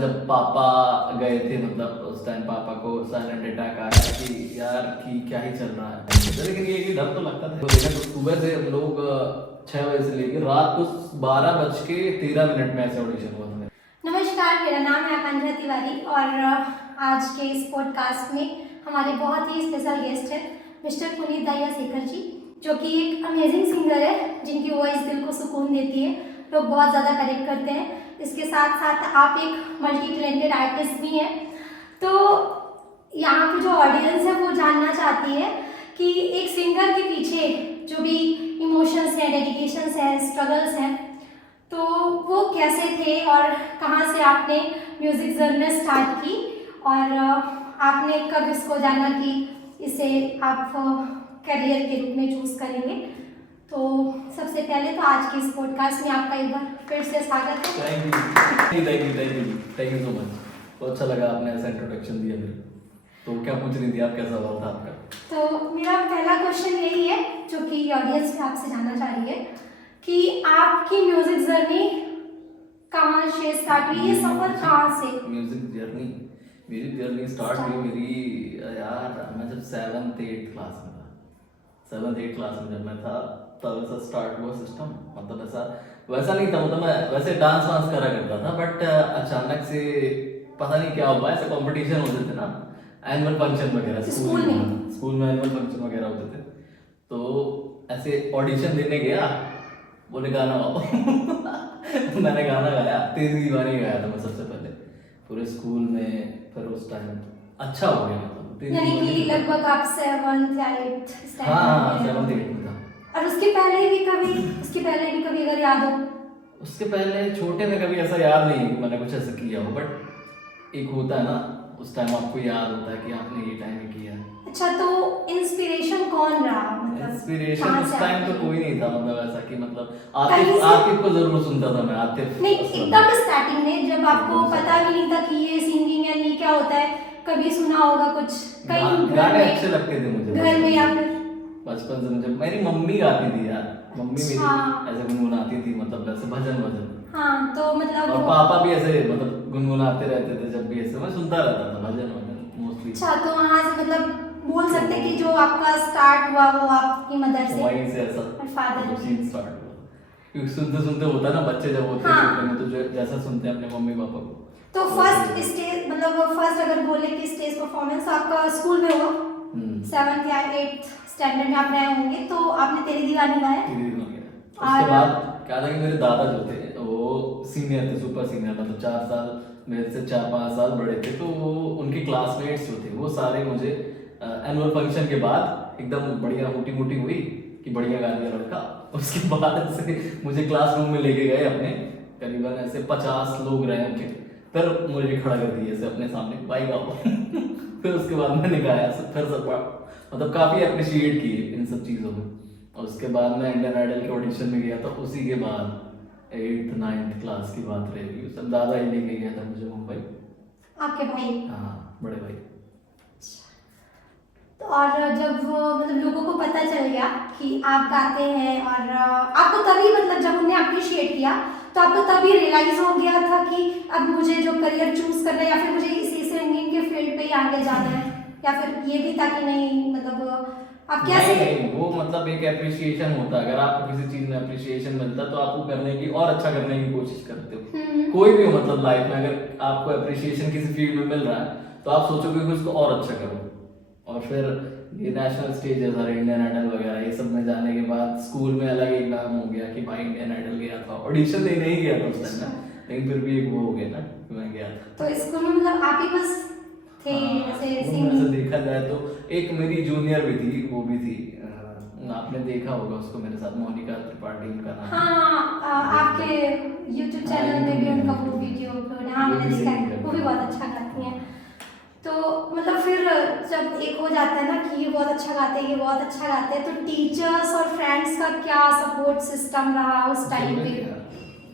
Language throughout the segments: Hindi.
जब पापा गए थे मतलब उस टाइम पापा को साइलेंट अटैक आ गया कि यार कि क्या ही चल रहा है, लेकिन ये कि डर तो लगता था। तो देखा तो सुबह से हम लोग 6 बजे से लेकर रात को 12:13 में ऐसे ऑडिशन हुआ था मेरा। नमस्कार, मेरा नाम है आकांक्षा तिवारी और आज के इस पॉडकास्ट में हमारे बहुत ही स्पेशल गेस्ट हैं मिस्टर पुनीत दाहिया शेखर जी, जो कि एक अमेजिंग सिंगर है जिनकी वॉइस दिल को सुकून देती है, लोग बहुत ज़्यादा कनेक्ट करते हैं। इसके साथ साथ आप एक मल्टी टैलेंटेड आर्टिस्ट भी हैं। तो यहाँ पे जो ऑडियंस है वो जानना चाहती है कि एक सिंगर के पीछे जो भी इमोशंस हैं, डेडिकेशंस हैं, स्ट्रगल्स हैं, तो वो कैसे थे और कहाँ से आपने म्यूज़िक जर्नी स्टार्ट की और आपने कब इसको जाना कि इसे आप करियर के रूप में चूज़ करेंगे। तो सबसे पहले तो आज के इस पॉडकास्ट में आपका एक बार फिर से स्वागत है। Thank you so much. बहुत अच्छा लगा आपने ऐसा इंट्रोडक्शन दिया मेरे को। तो क्या पूछ रही थी आप, कैसा सवाल था आपका? तो मेरा पहला क्वेश्चन यही है जो कि ऑडियंस भी आपसे जानना चाह रही है कि आपकी म्यूजिक जर्नी कहाँ से स्टार्ट हुई, ये सफर कहाँ से? म्यूजिक जर्नी स्टार्ट हुई मेरी यार, मैं जब 7th-8th क्लास में था। 7th-8th क्लास में जब मैं था तब ऐसा स्टार्ट हुआ सिस्टम। मतलब ऐसा वैसा नहीं था, मतलब मैं वैसे डांस वांस करा करता था, बट अचानक से पता नहीं क्या हुआ, ऐसे कंपटीशन होते थे ना, एनुअल फंक्शन वगैरह स्कूल में एनुअल फंक्शन वगैरह होते थे। तो ऐसे ऑडिशन देने गया, बोले गाना गाओ। तो मैंने गाना गाया, तेरी दीवानी गाया था मैं सबसे पहले पूरे स्कूल में। फिर उस टाइम अच्छा हो गया, मतलब यानी कि लगभग आप 7th या 8th स्टैंडर्ड हाँ में 7th-8th में था। और उसके पहले भी कभी अगर याद हो? उसके पहले छोटे में कभी ऐसा याद नहीं कि मैंने कुछ ऐसा किया हो, बट एक होता है ना उस टाइम आपको याद होता है कि आपने ये टाइम में किया है। अच्छा, तो इंस्पिरेशन कौन रहा? मतलब इंस्पिरेशन कहाँ उस से टाइम आपकी? तो कोई नहीं था, मतलब ऐसा कि मतलब कहीं आतिफ से? आतिफ को जरूर सुनता था मैं, आतिफ नहीं, असलम। एकदम स्टार्टिंग में जब आपको पता भी नहीं था कि ये सिंगिंग है, नहीं क्या होता है, कभी सुना होगा कुछ कहीं घर गाने में, अच्छे लगते थे मुझे घर में या फिर? बचपन से मुझे मेरी मम्मी गाती थी यार, मम्मी मेरी अच्छा। ऐसे गुनगुनाती थी, मतलब ऐसे भजन भजन। हाँ, तो मतलब और पापा भी ऐसे मतलब गुनगुनाते रहते थे, जब भी ऐसे मैं सुनता रहता था भजन वजन मोस्टली। अच्छा, तो वहाँ से मतलब बोल सकते हैं कि जो आपका स्टार्ट हुआ वो आपकी मदर से वहीं से ऐसा और फादर सीन स्टार्ट हुआ। क्योंकि सुनते सुनते होता है ना, बच्चे जब होते हैं हाँ। छोटे में तो जैसा सुनते हैं अपने मम्मी पापा को। तो फर्स्ट स्टेज, मतलब फर्स्ट अगर बोले कि स्टेज परफॉर्मेंस आपका स्कूल में हुआ, 7th या 8th स्टैंडर्ड में आप रहे होंगे, तो आपने तेरी दीवानी गाया। उसके बाद क्या था कि मेरे दादा जो थे वो सीनियर थे, सुपर सीनियर, मतलब 4 साल मेरे से 4-5 साल बड़े थे। तो वो उनके क्लासमेट्स जो थे वो सारे मुझे एनुअल फंक्शन के बाद एकदम बढ़िया मोटी मोटी हुई कि बढ़िया गा दिया लड़का। उसके बाद से मुझे क्लासरूम में लेके गए अपने, करीबन ऐसे 50 लोग रहे होंगे, फिर मुझे खड़ा कर दिया ऐसे अपने सामने, भाई गाओ। फिर उसके बाद मैंने गाया, फिर सब मतलब काफी अप्रिशिएट किए इन सब चीजों में। और उसके बाद मैं इंडियन आइडल के ऑडिशन में गया था। उसी के बाद 8th-9th क्लास की बात रहेगी, सब दादा ही लेके गया था मुझे मुंबई। आपके भाई? हाँ, बड़े भाई। तो और जब मतलब लोगों को पता चल गया कि आप गाते हैं और आपको तभी मतलब जब उन्हें अप्रिशिएट किया तो आपको तभी रियलाइज हो गया था कि अब मुझे जो करियर चूज करना है या फिर मुझे इसी सिंगिंग के फील्ड पे ही आगे जाना है, या फिर ये भी था कि नहीं, मतलब आप कैसे? नहीं, वो मतलब एक एप्रिसिएशन होता है। अगर आपको किसी चीज में एप्रिसिएशन मिलता है तो आपको करने की और अच्छा करने की कोशिश करते हो। कोई भी हो, मतलब लाइफ में अगर आपको एप्रिसिएशन किसी फील्ड में मिल रहा है तो आप सोचोगे कि उसको और अच्छा करो। और फिर ये नेशनल स्टेज है सारे, इंडियन आइडल वगैरह ये सब में जाने के बाद स्कूल में अलग एक नाम हो गया कि भाई इंडियन आइडल गया था। ऑडिशन देने ही गया था उस टाइम में, लेकिन फिर भी एक वो हो गया ना कि मैं गया था। तो स्कूल में मतलब आप ही बस थे ऐसे सिंगिंग? ऐसे देखा जाए तो एक मेरी जूनियर भी थी, वो भी थी, आपने देखा होगा उसको मेरे साथ, मोनिका त्रिपाठी उनका नाम। हाँ, आपके YouTube चैनल में भी उनका वो वीडियो अपलोड है। हाँ, मैंने देखा है, वो भी बहुत अच्छा गाती हैं। तो मतलब फिर जब एक हो जाता है ना कि ये बहुत अच्छा गाते हैं, ये बहुत अच्छा गाते हैं, तो टीचर्स और फ्रेंड्स का क्या सपोर्ट सिस्टम रहा उस टाइम पे?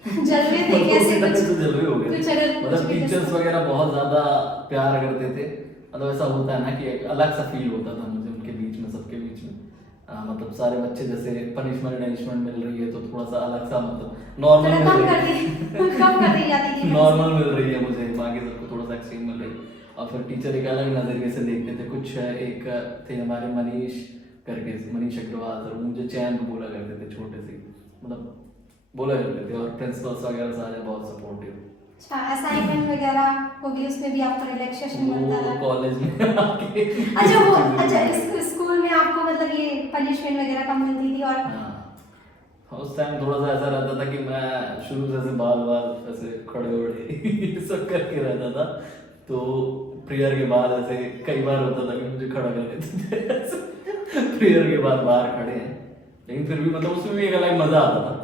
जलवे थे कैसे? तो जलवे हो गए, कुछ अगर मतलब टीचर्स वगैरह बहुत ज्यादा प्यार करते थे। मतलब ऐसा होता है ना कि एक अलग सा फील होता था मुझे उनके बीच में, सबके बीच में। मतलब सारे बच्चे जैसे पनिशमेंट मिल रही है तो थोड़ा सा अलग सा मतलब नॉर्मल थोड़ा मिल कम कर रही दी कम कर दी जाती थी नॉर्मल मिल रही है मुझे, बाकी सबको थोड़ा सा एक्सट्रीम मिल रही है। और फिर टीचर एक अलग नजरिए से देखते थे। कुछ एक थे हमारे मनीष करके, मनीष अग्रवाल सर, मुझे चैन को बोला करते थे छोटे से, मतलब बोला करते थे। और प्रिंसिपल्स वगैरह सारे बहुत सपोर्टिव। अच्छा, असाइनमेंट वगैरह होगी उसमें भी आपका रिलैक्सेशन मिलता वो था? कॉलेज में आके अच्छा वो अच्छा स्कूल में आपको मतलब ये पनिशमेंट वगैरह कम मिलती थी और हाँ, उस टाइम थोड़ा सा ऐसा रहता था कि मैं शुरू से ऐसे बाल बाल ऐसे खड़े उड़े ये सब करके रहता था। तो प्रेयर के बाद ऐसे कई बार होता था कि मुझे खड़ा कर देते थे प्रेयर के बाद बाहर खड़े हैं, लेकिन फिर भी मतलब उसमें भी एक अलग मजा आता था।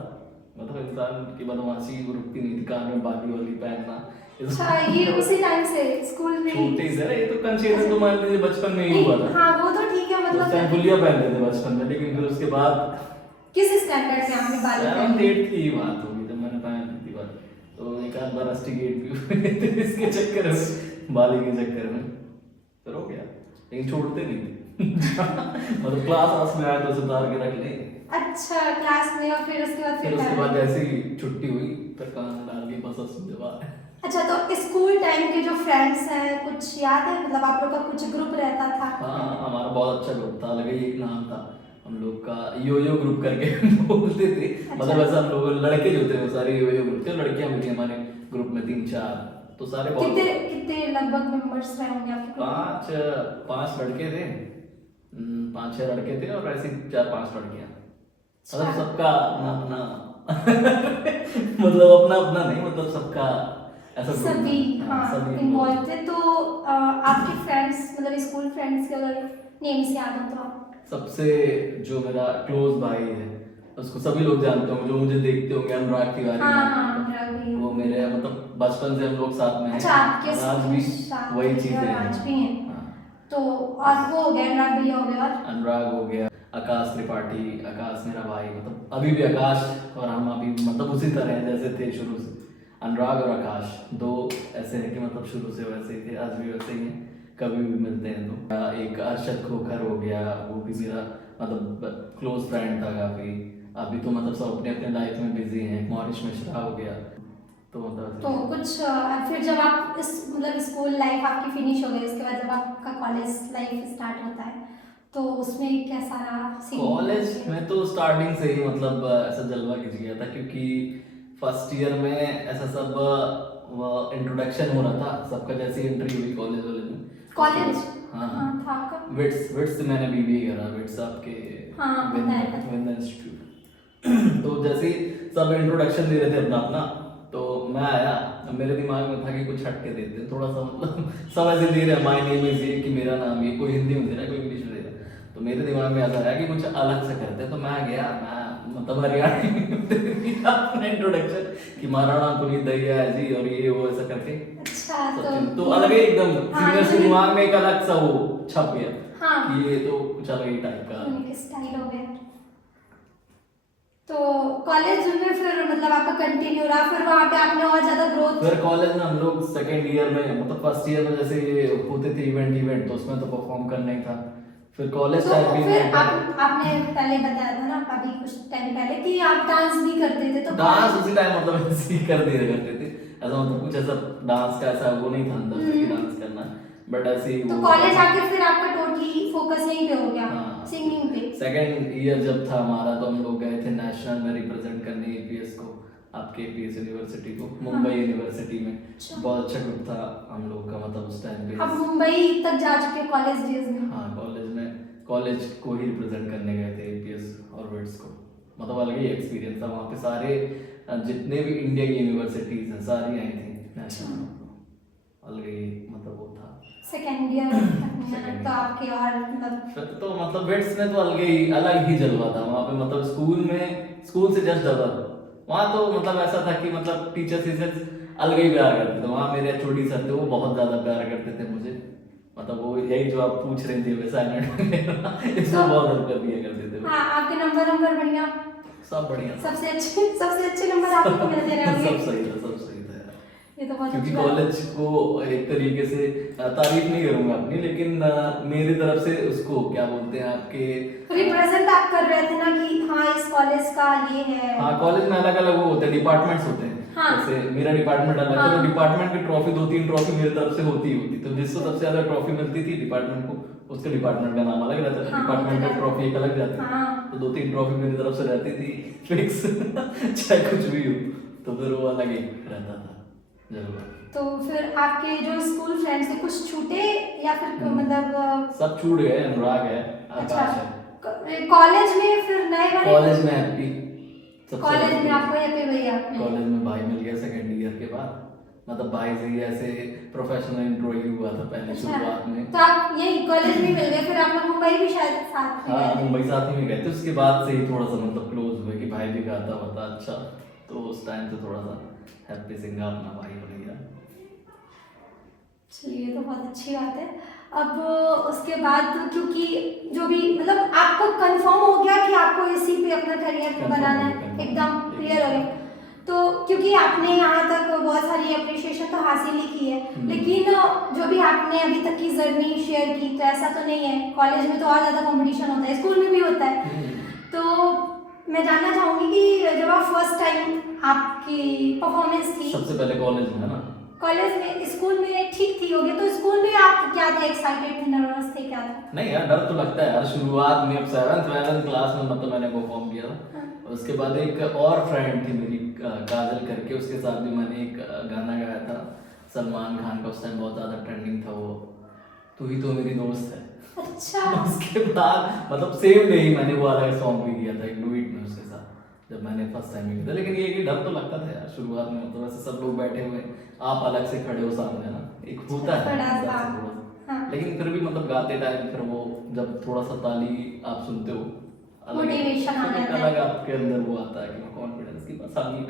मतलब इंसान की बदमाशी रुकती नहीं थी, कान में बाली वाली पहनना। अच्छा ये उसी टाइम से स्कूल में ही? छोटे से ये तो कंसेशन तो मान लीजिए बचपन में ही हुआ था। हाँ वो तो ठीक है, उस टाइम मतलब गुलिया पहनते थे बचपन में, लेकिन फिर उसके बाद किस स्टैंडर्ड में आपने बाल 7th 8th की ही बात होगी जब मैंने पहन ली थी बाल। तो एक आध बार रस्टिकेट भी हुए थे इसके चक्कर में, बाली के चक्कर में, फिर हो गया। लेकिन छोड़ते नहीं थे मतलब क्लास में आया तो सुधार के रख ले। अच्छा क्लास में, और फिर उसके बाद फिर उसके बाद जैसे ही छुट्टी हुई फिर कान डाल के बस असली जवाब। अच्छा तो स्कूल टाइम के जो फ्रेंड्स हैं कुछ याद है, मतलब आप लोग का कुछ ग्रुप रहता था? हाँ हमारा बहुत अच्छा ग्रुप था, अलग ही एक नाम था हम लोग का, यो ग्रुप करके बोलते थे। मतलब अच्छा। ऐसा हम लोग लड़के जो थे वो सारे यो ग्रुप थे, लड़कियां भी थी हमारे ग्रुप में 3-4, तो सारे बहुत कितने कितने लगभग मेंबर्स रहे होंगे आपके ग्रुप में? पांच लड़के थे, 5-6 लड़के थे और ऐसे 4-5 लड़कियां। मतलब सबका अपना अपना मतलब अपना अपना नहीं, मतलब सबका ऐसा group सभी था। हाँ सभी इन्वॉल्व थे। तो आपके फ्रेंड्स मतलब स्कूल फ्रेंड्स के अगर नेम्स याद हो तो आप? सबसे जो मेरा क्लोज भाई है उसको सभी लोग जानते होंगे, जो मुझे देखते होंगे, अनुराग तिवारी। हाँ हाँ अनुराग भी। वो मेरे मतलब बचपन से हम लोग साथ में हैं। अच्छा आपके और आज भी साथ वही में चीजें और हैं। आज भी हैं। हाँ। तो और वो हो गया अनुराग भैया हो गया, और अनुराग हो गया, आकाश त्रिपाठी, आकाश मेरा भाई, मतलब अभी भी आकाश और हम अभी मतलब उसी तरह हैं जैसे थे शुरू से। अनुराग और आकाश दो ऐसे हैं कि मतलब शुरू से वैसे ही थे, आज भी वैसे ही हैं, कभी भी मिलते हैं तो। एक अरशद खोखर हो गया, वो भी मेरा मतलब क्लोज फ्रेंड था काफी। अभी तो मतलब सब अपने अपने लाइफ में बिजी हैं। मॉरिश मिश्रा हो गया, तो मतलब तो कुछ फिर जब आप इस मतलब स्कूल लाइफ आपकी फिनिश हो गई उसके बाद जब आपका कॉलेज लाइफ स्टार्ट होता है तो उसमें कैसा रहा scene? कॉलेज में तो स्टार्टिंग से ही मतलब ऐसा जलवा खिंच गया था, क्योंकि फर्स्ट ईयर में ऐसा सब इंट्रोडक्शन हो रहा था सबका, जैसे एंट्री हुई कॉलेज में। कॉलेज हाँ था आपका? विट्स से मैंने बीबीए करा, विट्स आपके हाँ, पता है। विंदर इंस्टीट्यूट। तो जैसे ही सब इंट्रोडक्शन दे रहे थे अपना अपना, तो मैं आया, अब मेरे दिमाग में था कि कुछ हट के देते हैं थोड़ा सा, मतलब सब ऐसे दे रहे हैं माय नेम इज ये, कि मेरा नाम ये, कोई हिंदी में दे रहा है कोई इंग्लिश में दे रहा है, तो मेरे दिमाग में ऐसा आया कि कुछ अलग से करते हैं। तो मैं गया, मैं मतलब हरियाणवी में अपना इंट्रोडक्शन कि हमारा नाम पुनीत दहिया है जी, और ये वो ऐसा करके अच्छा तो अलग ही एकदम हाँ, सीनियर्स के तो- दिमाग में एक अलग सा वो छप गया हाँ कि ये तो कुछ अलग ही टाइप का। यूनिक स्टाइल हो गया। तो कॉलेज में फिर मतलब आपका कंटिन्यू रहा, फिर वहाँ पे आपने और ज्यादा ग्रोथ? फिर कॉलेज में हम लोग सेकेंड ईयर में मतलब फर्स्ट ईयर में जैसे ये होते थे इवेंट तो उसमें तो परफॉर्म करना ही था। फिर कॉलेज तो टाइप फिर आपने पहले बताया था ना अभी कुछ टाइम पहले कि आप डांस भी करते थे, तो डांस उसी टाइम मतलब ऐसे ही कर दिया करते थे, ऐसा मतलब कुछ ऐसा डांस का ऐसा वो नहीं था अंदर से कि डांस करना, बट ऐसे ही तो वो कॉलेज आके फिर आपका टोटली फोकस यहीं पे हो गया हाँ। सिंगिंग पे? सेकेंड ईयर जब था हमारा तो हम लोग गए थे नेशनल में रिप्रेजेंट करने एपीएस को, आपके एपीएस यूनिवर्सिटी को, मुंबई यूनिवर्सिटी में। अच्छा। बहुत अच्छा ग्रुप था हम लोग का, मतलब उस टाइम पे। आप मुंबई तक जा चुके कॉलेज डेज में? हाँ कॉलेज को ही रिप्रेजेंट करने गए थे एपीएस और विट्स को, मतलब अलग ही एक्सपीरियंस था वहाँ पे। सारे जितने भी इंडिया की यूनिवर्सिटीज हैं सारी आई थी नेशनल, अलग ही मतलब वो था। सेकेंड ईयर तो आपके और मतलब फिर तो मतलब विट्स में तो अलग ही जलवा था वहाँ पे, मतलब स्कूल से जस्ट डबल वहाँ तो मतलब ऐसा था कि मतलब टीचर्स अलग ही प्यार करते थे। वहाँ मेरे छोटी सर थे वो बहुत ज्यादा प्यार करते थे मुझे, मतलब वो यही जो आप पूछ रहे थे वैसा इसमें बहुत हेल्प कर दिया करते थे। हाँ आपके नंबर बढ़िया? सब बढ़िया, सबसे अच्छे नंबर आपको मिलते रहे होंगे? सब सही था यार। ये तो बहुत क्योंकि अच्छी बात है। कॉलेज को एक तरीके से तारीफ नहीं करूंगा अपनी, लेकिन मेरी तरफ से उसको क्या बोलते हैं आपके, रिप्रेजेंट आप कर रहे थे ना कि हाँ इस कॉलेज का ये है। हाँ कॉलेज में अलग अलग वो होते हैं, डिपार्टमेंट्स होते हैं। हाँ। जैसे मेरा डिपार्टमेंट अलग है, हाँ। तो डिपार्टमेंट की ट्रॉफी 2-3 ट्रॉफी मेरी तरफ से होती ही होती, तो जिसको सबसे ज्यादा ट्रॉफी मिलती थी डिपार्टमेंट को, उसके डिपार्टमेंट का नाम अलग रहता था, हाँ, डिपार्टमेंट वो का तो ट्रॉफी एक अलग जाती थी। हाँ। तो 2-3 ट्रॉफी मेरी तरफ से रहती थी फिक्स चाहे कुछ भी हो, तो फिर वो अलग ही रहता था जरूर। तो फिर आपके जो स्कूल फ्रेंड्स थे कुछ छूटे या फिर मतलब सब छूट गए, अनुराग है, आकाश है। कॉलेज में फिर नए बने? कॉलेज में हैप्पी, कॉलेज में आपको हैप्पी भैया? कॉलेज में भाई मिल गया सेकंड ईयर के बाद, मतलब भाई से ही ऐसे प्रोफेशनल इंट्रो ही हुआ था पहले शुरुआत में। तो आप यही कॉलेज में मिल गए, फिर आप लोग मुंबई भी शायद साथ में हाँ गए थे? मुंबई साथ ही में गए थे, उसके बाद से ही थोड़ा सा मतलब क्लोज हुए कि भाई भी गाता होता अच्छा, तो उस टाइम से थोड़ा सा हैप्पी सिंह अपना भाई बन गया। चलिए तो बहुत अच्छी बात है। अब उसके बाद तो क्योंकि जो भी मतलब आपको कंफर्म हो गया कि आपको इसी पे अपना करियर Confirm बनाना हो है, गया, एकदम क्लियर हो गया। तो क्योंकि आपने यहाँ तक बहुत सारी अप्रिशिएशन तो हासिल ही की है, लेकिन जो भी आपने अभी तक की जर्नी शेयर की, तो ऐसा तो नहीं है, कॉलेज में तो और ज़्यादा कंपटीशन होता है, स्कूल में भी होता है। तो मैं जानना चाहूँगी कि जब आप फर्स्ट टाइम आपकी परफॉर्मेंस थी सबसे पहले कॉलेज में है ना, कॉलेज में, स्कूल में ठीक थी होगी, तो स्कूल में आप क्या थे, एक्साइटेड थे, नर्वस थे, क्या था? नहीं यार डर तो लगता है यार शुरुआत में, अब 7th क्लास में मतलब मैंने परफॉर्म किया था। हाँ। उसके बाद एक और फ्रेंड थी मेरी काजल करके, उसके साथ भी मैंने एक गाना गाया था सलमान खान का, उस टाइम बहुत ज्यादा ट्रेंडिंग था वो, तू ही तो मेरी दोस्त है। अच्छा। उसके बाद मतलब सेम डे ही मैंने वो वाला सॉन्ग भी किया था एक डुएट में उसके साथ, जब मैंने फर्स्ट टाइम किया था। लेकिन ये कि डर तो लगता था यार शुरुआत में, मतलब ऐसे सब लोग बैठे हुए, आप अलग से खड़े हो सामने ना, एक होता है थोड़ा डर से सा। थोड़ा सा। हाँ। लेकिन फिर भी मतलब गाते टाइम फिर वो जब थोड़ा सा ताली आप सुनते हो, Motivation आ फिर एक जाता है। अलग आपके अंदर वो आता है कि मैं कॉन्फिडेंस की बस हम ही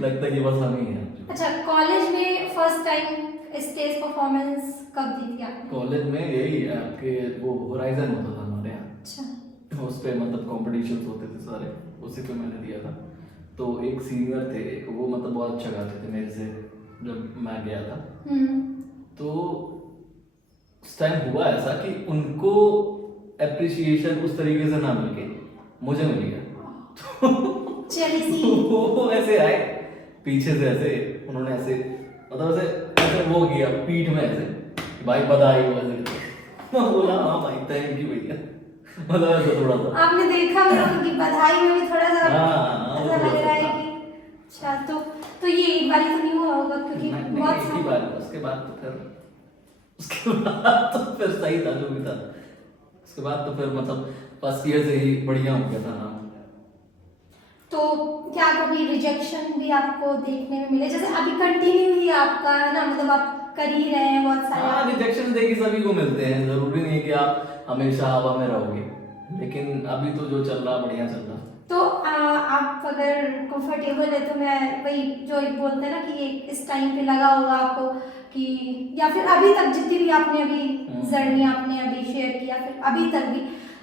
लगता है कि बस हम ही हैं। अच्छा, कॉलेज में फर्स्ट टाइम स्टेज परफॉर्मेंस कब दी थी आपने? कॉलेज में यही आपके वो होराइजन होता था हमारे यहाँ, अच्छा। उस पे मतलब कॉम्पिटिशन्स होते थे सारे, उसी पे मैंने दिया था। तो एक सीनियर थे वो मतलब बहुत अच्छा गाते थे मेरे से जब मैं गया था। तो उस टाइम हुआ ऐसा कि उनको अप्रिसिएशन उस तरीके से ना मिलके मुझे मिल गया। जेलसी। वो ऐसे आए पीछे से, ऐसे उन्होंने ऐसे मतलब ऐसे ऐसे वो किया पीठ में ऐसे, भाई बधाई हो ऐसे। मैं बोला हाँ भाई थैंक यू भैया, मतलब ऐसा थोड़ा सा आपने देखा मेरे को कि बधाई में भी थोड़ा सा हाँ, वो ऐसा थोड़ा लग सा रहा है था। कि अच्छा, तो ये एक बार तो नहीं हुआ होगा क्योंकि नहीं, बहुत एक ही बार, उसके बाद तो फिर सही था जो भी था। उसके बाद तो फिर मतलब फर्स्ट ईयर से ही बढ़िया हो गया था नाम। तो क्या कभी रिजेक्शन भी आपको देखने में मिले, जैसे अभी कंटिन्यू ही आपका है ना, मतलब आप कर ही रहे हैं बहुत हाँ सारे। रिजेक्शन देखिए सभी को मिलते हैं, जरूरी नहीं है कि आप हमेशा हवा में रहोगे, लेकिन अभी तो जो चल रहा बढ़िया चल रहा। तो आप अगर कंफर्टेबल है तो मैं वही जो एक बोलते हैं ना कि एक इस टाइम पे लगा होगा आपको कि, या फिर अभी तक जितनी भी आपने अभी जर्नी आपने अभी शेयर किया, फिर अभी तक भी,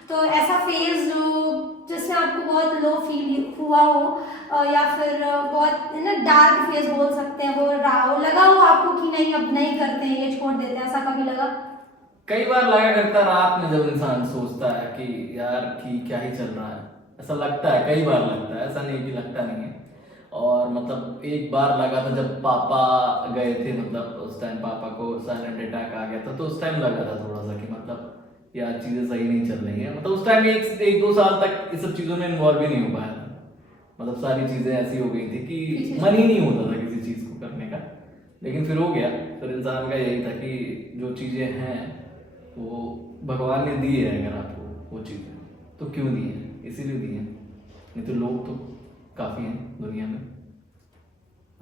तो ऐसा फेज जो जिसमें आपको बहुत लो फील हुआ हो या फिर बहुत है ना डार्क फेज बोल सकते हैं, वो रहा हो, लगा हो आपको कि नहीं अब नहीं करते हैं, ये छोड़ देते हैं, ऐसा कभी लगा? कई बार लगा करता है रात में जब इंसान सोचता है कि यार कि क्या ही चल रहा है, ऐसा लगता है, कई बार लगता है, ऐसा नहीं कि लगता नहीं है। और मतलब एक बार लगा था जब पापा गए थे, मतलब उस टाइम पापा को साइलेंट अटैक आ गया था, तो उस टाइम लगा था थोड़ा सा कि मतलब यार चीजें सही नहीं चल रही है। मतलब उस टाइम एक दो साल तक इस सब चीजों में इन्वॉल्व ही नहीं हो पाया था, मतलब सारी चीजें ऐसी हो गई थी कि मन ही नहीं होता था किसी चीज को करने का। लेकिन फिर हो गया, फिर इंसान का यही था कि जो चीजें हैं वो भगवान ने दी है, अगर आपको वो चीजें तो क्यों दी है, इसीलिए दी है, नहीं तो लोग तो काफी हैं दुनिया में,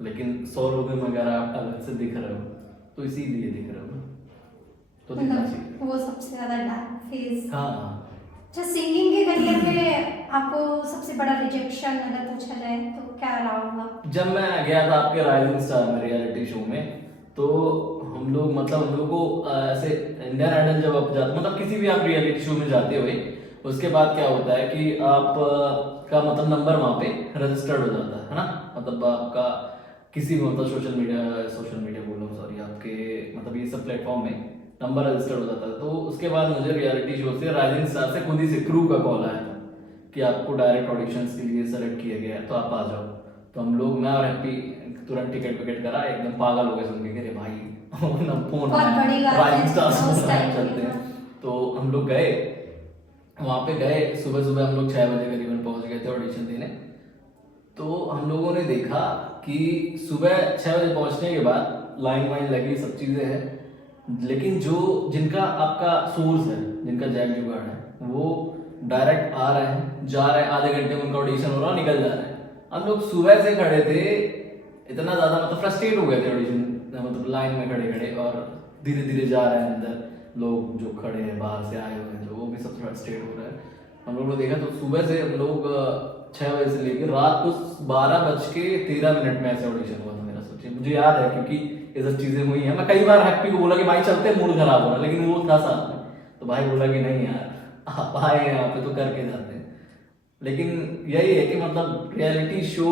लेकिन 100 लोगों में अगर आप अलग से दिख रहे हो तो इसीलिए दिख रहे हो ना, तो दिखना चाहिए। मतलब वो सबसे ज्यादा डार्क फेज। हाँ अच्छा, सिंगिंग के करियर में आपको सबसे बड़ा रिजेक्शन अगर पूछा जाए तो क्या रहा होगा? जब मैं गया था आपके राइजिंग स्टार में रियलिटी शो में, तो हम लोग मतलब हम लोग को ऐसे इंडियन आइडल जब आप जाते, मतलब किसी भी आप रियलिटी शो में जाते हुए, उसके बाद क्या होता है कि आप का मतलब नंबर वहाँ पे रजिस्टर्ड हो जाता है ना, मतलब आपका किसी भी मतलब सोशल मीडिया बोलो सॉरी, आपके मतलब ये सब प्लेटफॉर्म में नंबर रजिस्टर्ड हो जाता है। तो उसके बाद मुझे रियलिटी शो से राइजिंग स्टार से खुद ही से क्रू का कॉल आया था कि आपको डायरेक्ट ऑडिशंस के लिए सेलेक्ट किया गया है, तो आप आ जाओ। तो हम लोग, मैं और हैप्पी, तुरंत टिकट विकेट करा, एकदम पागल हो गए सुन के, अरे भाई ना फोन बहुत बड़ी बात है राइजिंग स्टार्स उस टाइम चलते पे। हैं। तो हम लोग गए, वहाँ पे गए, सुबह सुबह हम लोग 6 बजे करीबन पहुंच गए थे ऑडिशन देने। तो हम लोगों ने देखा कि सुबह 6 बजे पहुंचने के बाद लाइन वाइन लगी, सब चीज़ें हैं, लेकिन जो जिनका आपका सोर्स है, जिनका जैक जुगाड़ है, वो डायरेक्ट आ रहे हैं, जा रहे हैं, आधे घंटे में उनका ऑडिशन हो रहा, निकल जा रहे हैं। हम लोग सुबह से खड़े थे, इतना ज़्यादा मतलब फ्रस्ट्रेट हो गए थे ऑडिशन, मतलब लाइन में खड़े खड़े, और धीरे धीरे जा रहे हैं अंदर लोग जो खड़े हैं, बाहर से आए हुए हैं जो, वो भी सब फ्रस्ट्रेट हो रहा है। हम लोग ने देखा तो सुबह से हम लोग 6 बजे से लेकर रात को 12:13 में ऐसे ऑडिशन हुआ था मेरा। सोचिए, मुझे याद है क्योंकि ये सब चीजें हुई हैं। मैं कई बार हैप्पी को बोला कि भाई चलते, मूड खराब हो रहा, लेकिन वो था साथ में, तो भाई बोला कि नहीं यार आप आए हैं यहाँ पे तो करके जाते हैं। लेकिन यही है कि मतलब रियलिटी शो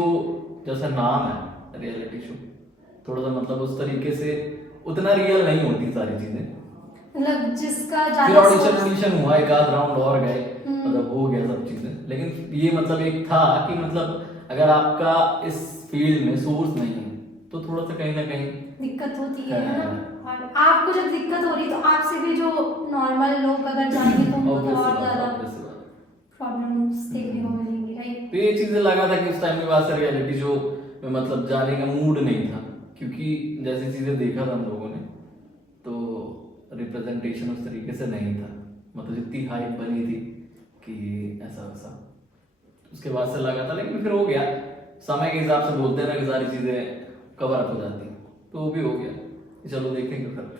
जैसा नाम है रियलिटी शो, थोड़ा सा मतलब उस तरीके से उतना रियल नहीं होती सारी चीजें। मतलब जिसका फिर ज्यादा ऑडिशन हुआ, एक आध राउंड और गए, मतलब हो गया सब चीजें। लेकिन ये मतलब एक था कि मतलब अगर आपका इस फील्ड में सोर्स नहीं है तो थोड़ा सा कहीं ना कहीं दिक्कत होती है ना। और आपको जब दिक्कत हो रही तो आपसे भी जो नॉर्मल लोग अगर जाएंगे तो उनको तो और ज्यादा प्रॉब्लम्स देखने को मिलेंगी, राइट। तो ये चीजें लगा था कि उस टाइम के बाद से रियलिटी शो में मतलब जाने का मूड नहीं था, क्योंकि जैसी चीजें देखा था हम लोगों ने, तो रिप्रेजेंटेशन उस तरीके से नहीं था, मतलब जितनी हाइप बनी थी कि ऐसा वैसा, उसके बाद से लगा था। लेकिन फिर हो गया, समय के हिसाब से बोलते हैं ना कि सारी चीजें कवर अप हो जाती हैं, तो वो भी हो गया। चलो देखेंगे फिर।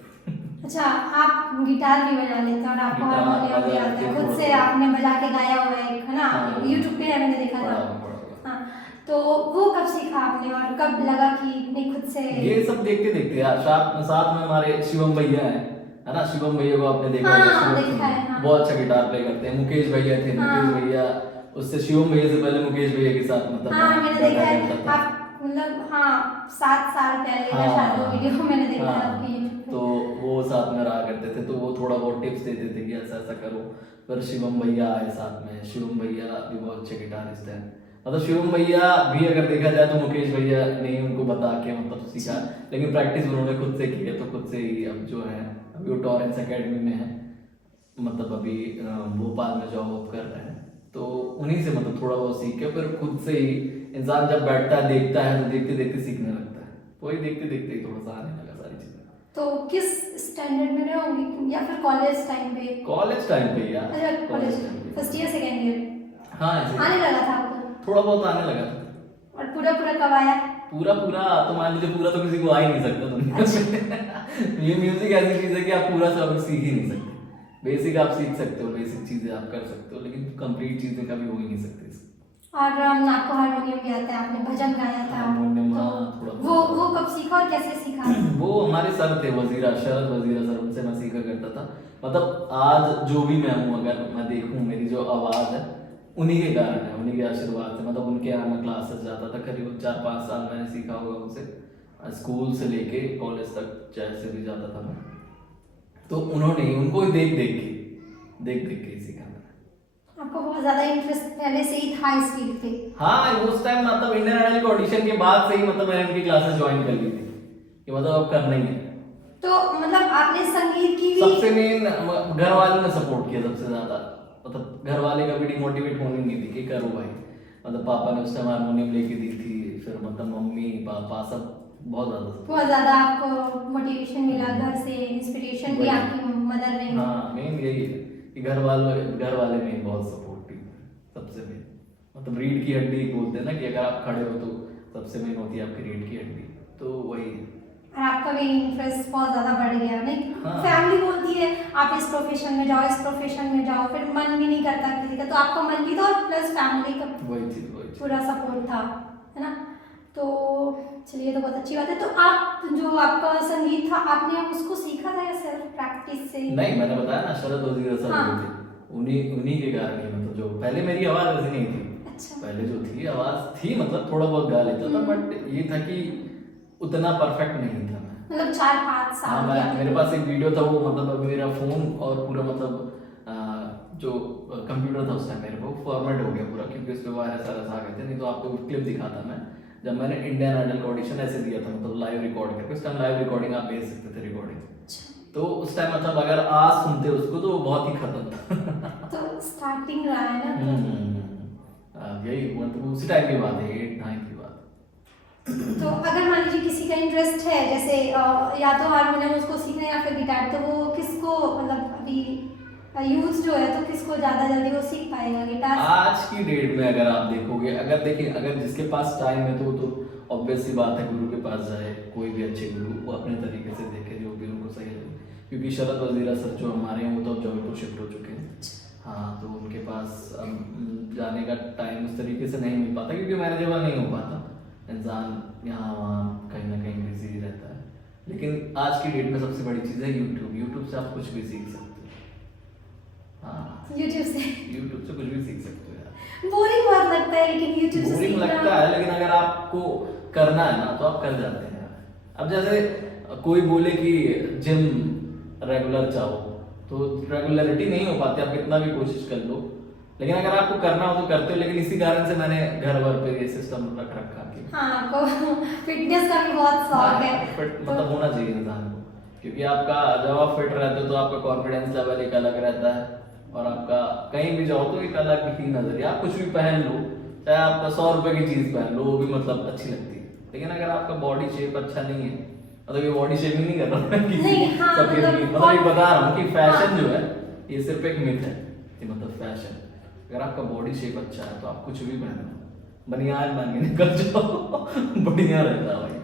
अच्छा, आप गिटार भी बजा लेते हैं और आपको गिटार हारमोनियम भी बजा आता है, लेते खुद हैं, से थोड़ा आपने बजा के गाया हुआ है एक, है ना, हाँ। यूट्यूब पे है, मैंने देखा था। हाँ, तो वो कब सीखा आपने और कब लगा कि नहीं खुद से? ये सब देखते देखते यार, साथ साथ में हमारे शिवम भैया है ना, शिवम भैया को आपने देखा हाँ, होगा, देखा है, हाँ। बहुत अच्छा गिटार प्ले करते हैं। मुकेश भैया थे, हाँ। मुकेश भैया, उससे शिवम भैया से पहले मुकेश भैया के साथ मतलब हाँ, मैंने गाना देखा है करता था। आप, मतलब हाँ 7 साल पहले का हाँ, शायद वो वीडियो मैंने देखा हाँ, था आपके YouTube पे। तो वो साथ में रहा करते थे, तो वो थोड़ा बहुत टिप्स देते थे कि ऐसा ऐसा करो। फिर शिवम भैया आए साथ में, शिवम भैया भी बहुत अच्छे गिटारिस्ट हैं। मतलब शिवम भैया भी अगर देखा जाए तो मुकेश भैया ने उनको बता के मतलब सीखा, लेकिन प्रैक्टिस उन्होंने खुद से की है, तो खुद से ही अब जो है, अभी वो टॉरेंस एकेडमी में है, मतलब अभी भोपाल में जॉब कर रहे हैं, तो उन्हीं से मतलब थोड़ा बहुत सीख के फिर खुद से ही इंसान जब बैठता है देखता है तो देखते देखते सीखने लगता है, तो वही देखते देखते ही थोड़ा सा आने लगा सारी चीजें। तो किस स्टैंडर्ड में रहे होंगे या फिर कॉलेज टाइम पे? कॉलेज टाइम पे यार, अच्छा, कॉलेज टाइम पे। फर्स्ट ईयर सेकेंड ईयर हाँ ऐसे आने लगा था आपको? थोड़ा बहुत आने लगा था। और पूरा पूरा कब आया? पूरा पूरा तो मान लीजिए, पूरा तो किसी को आ ही नहीं सकता दुनिया में। ये म्यूजिक ऐसी चीज है कि आप पूरा सब सीख ही नहीं सकते। बेसिक आप सीख सकते हो, बेसिक चीजें आप कर सकते हो, लेकिन कंप्लीट चीजें कभी हो ही नहीं सकती। और आपको हारमोनियम भी आता है, आपने भजन गाया था, हारमोनियम, हाँ, तो थोड़ा वो कब सीखा और कैसे सीखा? वो हमारे सर थे वजीरा, शरद वजीरा सर, उनसे मैं सीखा करता था। मतलब आज जो भी मैं हूँ, अगर मैं देखूँ मेरी जो आवाज़ है उन्हीं के कारण है, उन्हीं के आशीर्वाद से। मतलब उनके यहाँ मैं क्लासेस जाता था, करीब 4-5 साल मैंने सीखा होगा उनसे, स्कूल से लेके कॉलेज तक जैसे भी जाता था मैं, तो उन्होंने ही, उनको ही देख देख के ही सीखा मैंने। आपको बहुत ज्यादा इंटरेस्ट पहले से ही था इस फील्ड पे? हाँ, उस टाइम मतलब इंडियन आइडल के ऑडिशन के बाद से ही मतलब मैंने उनकी क्लासेस ज्वाइन कर ली थी कि मतलब अब करना ही है। तो मतलब आपने संगीत की भी सबसे मेन घर वालों ने सपोर्ट किया सबसे ज्यादा, मतलब घर वाले कभी डिमोटिवेट होने नहीं दी कि करो भाई। मतलब पापा ने उस टाइम हारमोनियम लेके दी थी, फिर मतलब मम्मी पापा सब बहुत ज्यादा आपको मोटिवेशन मिला घर से, इंस्पिरेशन भी आपकी मदर ने? हाँ, मेन यही है कि घर वाले में बहुत सपोर्टिव सबसे मेन। मतलब रीढ़ की हड्डी बोलते हैं ना कि अगर आप खड़े हो तो सबसे मेन होती है आपकी रीढ़ की हड्डी, तो वही है। और आपका भी इंटरेस्ट बहुत ज्यादा बढ़ गया नहीं? हाँ। फैमिली बोलती है आप इस प्रोफेशन में जाओ, इस प्रोफेशन में जाओ, फिर मन भी नहीं करता किसी का, तो आपका मन भी था और प्लस फैमिली का वही चीज पूरा सपोर्ट था, है ना? तो चलिए, तो बहुत अच्छी बात है। तो आप जो आपका संगीत था, आपने उसको सीखा था या सिर्फ प्रैक्टिस से? नहीं, मैंने बताया ना शरद वजीर सर हाँ। जो थे, उन्हीं के कारण ही, मतलब जो पहले मेरी आवाज ऐसी नहीं थी। अच्छा। पहले जो थी आवाज थी, मतलब थोड़ा बहुत गा लेता था, बट ये था कि उतना परफेक्ट नहीं था मैं। मतलब 4-5 हाँ साल मैं की आपने मेरे पास एक वीडियो था, वो मतलब अब मेरा फोन और पूरा मतलब जो कंप्यूटर था उस टाइम मेरे को फॉर्मेट हो गया पूरा, क्योंकि उस पर वायरस वायरस आ गए थे। नहीं तो आपको क्लिप दिखाता मैं, जब मैंने इंडियन आइडल का ऑडिशन ऐसे दिया था, मतलब लाइव रिकॉर्ड करके। उस टाइम लाइव रिकॉर्डिंग आप भेज सकते थे रिकॉर्डिंग, तो उस टाइम मतलब अगर आज सुनते उसको तो वो बहुत ही खत्म था। तो स्टार्टिंग रहा है ना तो। यही मतलब उसी टाइम की बात है, 8-9 की बात। तो अगर मान लीजिए किसी का इंटरेस्ट है, जैसे या तो हारमोनियम उसको सीखना है या फिर गिटार, तो वो किसको मतलब अभी यूथ जो है तो किसको ज़्यादा जल्दी वो सीख पाएगा गिटार? आज की डेट में अगर आप देखोगे, अगर देखिए अगर जिसके पास टाइम है तो ऑब्वियस सी बात है गुरु के पास जाए, कोई भी अच्छे गुरु वो अपने तरीके से देखे जो भी उनको सही लगे। क्योंकि शरद वजीरा सर जो हमारे हैं वो तो जबलपुर शिफ्ट हो चुके हैं। हाँ तो उनके पास अब जाने का टाइम उस तरीके से नहीं मिल पाता, क्योंकि मैनेजेबल नहीं हो पाता, इंसान यहाँ वहाँ कहीं ना कहीं बिजी रहता है। लेकिन आज की डेट में सबसे बड़ी चीज़ है यूट्यूब। यूट्यूब से आप कुछ भी सीख सकते हो। हाँ यूट्यूब से यूट्यूब से कुछ भी सीख सकते हो यार। बोरिंग बहुत लगता है लेकिन यूट्यूब से बोरिंग सीखना। लगता है, लेकिन अगर आपको करना है ना तो आप कर जाते हैं यार। अब जैसे कोई बोले कि जिम रेगुलर जाओ, तो रेगुलरिटी नहीं हो पाती, आप कितना भी कोशिश कर लो। लेकिन अगर आपको करना हो तो करते हो। लेकिन इसी कारण से मैंने घर भर पे ये सिस्टम रख रखा कि हाँ, आपको फिटनेस का भी बहुत शौक है फिट तो मतलब होना चाहिए इंसान को, क्योंकि आपका जब आप फिट रहते हो तो आपका कॉन्फिडेंस लेवल एक अलग रहता है, और आपका कहीं भी जाओ तो एक अलग ही नजरिया। आप कुछ भी पहन लो, चाहे आप 100 रुपए की चीज पहन लो, वो भी मतलब अच्छी लगती है। लेकिन अगर आपका बॉडी शेप अच्छा नहीं है, मतलब ये बॉडी शेमिंग नहीं कर रहा मैं किसी नहीं, हाँ, सबके मतलब लिए, मतलब ये बता रहा हूँ कि फैशन हाँ। जो है ये सिर्फ एक मिथ है कि मतलब फैशन। अगर आपका बॉडी शेप अच्छा है तो आप कुछ भी पहनो, बनियान बन के निकल जाओ बढ़िया रहता है भाई।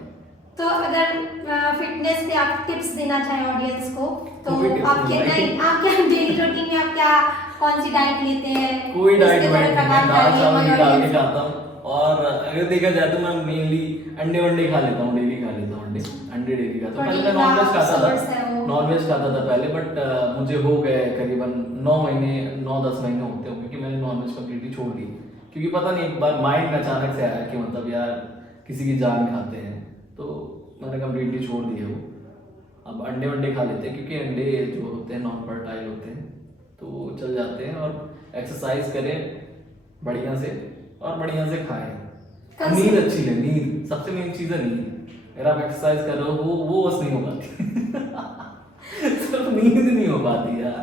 तो अगर फिटनेस पे आप टिप्स देना चाहें ऑडियंस को तो कोई tips आपके नहीं भाई। नहीं, आपके डेली रूटीन में आप क्या कौन सी डाइट लेते हैं? कोई डाइट इसके वाइट थोड़े नहीं, मैं प्रकार दाल बताइए चावल हमारे निकाल के audience को। खाता हूँ। और अगर देखा जाए तो मैं मेनली अंडे वंडे खा लेता हूँ, डेली खा लेता हूँ अंडे। अंडे डेली खाता हूँ। पहले मैं Protein नॉनवेज का खाता source है था, वो। नॉनवेज खाता था पहले, बट मुझे हो गए करीबन 9 महीने, 9-10 महीने होते होंगे कि मैंने नॉनवेज कम्प्लीटली छोड़ दी। क्योंकि पता नहीं एक बार माइंड में अचानक से आया कि मतलब यार किसी की जान खाते हैं, तो मैंने कम्प्लीटली छोड़ दिया वो। अब अंडे वंडे खा लेते हैं, क्योंकि अंडे जो होते हैं नॉन फर्टाइल होते हैं, तो चल जाते हैं। और एक्सरसाइज करें बढ़िया से, और बढ़िया से खाएं। नींद अच्छी ले, नींद सबसे मेन चीज़ है नींद। अगर आप एक्सरसाइज कर रहे हो वो बस नहीं हो पाती सिर्फ नींद नहीं हो पाती यार,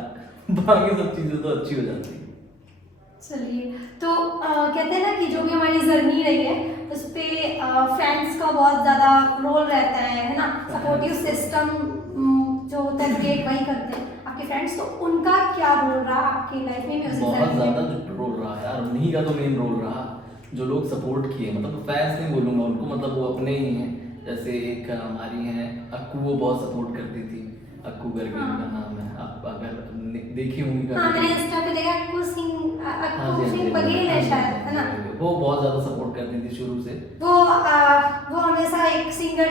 बाकी सब चीज़ें तो अच्छी हो जाती है। चलिए, तो कहते हैं ना कि जो भी हमारी जर्नी रही है उस पे फ्रेंड्स का बहुत ज़्यादा रोल रहता है ना? सपोर्टिव सिस्टम जो होता है क्रिएट वही करते हैं आपके फ्रेंड्स, तो उनका क्या रोल रहा आपकी लाइफ में म्यूजिक बहुत जर्नी ज्यादा में? जो रोल रहा यार, उन्हीं का तो मेन रोल रहा। जो लोग सपोर्ट किए, मतलब फैंस नहीं बोलूंगा उनको, मतलब वो अपने ही हैं। जैसे एक हमारी हैं अक्कू, वो बहुत सपोर्ट करती थी। अक्कू करके हाँ। उनका नाम है, आप अगर देखी होंगी हाँ, कभी। मैंने इंस्टा पे देखा अक्कू हाँ सिंह, जी, हाँ अक्कू जी, सिंह हाँ जी, बघेल हाँ है जी, शायद, हाँ है ना? जी। वो बहुत ज्यादा सपोर्ट करती थी शुरू से। वो हमेशा एक सिंगर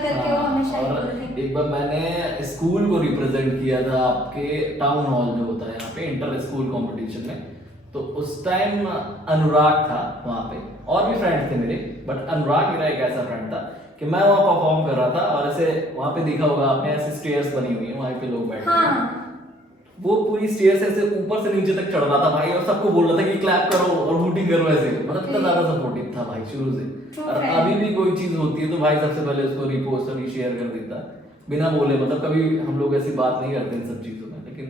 करके वो हाँ, हमेशा ही और बोलते हैं। एक बार मैंने स्कूल को रिप्रेजेंट किया था आपके टाउन हॉल जो होता है यहाँ पे, इंटर स्कूल कंपटीशन में। तो उस टाइम अनुराग था वहाँ पे, और भी फ्रेंड थे मेरे, बट अनुराग मेरा एक ऐसा फ्रेंड था कि मैं वहाँ परफॉर्म कर रहा था, और ऐसे वहाँ पे देखा होगा आपने, ऐसे स्टेयर्स बनी हुई है वहाँ पे लोग बैठे हैं। हाँ, वो पूरी स्टेयर्स ऐसे ऊपर से नीचे तक चढ़ रहा था भाई, और सबको बोल रहा था कि क्लैप करो और हूटिंग करो ऐसे। मतलब इतना ज्यादा सपोर्टिव था भाई शुरू से। True और friend. अभी भी कोई चीज होती है तो भाई सबसे पहले उसको रिपोस्ट और शेयर कर देता बिना बोले। मतलब कभी हम लोग ऐसी बात नहीं करते इन सब चीजों में, लेकिन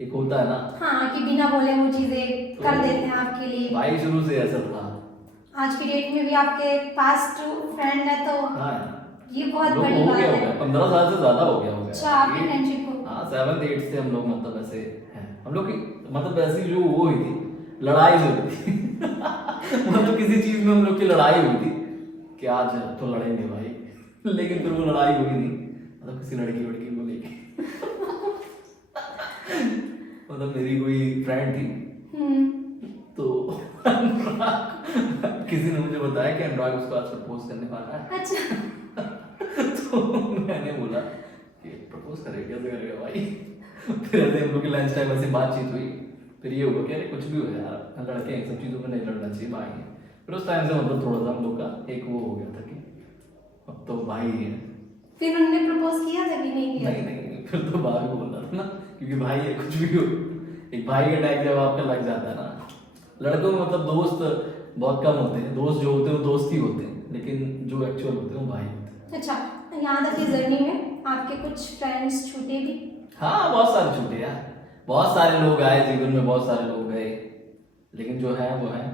एक होता है ना, हाँ कि बिना बोले वो चीजें तो कर देते हैं आपके लिए। भाई शुरू से ऐसा था। आज की डेट में भी आपके पास ट्रू फ्रेंड है तो हाँ ये बहुत लोग बड़ी हो बात गया है। होगा, 15 साल से ज्यादा हो गया होगा। अच्छा, आपकी फ्रेंडशिप को? हाँ 7th-8th से हम लोग मतलब ऐसे हैं। हम लोग की मतलब ऐसी जो वो हुई थी, लड़ाई जो हुई थी मतलब किसी चीज में हम लोग की लड़ाई हुई थी कि आज तो लड़ेंगे भाई, लेकिन फिर वो लड़ाई हुई नहीं, मतलब किसी लड़की वड़की को लेके मतलब मेरी कोई फ्रेंड थी, तो किसी ने मुझे बताया कि अनुराग उसको आज प्रपोज करने वाला है। अच्छा। तो मैंने बोला कि प्रपोज करेगा, कैसे करेगा भाई फिर ऐसे हम लोग की लंच टाइम ऐसे बातचीत हुई। फिर ये हुआ कि अरे कुछ भी हो यार, लड़के हैं, सब चीज़ों में नहीं लड़ना चाहिए भाई। फिर उस टाइम से मतलब थोड़ा सा हम लोग का एक वो हो गया था कि अब तो भाई है। फिर उन्होंने प्रपोज किया था कि नहीं किया? नहीं नहीं, फिर तो भाभी बोल रहा था ना, क्योंकि भाई है, कुछ भी हो, एक भाई का टैग जब आपका लग जाता है ना। लड़कों में मतलब दोस्त बहुत कम होते हैं, दोस्त जो होते हैं वो दोस्त ही होते हैं, लेकिन जो एक्चुअल होते हैं वो भाई होते हैं। अच्छा, यहाँ तक की जर्नी में आपके कुछ फ्रेंड्स छूटे भी? हाँ बहुत सारे छूटे यार, बहुत सारे लोग आए जीवन में, बहुत सारे लोग गए, लेकिन जो है वो है।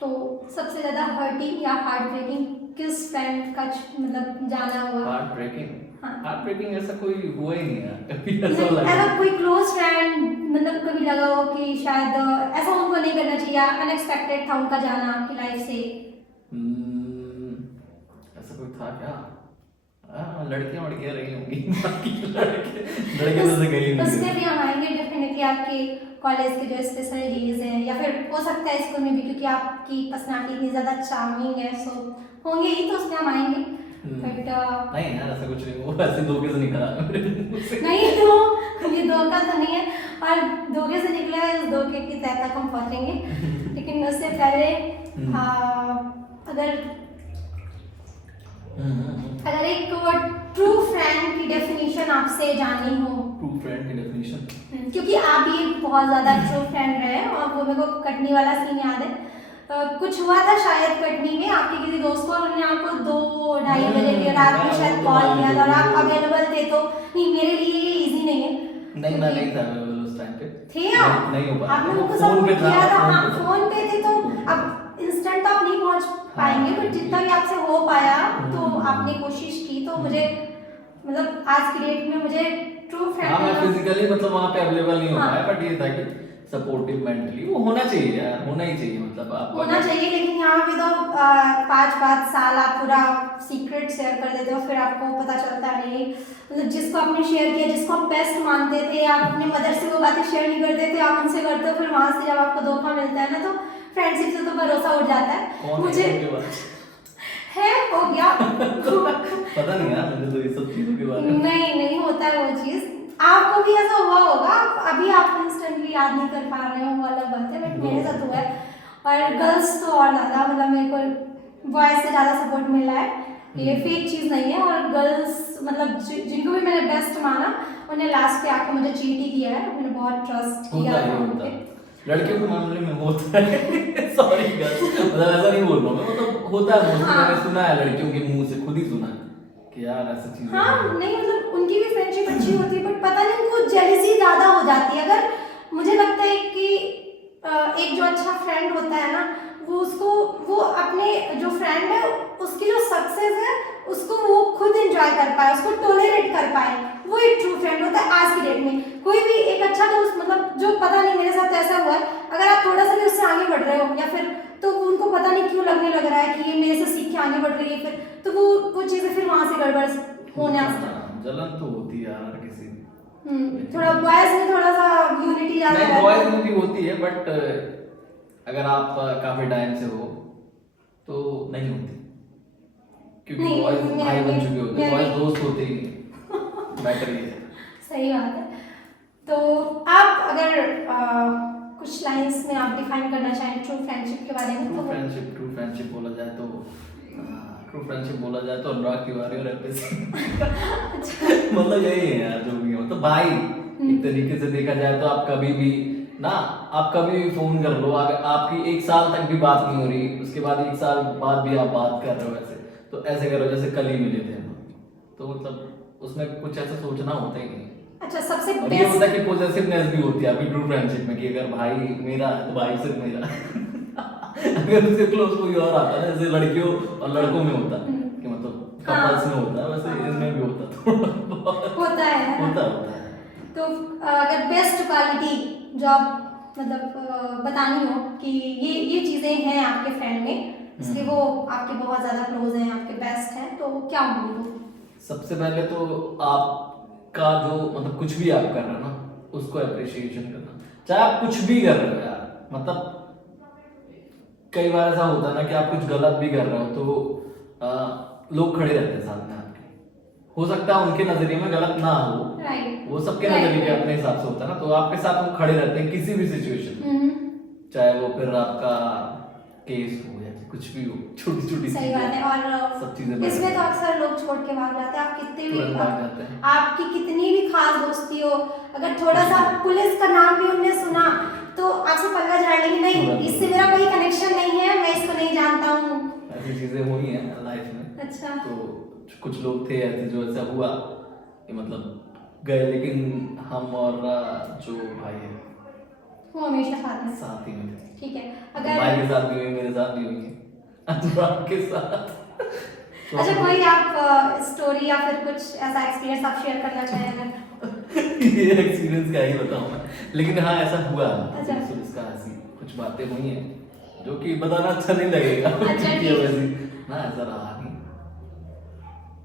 तो सबसे ज्यादा हर्टिंग या हार्ट ब्रेकिंग किस फ्रेंड का मतलब जाना हुआ? Heart breaking? हाँ। हार्ट ब्रेकिंग ऐसा कोई हुआ ही नहीं यार कभी, ऐसा नहीं, लगा। ऐसा कोई क्लोज फ्रेंड मतलब कभी लगा हो कि शायद ऐसा उनको नहीं करना चाहिए, अनएक्सपेक्टेड था उनका जाना आपकी लाइफ से? ऐसा कोई था क्या? लड़कियां वड़कियां रही होंगी बाकी लड़के तो से गई नहीं। उसमें भी हम आएंगे डेफिनेटली, आपके कॉलेज के जो स्पेशल डेज हैं, या फिर हो सकता है स्कूल में भी, क्योंकि आपकी पर्सनालिटी इतनी ज़्यादा चार्मिंग है, सो होंगे ही, तो उसमें हम आएंगे। बट नहीं यार ऐसा कुछ नहीं, वो ऐसे धोखे से निकला मेरे मुंह से। नहीं, तो ये धोखा तो नहीं है, और धोखे से निकला है, उस धोखे की तह तक हम पहुँचेंगे। लेकिन उससे पहले अगर एक ट्रू फ्रेंड की डेफिनेशन आपसे जाननी हो। ट्रू फ्रेंड की डेफिनेशन? क्योंकि आप भी एक बहुत ज़्यादा ट्रू फ्रेंड रहे, और वो मेरे को कटनी वाला सीन याद है। कुछ हुआ था शायद कटनी में आपके किसी दोस्त को, और उन्होंने आपको 2-2:30 बजे की रात में शायद कॉल किया था, और आप अवेलेबल थे, तो नहीं मेरे लिए ये इजी नहीं है। नहीं मैं नहीं था अवेलेबल उस टाइम पे। थे आप? नहीं हो पाया, आपने उनको फोन सब पे था, किया था। फोन हाँ, पे था। फोन पे थे, तो अब इंस्टेंट आप नहीं पहुंच पाएंगे, बट जितना भी आपसे हो पाया तो आपने कोशिश की। तो मुझे मतलब आज की डेट में मुझे ट्रू हाँ मैं फ्रेंड फिजिकली मतलब वहाँ पे अवेलेबल नहीं हो हाँ। पाया, बट ये था कि सपोर्टिव मेंटली वो होना चाहिए यार, होना ही चाहिए, मतलब आप होना चाहिए। लेकिन यहाँ पे तो 5-5 साल आप पूरा सीक्रेट शेयर कर देते हो, फिर आपको पता चलता है मतलब जिसको आपने शेयर किया, जिसको आप बेस्ट मानते थे, आप अपने मदर से वो बातें शेयर नहीं करते थे, आप उनसे करते हो, फिर वहाँ से जब आपको धोखा मिलता है ना, तो फ्रेंडशिप से तो भरोसा उठ जाता है। मुझे है हो गया पता नहीं यार मुझे तो ये सब चीजों के बारे में। नहीं होता है वो चीज, आपको भी ऐसा हुआ होगा, अभी आप इंस्टेंटली याद नहीं कर पा रहे हो, वो अलग बात है, बट मेरे साथ हुआ है। और गर्ल्स तो और ज़्यादा, मतलब मेरे को बॉयज से ज़्यादा सपोर्ट मिला है, ये फेक चीज़ नहीं है। और गर्ल्स मतलब जिनको भी मैंने बेस्ट माना, उन्हें लास्ट पे आके मुझे चीट ही किया है, मैंने बहुत ट्रस्ट किया था उन पे। लड़कियों के मामले में होता है सॉरी मतलब ऐसा नहीं बोल रहा हूँ मैं, मतलब होता है मोस्टली। हाँ। मैंने सुना है लड़कियों के मुंह से, खुद ही सुना है कि यार ऐसा चीज हाँ नहीं, मतलब उनकी भी फ्रेंडशिप अच्छी होती है, बट पता नहीं उनको जेलसी ज़्यादा हो जाती है। अगर मुझे लगता है कि एक जो अच्छा फ्रेंड होता है ना, वो अपने जो फ्रेंड है उसकी जो सक्सेस है उसको वो खुद एंजॉय कर पाए, उसको टॉलरेट कर पाए, वो एक ट्रू फ्रेंड होता है आज की डेट में। कोई भी एक अच्छा दोस्त, मतलब जो पता नहीं मेरे साथ ऐसा हुआ है, अगर आप थोड़ा सा भी उससे आगे बढ़ रहे हो, या फिर तो उनको पता नहीं क्यों लगने लग रहा है कि ये मेरे से सीख के आगे बढ़ रही है, फिर तो वो चीज़ें फिर वहाँ से गड़बड़ होने जलन तो होती है यार किसी में। थोड़ा बॉयज में थोड़ा सा यूनिटी ज्यादा नहीं रहता बॉयज है। में भी होती है, बट अगर आप काफी टाइम से हो तो नहीं होती, क्योंकि नहीं, बॉयज मैं- भाई बन मैं- चुके होते हैं, मैं- बॉयज दोस्त होते ही नहीं। मैटर ये है। सही बात है। तो आप अगर कुछ लाइंस में आप डिफाइन करना चाहें ट्रू फ्रेंडशिप के बारे में, ट्रू तो फ्रेंडशिप बोला जाए तो अनुराग तिवारी और एपी सिंह मतलब यही है यार जो भी है, मतलब भाई एक तरीके से देखा जाए तो आप कभी भी ना, आप कभी भी फोन कर लो, अगर आपकी 1 साल तक भी बात नहीं हो रही, उसके बाद 1 साल बाद भी आप बात कर रहे हो ऐसे, तो ऐसे करो जैसे कल ही मिले थे हम, तो मतलब उसमें कुछ ऐसा सोचना होता ही नहीं। अच्छा, सबसे और ये होता बेस्ट है कि पॉजिटिवनेस भी होती है आपकी ट्रू फ्रेंडशिप में, कि अगर भाई मेरा है तो भाई सिर्फ मेरा अगर उसके क्लोज कोई और आता है, जैसे लड़कियों और लड़कों में होता है कि मतलब कपल्स में होता है, वैसे इसमें भी होता है होता है ना? होता है। तो अगर बेस्ट क्वालिटी जो आप मतलब बतानी हो कि ये चीज़ें हैं आपके फ्रेंड में, इसलिए वो आपके बहुत ज़्यादा क्लोज हैं, आपके बेस्ट हैं, तो क्या होंगी वो? सबसे पहले तो आपका जो मतलब कुछ भी आप कर रहे हो ना, उसको अप्रिशिएशन करना, चाहे आप कुछ भी कर रहे हो यार, मतलब कई बार ऐसा होता है ना कि आप कुछ गलत भी कर रहे हो तो लोग खड़े रहते हैं सामने आपके, हो सकता है उनके नजरिए में गलत ना हो, राइट, वो सबके नजरिए में अपने हिसाब से होता है ना, तो आपके साथ वो खड़े रहते हैं किसी भी सिचुएशन में, चाहे वो फिर आपका केस हो या कुछ भी हो, छोटी छोटी सही बात है। और सब चीजें इसमें तो अक्सर लोग छोड़ के भाग जाते हैं। आप कितने भी तुरंत भाग जाते हैं। आपकी कितनी भी खास दोस्ती हो, अगर थोड़ा सा पुलिस का नाम भी उनने सुना तो आपसे पल्ला झाड़ लेंगे, नहीं तुरंत। इससे मेरा कोई कनेक्शन नहीं है, मैं इसको नहीं जानता हूँ। ऐसी चीजें हुई हैं लाइफ में। अच्छा। तो कुछ लोग थे ऐसे जो ऐसा हुआ कि मतलब गए, लेकिन हम और जो भाई है वो हमेशा साथ में। साथ ही में थे। ठीक है। भाई अगर के साथ भी हुई, मेरे साथ भी हुई है, अनुराग के साथ। तो अच्छा, कोई आप स्टोरी या फिर कुछ ऐसा एक्सपीरियंस आप शेयर करना चाहें अगर? ये एक्सपीरियंस क्या ही बताऊं मैं, लेकिन हाँ ऐसा हुआ। अच्छा। इसका ऐसी कुछ बातें हुई हैं जो कि बताना अच्छा नहीं लगेगा। अच्छा, कि ठीक। वैसी ना ऐसा रहा नहीं,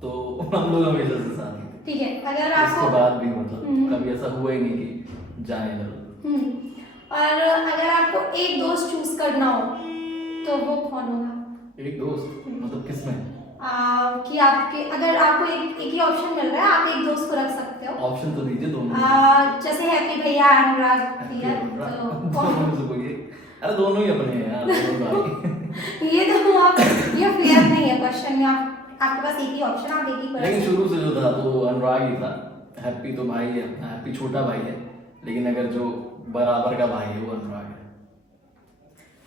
तो हम लोग हमेशा से साथ ही थे। ठीक है। अगर उसके आपको बाद भी मतलब कभी ऐसा हुआ ही नहीं कि जाए इधर। और अगर आपको एक दोस्त चूज करना हो तो वो कौन होगा? एक दोस्त मतलब किसमें? कि आपके अगर आपको एक ही ऑप्शन मिल रहा है, आप एक दोस्त को रख सकते हो। ऑप्शन तो दीजिए दोनों। जैसे हैप्पी भैया, अनुराग भैया, तो दोनों में से कोई एक। अरे दोनों ही अपने हैं यार, दोनों भाई। ये तो आप ये फेयर नहीं है क्वेश्चन में। आपके पास एक ही ऑप्शन, आप एक ही को रख लेकिन सकते हो। शुरू से जो था तो अनुराग ही था। हैप्पी तो भाई है, हैप्पी छोटा भाई है, लेकिन अगर जो बराबर का भाई है वो अनुराग है।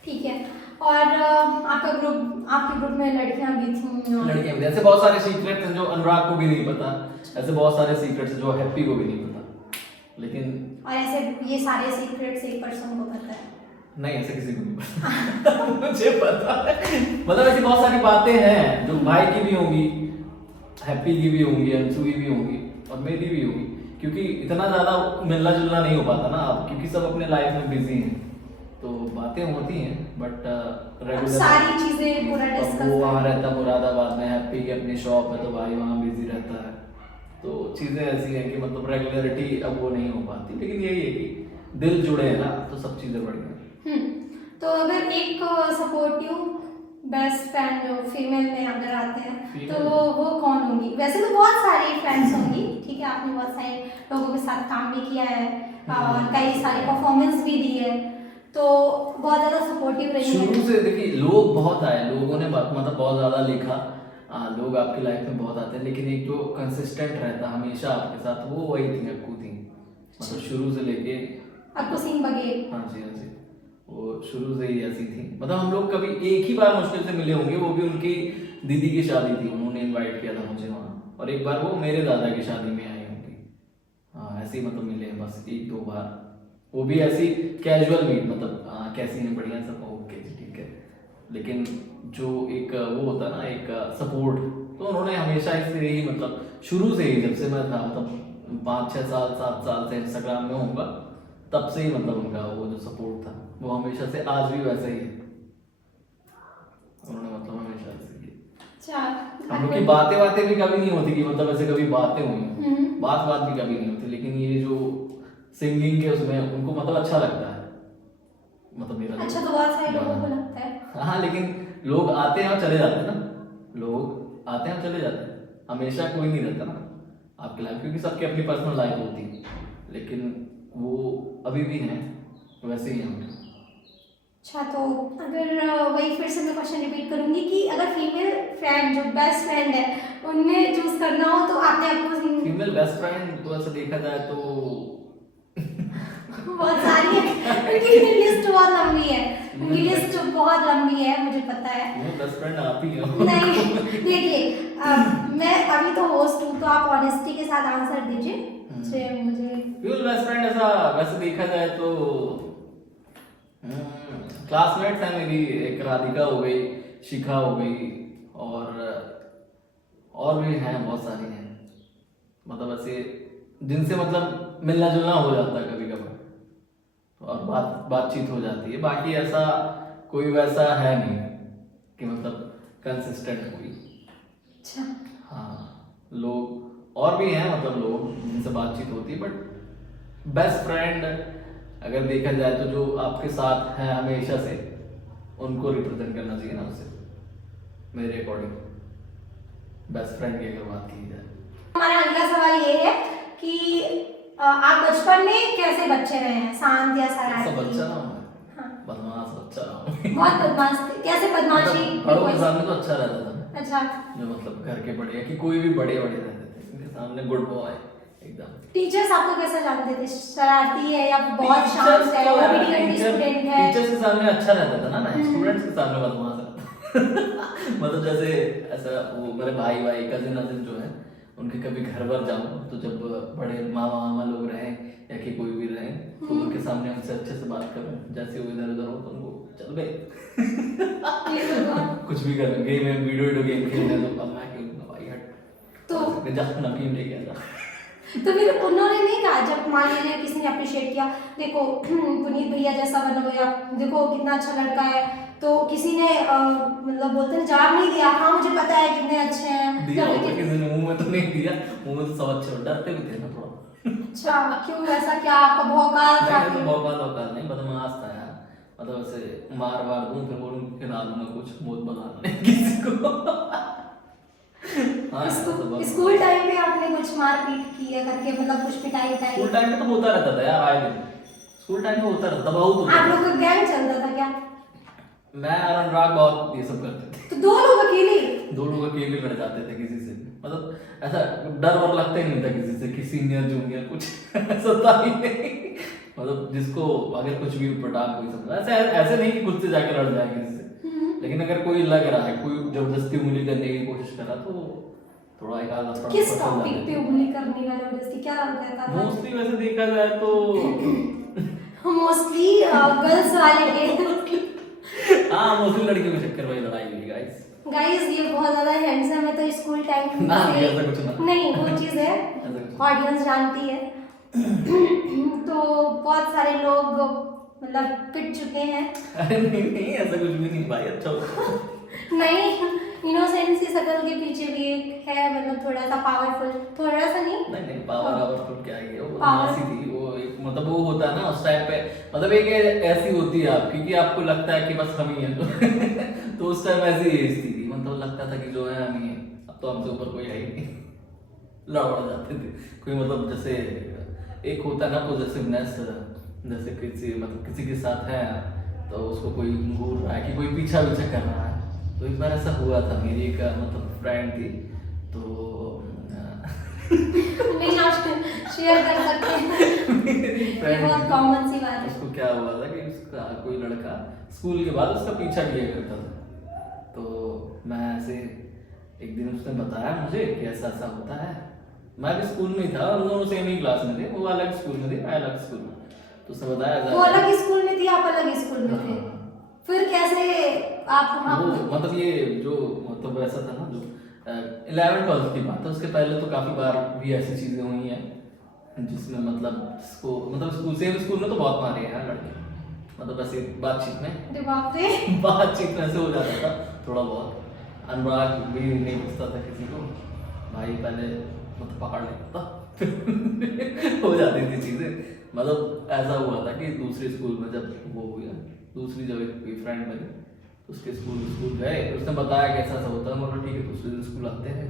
ठीक है। और आपके ग्रुप में लड़कियां भी थी? लड़कियां भी, ऐसे बहुत सारे सीक्रेट्स हैं जो अनुराग को भी नहीं पता, ऐसे बहुत सारे सीक्रेट्स हैं जो हैप्पी को भी नहीं पता, लेकिन और ऐसे ये सारे सीक्रेट्स एक पर्सन को पता है? नहीं, ऐसे किसी को नहीं पता। मुझे पता है, मतलब ऐसी बहुत सारी बातें हैं जो भाई की भी होंगी, हैप्पी की भी होंगी, अंशु की भी होंगी और मेरी भी होगी, क्योंकि इतना ज्यादा मिलना जुलना नहीं हो पाता ना अब, क्योंकि सब अपने लाइफ में बिजी हैं, तो बातें होती हैं बट अब सारी चीजें पूरा डिस्कस वो वहाँ रहता है मुरादाबाद में, हैप्पी की अपनी शॉप है तो भाई वहाँ बिजी रहता है, तो चीजें ऐसी हैं कि मतलब रेगुलरिटी अब वो नहीं हो पाती, लेकिन यही है कि दिल जुड़े हैं ना तो सब चीजें बढ़िया। तो अगर एक सपोर्टिव बेस्ट फ्रेंड जो फीमेल में अगर आते हैं तो वो कौन होंगी? वैसे तो बहुत सारी फ्रेंड्स होंगी, ठीक है, आपने बहुत सारे लोगों के साथ काम भी किया है और कई सारे परफॉर्मेंस भी दी है, तो बहुत ज़्यादा सपोर्टिव रही है। शुरू से देखिए लोग बहुत आए, लोगों ने मतलब बहुत ज़्यादा लिखा, लोग आपकी लाइफ में बहुत आते हैं, लेकिन एक जो कंसिस्टेंट रहता हमेशा आपके साथ वो वही थी, अक्कू थी, मतलब शुरू से लेके। अक्कू सिंह बघेल? हाँ जी, हाँ जी, वो शुरू से ही ऐसी थी, मतलब हम लोग कभी एक ही बार मुश्किल से मिले होंगे, वो भी उनकी दीदी की शादी थी, उन्होंने इनवाइट किया था मुझे वहाँ, और एक बार वो मेरे दादा की शादी में आई होंगी। हाँ ऐसे ही मतलब मिले बस एक दो बार, वो भी ऐसी कैजुअल मीट, मतलब कैसी है, बढ़िया सब, ओके जी ठीक है, लेकिन जो एक वो होता ना एक सपोर्ट, तो उन्होंने हमेशा इससे ही मतलब शुरू से ही, जब से मैं था मतलब 5-6 साल 7 साल से इंस्टाग्राम में होऊंगा, तब से ही मतलब उनका वो जो सपोर्ट था वो हमेशा से आज भी वैसा ही है, उन्होंने मतलब हमेशा से ही। अच्छा, हम लोग की बातें भी कभी नहीं होती कि मतलब ऐसे कभी बातें हुई, बात भी कभी नहीं होती, लेकिन ये जो सिंगिंग के उसमें उनको मतलब अच्छा लगता है, मतलब मेरा अच्छा, तो बहुत सारे लोगों को लगता है। हाँ, लेकिन लोग आते हैं और चले जाते हैं ना, लोग आते हैं और चले जाते हैं, हमेशा कोई नहीं रहता ना आपकी लाइफ, क्योंकि सबकी अपनी पर्सनल लाइफ होती है, लेकिन वो अभी भी हैं वैसे ही हैं। अच्छा, तो अगर वही फिर से मैं क्वेश्चन रिपीट करूंगी कि अगर फीमेल फ्रेंड जो बेस्ट फ्रेंड है उनमें चूज करना हो तो आपने Akku Singh? Female best friend तो ऐसा देखा जाए तो बहुत सारी है, उनकी लिस्ट बहुत लंबी है, उनकी लिस्ट बहुत लंबी है, मुझे पता है। वो बेस्ट फ्रेंड आप ही हो। नहीं, देखिए मैं अभी तो होस्ट हूँ, तो आप ऑनेस्टी के साथ आंसर दीजिए मुझे। फीमेल बेस्ट फ्रेंड ऐसा वैसे देखा जाए तो क्लासमेट्स हैं मेरी, एक राधिका हो गई, शिखा हो गई, और भी हैं, बहुत सारी हैं, मतलब ऐसे जिनसे मतलब मिलना जुलना हो जाता है कभी कभार, और बातचीत हो जाती है, बाकी ऐसा कोई वैसा है नहीं कि मतलब कंसिस्टेंट कोई। अच्छा, हाँ, लोग और भी हैं, मतलब लोग जिनसे बातचीत होती है, बट बेस्ट फ्रेंड अगर देखा जाए तो जो आपके साथ है हमेशा से, उनको रिप्रेजेंट करना चाहिए ना उसे, मेरे अकॉर्डिंग बेस्ट फ्रेंड की अगर बात की जाए। हमारा अगला सवाल ये है कि आप बचपन में कैसे बच्चे रहे हैं? शांत या ऐसा शरारती? बच्चा ना मैं, हाँ। बदमाश बच्चा रहा हूँ। बहुत बदमाश थे। कैसे बदमाशी? मतलब बड़ों के सामने तो अच्छा रहता था, अच्छा, जो मतलब घर के बड़े या कि कोई भी बड़े बड़े रहते थे उनके सामने गुड बॉय एकदम। टीचर्स आपको कैसे जानते थे? शरारती है या बहुत शांत है, ओबीडिएंट स्टूडेंट है? टीचर्स के सामने अच्छा रहता था ना, स्टूडेंट्स के सामने बदमाश रहता। मतलब जैसे ऐसा वो मेरे भाई भाई कजिन अजिन जो है उनके कभी घर पर जाऊं तो जब बड़े मामा मामा लोग रहे या कि कोई भी रहे तो उनके सामने उनसे अच्छे से बात करूं, जैसे वो इधर उधर हो तो उनको चल बे ये भगवान। कुछ भी कर गेम में वीडियो गेम खेलने तो अब मैं क्यों भाई हट तो जा नमकीन लेके आ जा। तो फिर उन्होंने नहीं कहा जब मान लीजिए किसी ने अप्रिशिएट किया, देखो पुनीत भैया जैसा बनो या देखो कितना अच्छा लड़का है, तो किसी ने मतलब बोलते हैं जवाब नहीं दिया, हाँ मुझे पता है कितने अच्छे हैं, दिया या होगा फिर किसी ने, मुंह में तो नहीं दिया, मुंह में तो सब अच्छे हो, डरते भी थे ना थोड़ा। अच्छा क्यों ऐसा, क्या आपका भौकाल था? नहीं तो भौकाल नहीं, बदमाश था यार। मतलब ऐसे मार वार दूं फिर बोलूं खिला दूंगा कुछ, बहुत बता नहीं किसी को। हाँ ऐसा तो बहुत- स्कूल टाइम पे आपने कुछ मारपीट की है करके, मतलब कुछ पिटाई स्कूल उटाई? टाइम में तो होता रहता था यार आए दिन, स्कूल टाइम में होता रहता था, बहुत होता आप था। लोग का गैंग चलता था क्या? मैं और अनुराग बहुत ये सब करते थे। तो दो लोग अकेले? दो लोग अकेले लड़ जाते थे किसी से, मतलब ऐसा डर और लगता ही नहीं था किसी से कि सीनियर जूनियर कुछ ऐसा था ही नहीं। मतलब जिसको अगर कुछ भी पटाख कोई सब ऐसे ऐसे नहीं कि खुद से जाके लड़ जाए किसी से, लेकिन अगर कोई लग रहा है, कोई जबरदस्ती उंगली करने की कोशिश कर रहा तो थोड़ा एक आधा थोड़ा किस टॉपिक पे उंगली करने का जबरदस्ती क्या कहता था? मोस्टली वैसे देखा जाए तो मोस्टली गर्ल्स वाले थे। हाँ मोस्टली लड़कियों के चक्कर में लड़ाई हुई गाइस। गाइस ये बहुत ज्यादा हैंडसम है, तो स्कूल टाइम ना, से ऐसा कुछ ना। नहीं, वो चीज है ऐसा कुछ ऑडियंस जानती है। तो बहुत सारे लोग मतलब पिट चुके हैं। अरे नहीं नहीं ऐसा कुछ भी नहीं भाई, अच्छा होता। नहीं, इनोसेंसी शक्ल के पीछे भी एक है, मतलब थोड़ा सा पावरफुल, थोड़ा सा नहीं। नहीं नहीं पावरफुल क्या है वो Power- बदमाशी थी वो एक, मतलब वो होता है ना उस टाइम पे, मतलब एक ऐसी होती है आपकी कि आपको लगता है कि बस हम ही हैं। तो उस टाइम ऐसी एज थी, मतलब लगता था कि जो है हम ही हैं, अब तो हमसे ऊपर कोई है ही नहीं। लड़ जाते थे कोई, मतलब जैसे एक होता है ना पोजेसिवनेस, जैसे किसी मतलब किसी के साथ है तो उसको कोई घूर रहा है कि कोई पीछा पीछा कर रहा है। तो एक बार ऐसा हुआ था, मेरी एक मतलब फ्रेंड थी तो नहीं आप शेयर कर सकते हैं, मेरी ये friend बहुत थी, कॉमन सी बात है। उसको क्या हुआ था कि उसका कोई लड़का स्कूल के बाद उसका पीछा किया करता था। तो मैं ऐसे एक दिन उसने बताया मुझे कि ऐसा ऐसा होता है, मैं भी स्कूल में ही था, हम दोनों सेम ही क्लास में थे, वो अलग स्कूल में थे मैं अलग स्कूल में। तो उसने बताया वो अलग स्कूल में थी, आप अलग स्कूल में थे, हाँ। फिर कैसे आप वहाँ? वो मतलब ये जो मतलब ऐसा था ना, जो 11th-12th की बात है, उसके पहले तो काफी बार भी ऐसी चीजें हुई हैं जिसमें मतलब इसको मतलब स्कूल सेम स्कूल में तो बहुत मारे हैं यार लड़के, मतलब ऐसे बातचीत में अरे बाप रे। बातचीत में ऐसे हो जाता था थोड़ा बहुत। अनुराग भी नहीं पूछता था किसी को, भाई पहले मतलब पकड़ लेता था हो जाती थी चीजें। मतलब ऐसा हुआ था कि दूसरे स्कूल में जब वो हुआ, दूसरी जब एक कोई फ्रेंड बनी तो उसके स्कूल गए, उसने बताया कि ऐसा ऐसा होता है, मतलब ठीक है दूसरे दिन स्कूल आते हैं,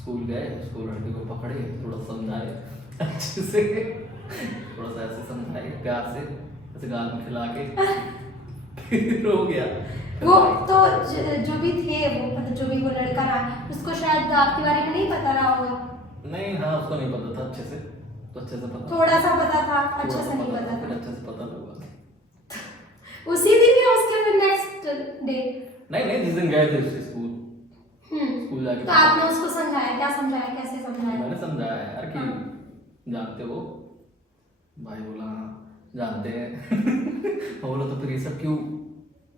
स्कूल गए, उसको लड़के को पकड़े, थोड़ा समझाए अच्छे से, थोड़ा सा ऐसे समझाए प्यार से, ऐसे गाल में खिला के फिर हो गया। वो तो जो भी थे वो मतलब जो भी वो लड़का रहा, उसको शायद आपके बारे में नहीं पता रहा होगा। नहीं हाँ उसको नहीं पता था अच्छे से, तो अच्छे से पता थोड़ा सा पता था, थोड़ा अच्छे सा से नहीं पता फिर था। अच्छे से पता लगा। उसी दिन या उसके फिर नेक्स्ट डे? नहीं नहीं जिस दिन गए थे उसके स्कूल, स्कूल जाके तो आपने उसको समझाया, क्या समझाया, कैसे समझाया? मैंने समझाया यार कि हाँ। जानते हो, भाई बोला हाँ जानते हैं। मैं बोला तो फिर ये सब क्यों,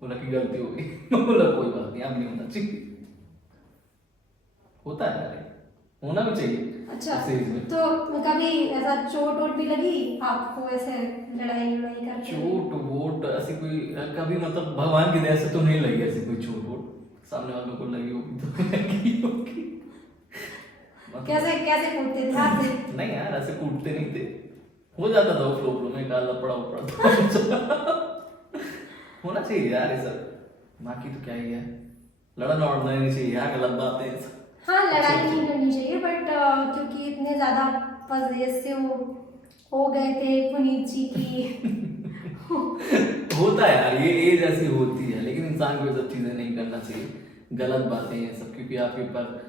बोला कि गलती हो गई। मैं बोला कोई बात नहीं, अब नहीं होना चाहिए, होता है यार, होना भी चाहिए। अच्छा इस एज में। तो कभी ऐसा चोट वोट भी लगी आपको ऐसे लड़ाई लड़ाई करके? चोट वोट ऐसी कोई कभी मतलब भगवान की दया से तो नहीं लगी ऐसी कोई चोट वोट, सामने वालों को लगी होगी तो लगी होगी। मतलब- कैसे कैसे कूदते थे हाथ से? नहीं यार ऐसे कूटते नहीं थे, हो जाता था वो फ्लो फ्लो में काला पड़ा उपड़ा। होना चाहिए यार ये सब, बाकी तो क्या ही है, लड़ना वड़ना ही नहीं चाहिए यार, गलत बात है ये सब। हाँ लड़ाई नहीं करनी चाहिए, बट क्योंकि इतने ज़्यादा पजेसिव हो गए थे पुनीत जी की होता है यार, ये एज ऐसी होती है, लेकिन इंसान को ये सब चीजें नहीं करना चाहिए, गलत बातें हैं सब, क्योंकि आपके ऊपर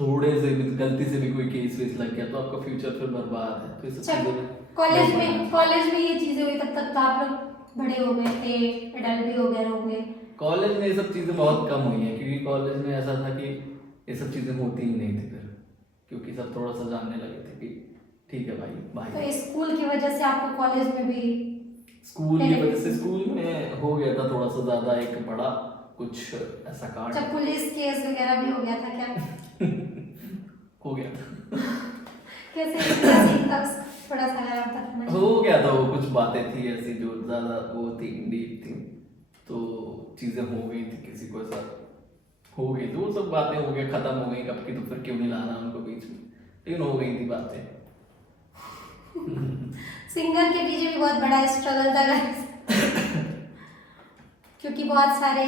थोड़े से भी गलती से भी कोई केस वेस लग गया तो आपका फ्यूचर फिर बर्बाद है। तो ये सब अच्छा, चीजों में कॉलेज नहीं में पड़ना कॉलेज में ये चीजें हुई, तब तक तो आप लोग बड़े हो गए थे, एडल्ट भी हो गए होंगे। चाहिए। कॉलेज में ये सब चीजें बहुत कम हुई हैं, क्योंकि कॉलेज में ऐसा था कि ये सब चीजें होती ही नहीं थी फिर, क्योंकि सब थोड़ा सा जानने लगे थे कि ठीक है भाई तो भाई। स्कूल की वजह से आपको कॉलेज में भी स्कूल की वजह से स्कूल में हो गया था थोड़ा सा ज्यादा एक बड़ा कुछ ऐसा कांड जब पुलिस केस वगैरह भी हो गया था क्या? हो गया था। कैसे कैसे तब थोड़ा सा अगर आप बताना हो गया था, वो कुछ बातें थी ऐसी जो ज्यादा वो थी, डीप थी, तो चीजें हो गई थी, किसी को ऐसा हो गई थी, वो सब बातें हो गई, खत्म हो गई कब की, तो फिर क्यों नहीं लाना उनको बीच में, लेकिन हो गई थी बातें। सिंगर के पीछे भी बहुत बड़ा स्ट्रगल था guys। क्योंकि बहुत सारी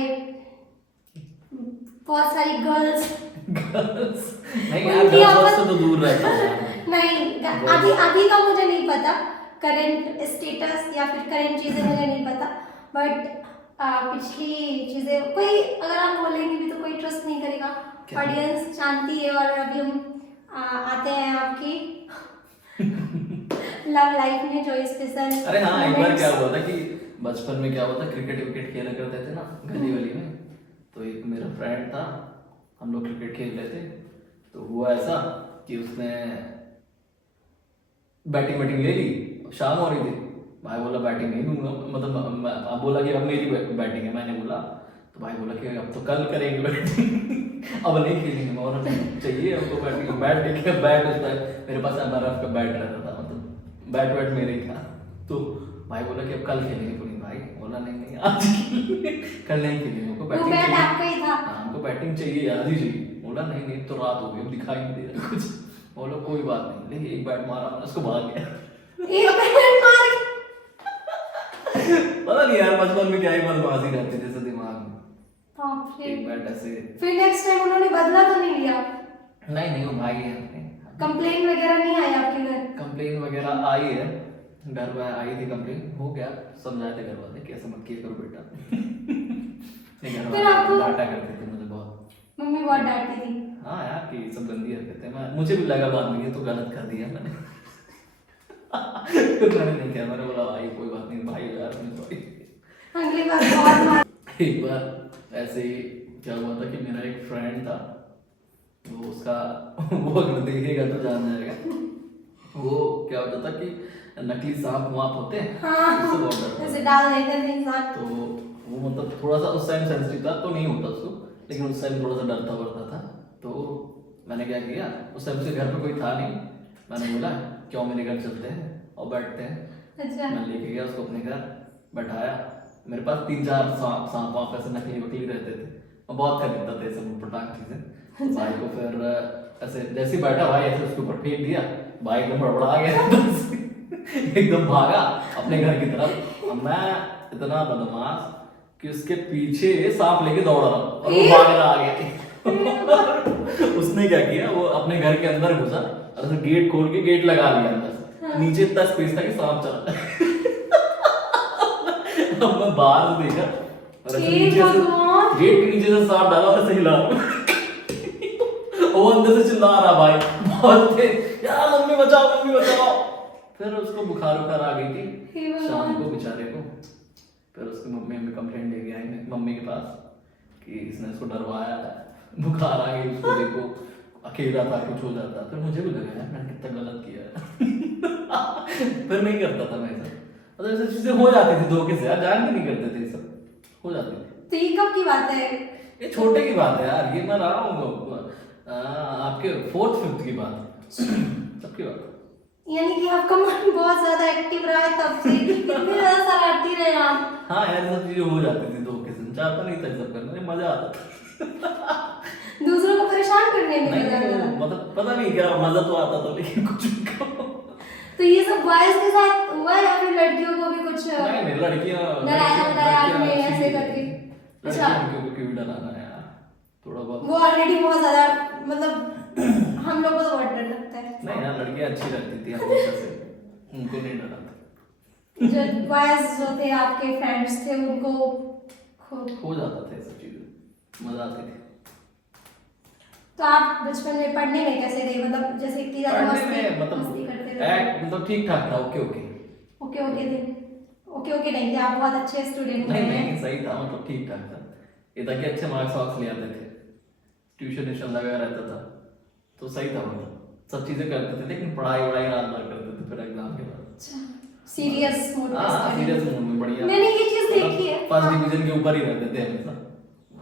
गर्ल्स गर्ल्स नहीं यार, उनकी गर्ल्स आपस- से तो दूर रहता है। नहीं, अभी अभी का मुझे नहीं पता करंट स्टेटस या फिर करंट चीजें मुझे नहीं पता, बट पिछली चीजें कोई अगर आप बोलेंगे भी तो कोई ट्रस्ट नहीं करेगा, क्या? ऑडियंस जानती है। और अभी हम आते हैं आपकी लव लाइफ में जो स्पेशल। अरे हाँ, एक बार क्या हुआ था कि बचपन में क्या हुआ था, क्रिकेट विकेट खेला करते थे ना गली वली में, तो एक मेरा फ्रेंड था, हम लोग क्रिकेट खेल रहे थे, तो हुआ ऐसा कि उसने बैटिंग वैटिंग ले ली, शाम हो रही थी, भाई बोला बैटिंग नहीं दूंगा, मतलब अब बोला कि अब मेरी बैटिंग है, मैंने बोला, तो भाई बोला कि अब तो कल करेंगे बैटिंग अब नहीं खेलेंगे, मैं बोला चाहिए हमको बैटिंग, बैट लेके बैट उस टाइम मेरे पास एमआरएफ का बैट रहता था, मतलब बैट वैट मेरे ही था, तो भाई बोला कि अब कल खेलेंगे पुनीत, भाई बोला नहीं नहीं आज कल नहीं खेलेंगे, हमको वो बैटिंग बैट चाहिए, आपका ही था। हाँ, हमको बैटिंग चाहिए आज ही चाहिए, बोला नहीं नहीं तो रात हो गई, अब दिखाई नहीं दे रहा कुछ, बोलो कोई बात नहीं, लेकिन एक बैट मारा उसको भाग गया। एक बैट मार के- पता नहीं यार बचपन में क्या ही बदमाशी रहती थी ऐसे दिमाग में, बाप रे। एक बैट ऐसे, फिर नेक्स्ट टाइम उन्होंने बदला तो नहीं लिया? नहीं नहीं वो भाई है अपने, कंप्लेन वगैरह नहीं आई आपके घर? कंप्लेन वगैरह आई है, घर में आई थी कंप्लेन, हो गया, समझाए थे घर वाले कैसे मत किया करो बेटा। नहीं, घर फिर वाले आपको- डांटा करते थे मुझे बहुत। मम्मी बहुत डांटती थी। हाँ यार कि ये सब गंदी हरकतें, मैं मुझे भी लगा बाद में ये तो गलत कर दिया मैंने। फिर मैंने नहीं किया, मैंने बोला भाई कोई बात नहीं भाई यार मैं सॉरी। अगली बार बहुत मार। एक बार ऐसे ही क्या हुआ था कि मेरा एक फ्रेंड था, वो उसका वो अगर देखेगा तो जान जाएगा, वो क्या होता था कि नकली सांप वाप होते हैं, हाँ, उससे बहुत डरता था। ऐसे डाल देते थे इंसान। तो वो मतलब थोड़ा सा उस टाइम सेंसिटिव था तो नहीं होता उसको, लेकिन उस टाइम थोड़ा सा डरता वरता था, तो मैंने क्या किया, उस टाइम से घर पे कोई था नहीं, मैंने बोला क्यों मेरे घर चलते हैं और बैठते हैं, अच्छा। मैं लेके गया उसको अपने घर, बैठाया, मेरे पास 3-4 सांप सांप वाप ऐसे नकली वकली रहते थे, मैं बहुत खरीदता था ये सब पटाख चीजें, तो भाई को फिर ऐसे जैसे ही बैठा भाई ऐसे उसके ऊपर फेंक दिया, भाई एकदम बड़बड़ा गया एकदम भागा अपने घर की तरफ, अब मैं इतना बदमाश कि उसके पीछे सांप लेके दौड़ रहा हूँ और वो भाग रहा आगे। उसने क्या किया, वो अपने घर के अंदर घुसा और ऐसे गेट खोल के गेट लगा लिया अंदर से, नीचे इतना स्पेस था कि सांप चला अब मैं बाहर से देखा और ऐसे नीचे से गेट के नीचे से सांप डाला और ऐसे हिला वो अंदर से चिल्ला रहा भाई बहुत तेज, यार मम्मी बचाओ मम्मी बचाओ। फिर उसको बुखार उखार आ गई थी शाम को बेचारे को, फिर उसकी मम्मी हमें कंप्लेंट दे गया है मम्मी के पास कि इसने इसको डरवाया है, बुखार आ गई उसको, देखो अकेला था कुछ हो जाता, फिर मुझे भी लगा यार मैंने कितना गलत किया है। फिर नहीं करता था मैं ऐसा, मतलब ऐसी चीजें हो जाती थी धोखे से यार, जान के नहीं करते थे ये सब हो जाती थी। तो ये कब की बात है? ये छोटे की बात है यार, ये मैं रहा हूँ आपके 4th-5th की बात, सबकी बात है। यानी कि आपका मन बहुत ज्यादा एक्टिव रहा है तब से, कितने ज्यादा शरारती रहे आप। हाँ यार सब चीजें हो जाती थी धोखे से, चाहता नहीं था ये सब करना, मजा आता था। दूसरों को परेशान करने में नहीं मजा आता वो था। मतलब पता नहीं क्या मजा तो आता था, लेकिन कुछ तो ये सब बॉयज के साथ हुआ है या फिर लड़कियों को भी कुछ नहीं नहीं लड़कियां डराया बताया आपने अच्छी ऐसे थी। करके? लड़कियां अच्छा। लड़कियों को क्यों डराना है यार, थोड़ा बहुत। वो ऑलरेडी बहुत ज्यादा, मतलब हम लोग को तो बहुत डर लगता है। नहीं यार लड़कियां अच्छी लगती थी हमेशा से, उनको नहीं डरा था। जो बॉयज जो थे आपके फ्रेंड्स थे उनको हो जाता था ये सब चीजें, मजा आती थी। तो आप बचपन में पढ़ने में कैसे थे, मतलब जैसे इतनी ज्यादा पढ़ने मस्ती में मतलब मस्ती करते थे? मतलब ठीक ठाक था, ओके ओके। ओके ओके थे, ओके ओके नहीं थे, आप बहुत अच्छे स्टूडेंट नहीं हैं। नहीं सही था, मतलब ठीक ठाक था। ये था कि अच्छे मार्क्स वार्क्स ले आते थे, ट्यूशन व्यूशन लगा रहता था, तो सही था, मतलब सब चीजें करते थे, लेकिन पढ़ाई वढ़ाई रात भर करते थे फिर एग्जाम के बाद। अच्छा, सीरियस मोड पे हाँ study। सीरियस मूड में बढ़िया। मैंने ये चीज देखी है। फर्स्ट हाँ। डिवीजन के ऊपर ही रहते थे हमेशा,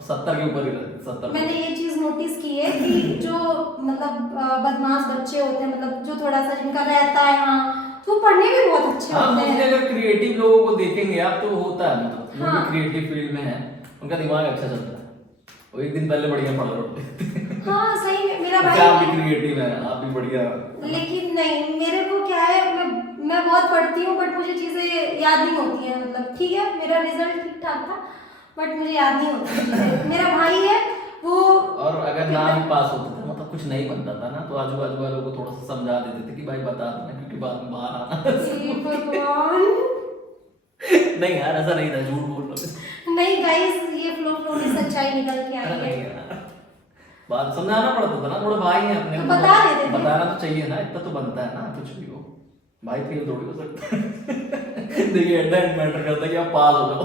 70 के ऊपर ही रहते, 70। मैंने ये चीज नोटिस की है कि जो मतलब बदमाश बच्चे होते हैं, मतलब जो थोड़ा सा जिनका रहता है हाँ, तो वो पढ़ने में बहुत अच्छे हाँ होते मोस्टली हैं। अगर क्रिएटिव लोगों को देखेंगे आप तो होता है, मतलब जो हाँ। भी क्रिएटिव फील्ड में है उनका दिमाग अच्छा चलता है, वो एक दिन पहले बढ़िया पढ़ रहे होते हैं। हाँ सही में, मेरा आप भाई भी क्रिएटिव है, आप भी बढ़िया। लेकिन नहीं, मेरे को क्या है, मैं बहुत पढ़ती हूँ बट मुझे चीजें याद नहीं होती हैं, मतलब ठीक है मेरा रिजल्ट ठीक ठाक था बट मुझे याद नहीं होती चीजें। मेरा भाई है वो, और अगर ना भी पास होता था, मतलब कुछ नहीं बनता था ना, तो आजू बाजू वालों को थोड़ा सा समझा देते थे कि भाई बता देना, क्योंकि बाद में बाहर आना। हे भगवान। नहीं यार ऐसा नहीं था, झूठ बोल रहा नहीं गाइस, ये फ्लो फ्लो में सच्चाई निकल के आई नहीं है। यार, बात समझाना पड़ता था ना, थोड़ा भाई है अपने तो को, बता देते थे। बताना तो चाहिए ना, इतना तो बनता है ना, कुछ भी हो भाई फेल थोड़ी हो सकता है। देखिए एट द एंड मैटर करता है कि आप पास हो जाओ।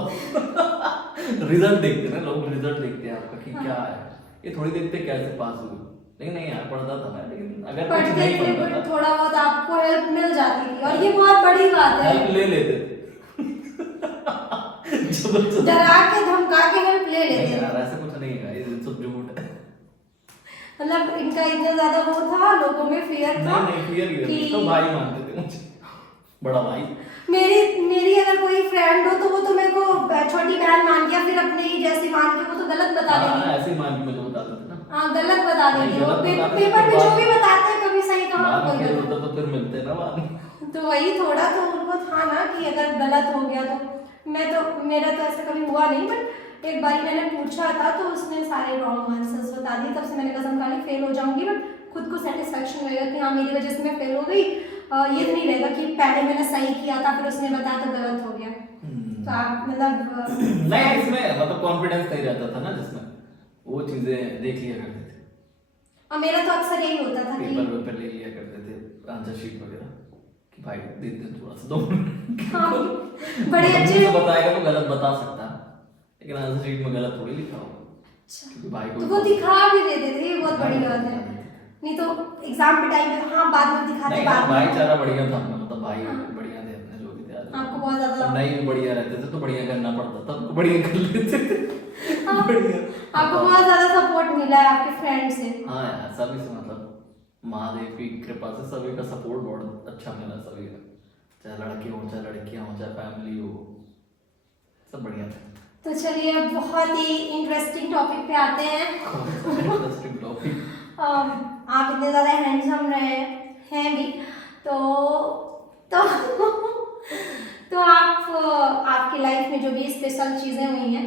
रिजल्ट देखते हैं ना लोग, रिजल्ट देखते हैं आपका कि क्या है, ये थोड़ी देखते कैसे पास हुए। लेकिन नहीं यार पढ़ता था मैं, लेकिन अगर कुछ पढ़ते नहीं थे बनता बट था थोड़ा बहुत आपको हेल्प मिल जाती थी और ये बहुत बड़ी बात है। हेल्प ले लेते थे। जबरदस्त। डरा के धमका के हेल्प ले नहीं लेते यार थे। ऐसा कुछ नहीं है, ये सब झूठ है। मतलब इनका इतना ज्यादा वो था, लोगों में फियर था नहीं नहीं क्लियर ही कि तो भाई मानते थे मुझे, बड़ा भाई। मेरी मेरी अगर कोई फ्रेंड हो तो वो तो मेरे को छोटी बहन मान के या फिर अपने ही जैसी मान के, वो तो गलत बता हाँ देगी। ऐसे ही मान के मुझे बताते थे ना। हाँ गलत बता नहीं, देगी वो, गलत बताते थे, पेपर में बाद जो भी बताते हैं कभी सही कहाँ बाद में कोई फेल गलत। होता तो फिर मिलते हैं ना बाद में। तो वही थोड़ा तो उनको था ना कि अगर गलत हो गया तो मैं तो, मेरा तो ऐसा कभी हुआ नहीं, बट एक बार मैंने पूछा था तो उसने सारे रॉन्ग आंसर्स बता दिए, तब से मैंने कसम खा ली फेल हो जाऊंगी बट खुद को सेटिस्फेक्शन रहेगा कि हाँ मेरी वजह से मैं फेल हो गई। ये तो नहीं रहेगा कि पहले मैंने सही किया था फिर उसने बताया तो गलत हो गया। तो आप मतलब नहीं इसमें मतलब कॉन्फिडेंस नहीं रहता था ना, जिसमें वो चीजें देख लिया करते थे, और मेरा तो अक्सर यही होता था कि पेपर वेपर ले लिया करते थे, आंसर शीट वगैरह कि भाई दे दे थोड़ा सा 2 मिनट। हाँ बड़े मतलब अच्छे। मुझे से बताएगा तो गलत बता सकता है, लेकिन आंसर शीट में गलत थोड़ी लिखा होगा, क्योंकि भाई तो वो दिखा भी देते थे, ये बहुत बड़ी बात है। नहीं नहीं तो एग्जाम के टाइम पे हाँ बाद में दिखाते, बाद में भाईचारा बढ़िया था अपना, मतलब भाई हाँ। बढ़िया थे अपने जो भी थे आदमी। आपको बहुत ज्यादा और नहीं भी बढ़िया रहते थे तो बढ़िया करना पड़ता था, तो बढ़िया कर लेते थे। हाँ, बढ़िया। आपको बहुत ज्यादा सपोर्ट मिला है आपके फ्रेंड से। हाँ यार सभी से, मतलब महादेव की कृपा से सभी का सपोर्ट बहुत अच्छा मिला, सभी का, चाहे लड़के हो चाहे लड़कियां हो चाहे फैमिली हो, सब बढ़िया था। तो चलिए अब बहुत ही इंटरेस्टिंग टॉपिक पे आते हैं। Interesting topic. आप इतने ज़्यादा हैंडसम रहे हैं भी, तो तो तो आप आपकी लाइफ में जो भी स्पेशल चीज़ें हुई हैं,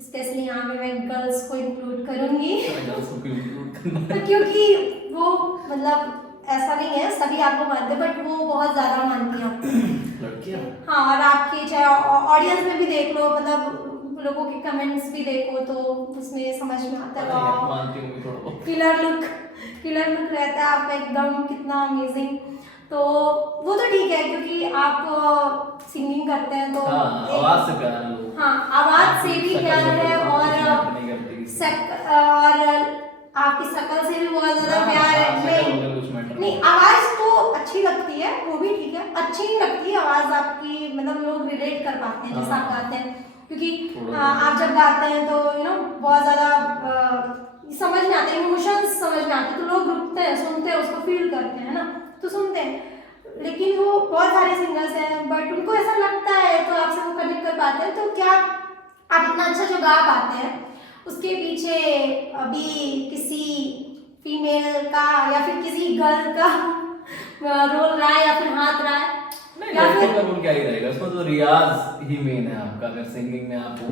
स्पेशली यहाँ पे मैं गर्ल्स को इंक्लूड करूँगी क्योंकि वो मतलब ऐसा नहीं है सभी आपको मानते बट वो बहुत ज़्यादा मानती हैं आपको। लड़कियां हाँ और आपकी चाहे ऑडियंस में भी देख लो, मतलब लोगों के कमेंट्स भी देखो तो उसमें समझ में आता है मानती हूँ थोड़ा बहुत। किलर लुक रहता है आपका एकदम, कितना अमेजिंग। तो वो तो ठीक है क्योंकि आप सिंगिंग करते हैं तो हाँ आवाज से प्यार है लोग। हाँ आवाज से भी प्यार है और आपकी शक्ल से भी बहुत ज्यादा प्यार है। नहीं आवाज तो अच्छी लगती है, वो भी ठीक है, अच्छी नहीं लगती आवाज आपकी, मतलब लोग रिलेट कर पाते हैं जैसा आप गाते हैं, क्योंकि आप जब गाते हैं तो यू नो बहुत ज्यादा समझ में आते हैं, इमोशंस समझ में आते हैं, तो लोग रुकते हैं, सुनते हैं, उसको फील करते हैं ना, तो सुनते हैं। लेकिन वो बहुत सारे सिंगर्स हैं बट उनको ऐसा लगता है तो आपसे वो कनेक्ट कर पाते हैं। तो क्या आप इतना अच्छा जो गा पाते हैं उसके पीछे अभी किसी फीमेल का या फिर किसी गर्ल का रोल रहा है या फिर हाथ रहा है? नहीं या लड़कों फिर का रोल क्या ही रहेगा, उसमें तो रियाज ही मेन है आपका। अगर सिंगिंग में आप हो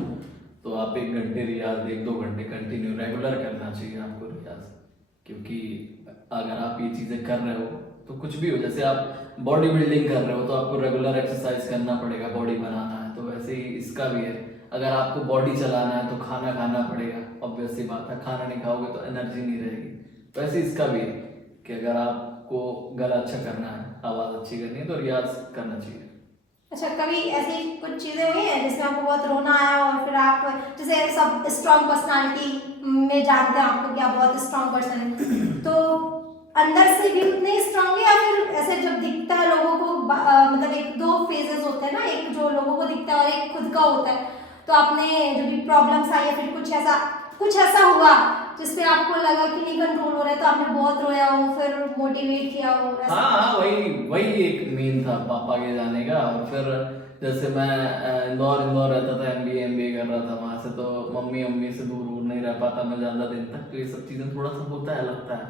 तो आप 1 घंटे रियाज, 1-2 घंटे कंटिन्यू रेगुलर करना चाहिए आपको रियाज, क्योंकि अगर आप ये चीजें कर रहे हो तो कुछ भी हो, जैसे आप बॉडी बिल्डिंग कर रहे हो तो आपको रेगुलर एक्सरसाइज करना पड़ेगा, बॉडी बनाना है, तो वैसे ही इसका भी है। अगर आपको बॉडी चलाना है तो खाना खाना पड़ेगा, ऑब्वियस सी बात है, खाना नहीं खाओगे तो एनर्जी नहीं रहेगी। वैसे इसका भी है कि अगर आपको गला अच्छा करना है, आवाज़ अच्छी करनी है तो रियाज करना चाहिए। अच्छा, कभी ऐसी कुछ चीजें हुई हैं जिसमें आपको बहुत रोना आया और फिर आप, जैसे सब स्ट्रॉन्ग पर्सनालिटी में जानते हैं आपको कि आप बहुत स्ट्रॉन्ग पर्सन हैं, तो अंदर से भी उतने ही स्ट्रॉन्ग है, या फिर ऐसे जब दिखता है लोगों को मतलब एक दो फेजेस होते हैं ना, एक जो लोगों को दिखता है और एक खुद का होता है, तो आपने जब भी प्रॉब्लम्स आई या फिर कुछ ऐसा हुआ जिससे आपको लगा कि नहीं कंट्रोल हो रहा है, तो आपने बहुत रोया हो, फिर मोटिवेट किया हो ऐसा? हाँ, वही एक मेन था पापा के जाने का। और फिर जैसे मैं इंदौर रहता था, एमबीए कर रहा था वहां से, तो मम्मी से दूर नहीं रह पाता मैं ज्यादा दिन तक, तो ये सब चीजें थोड़ा सा होता है, लगता है,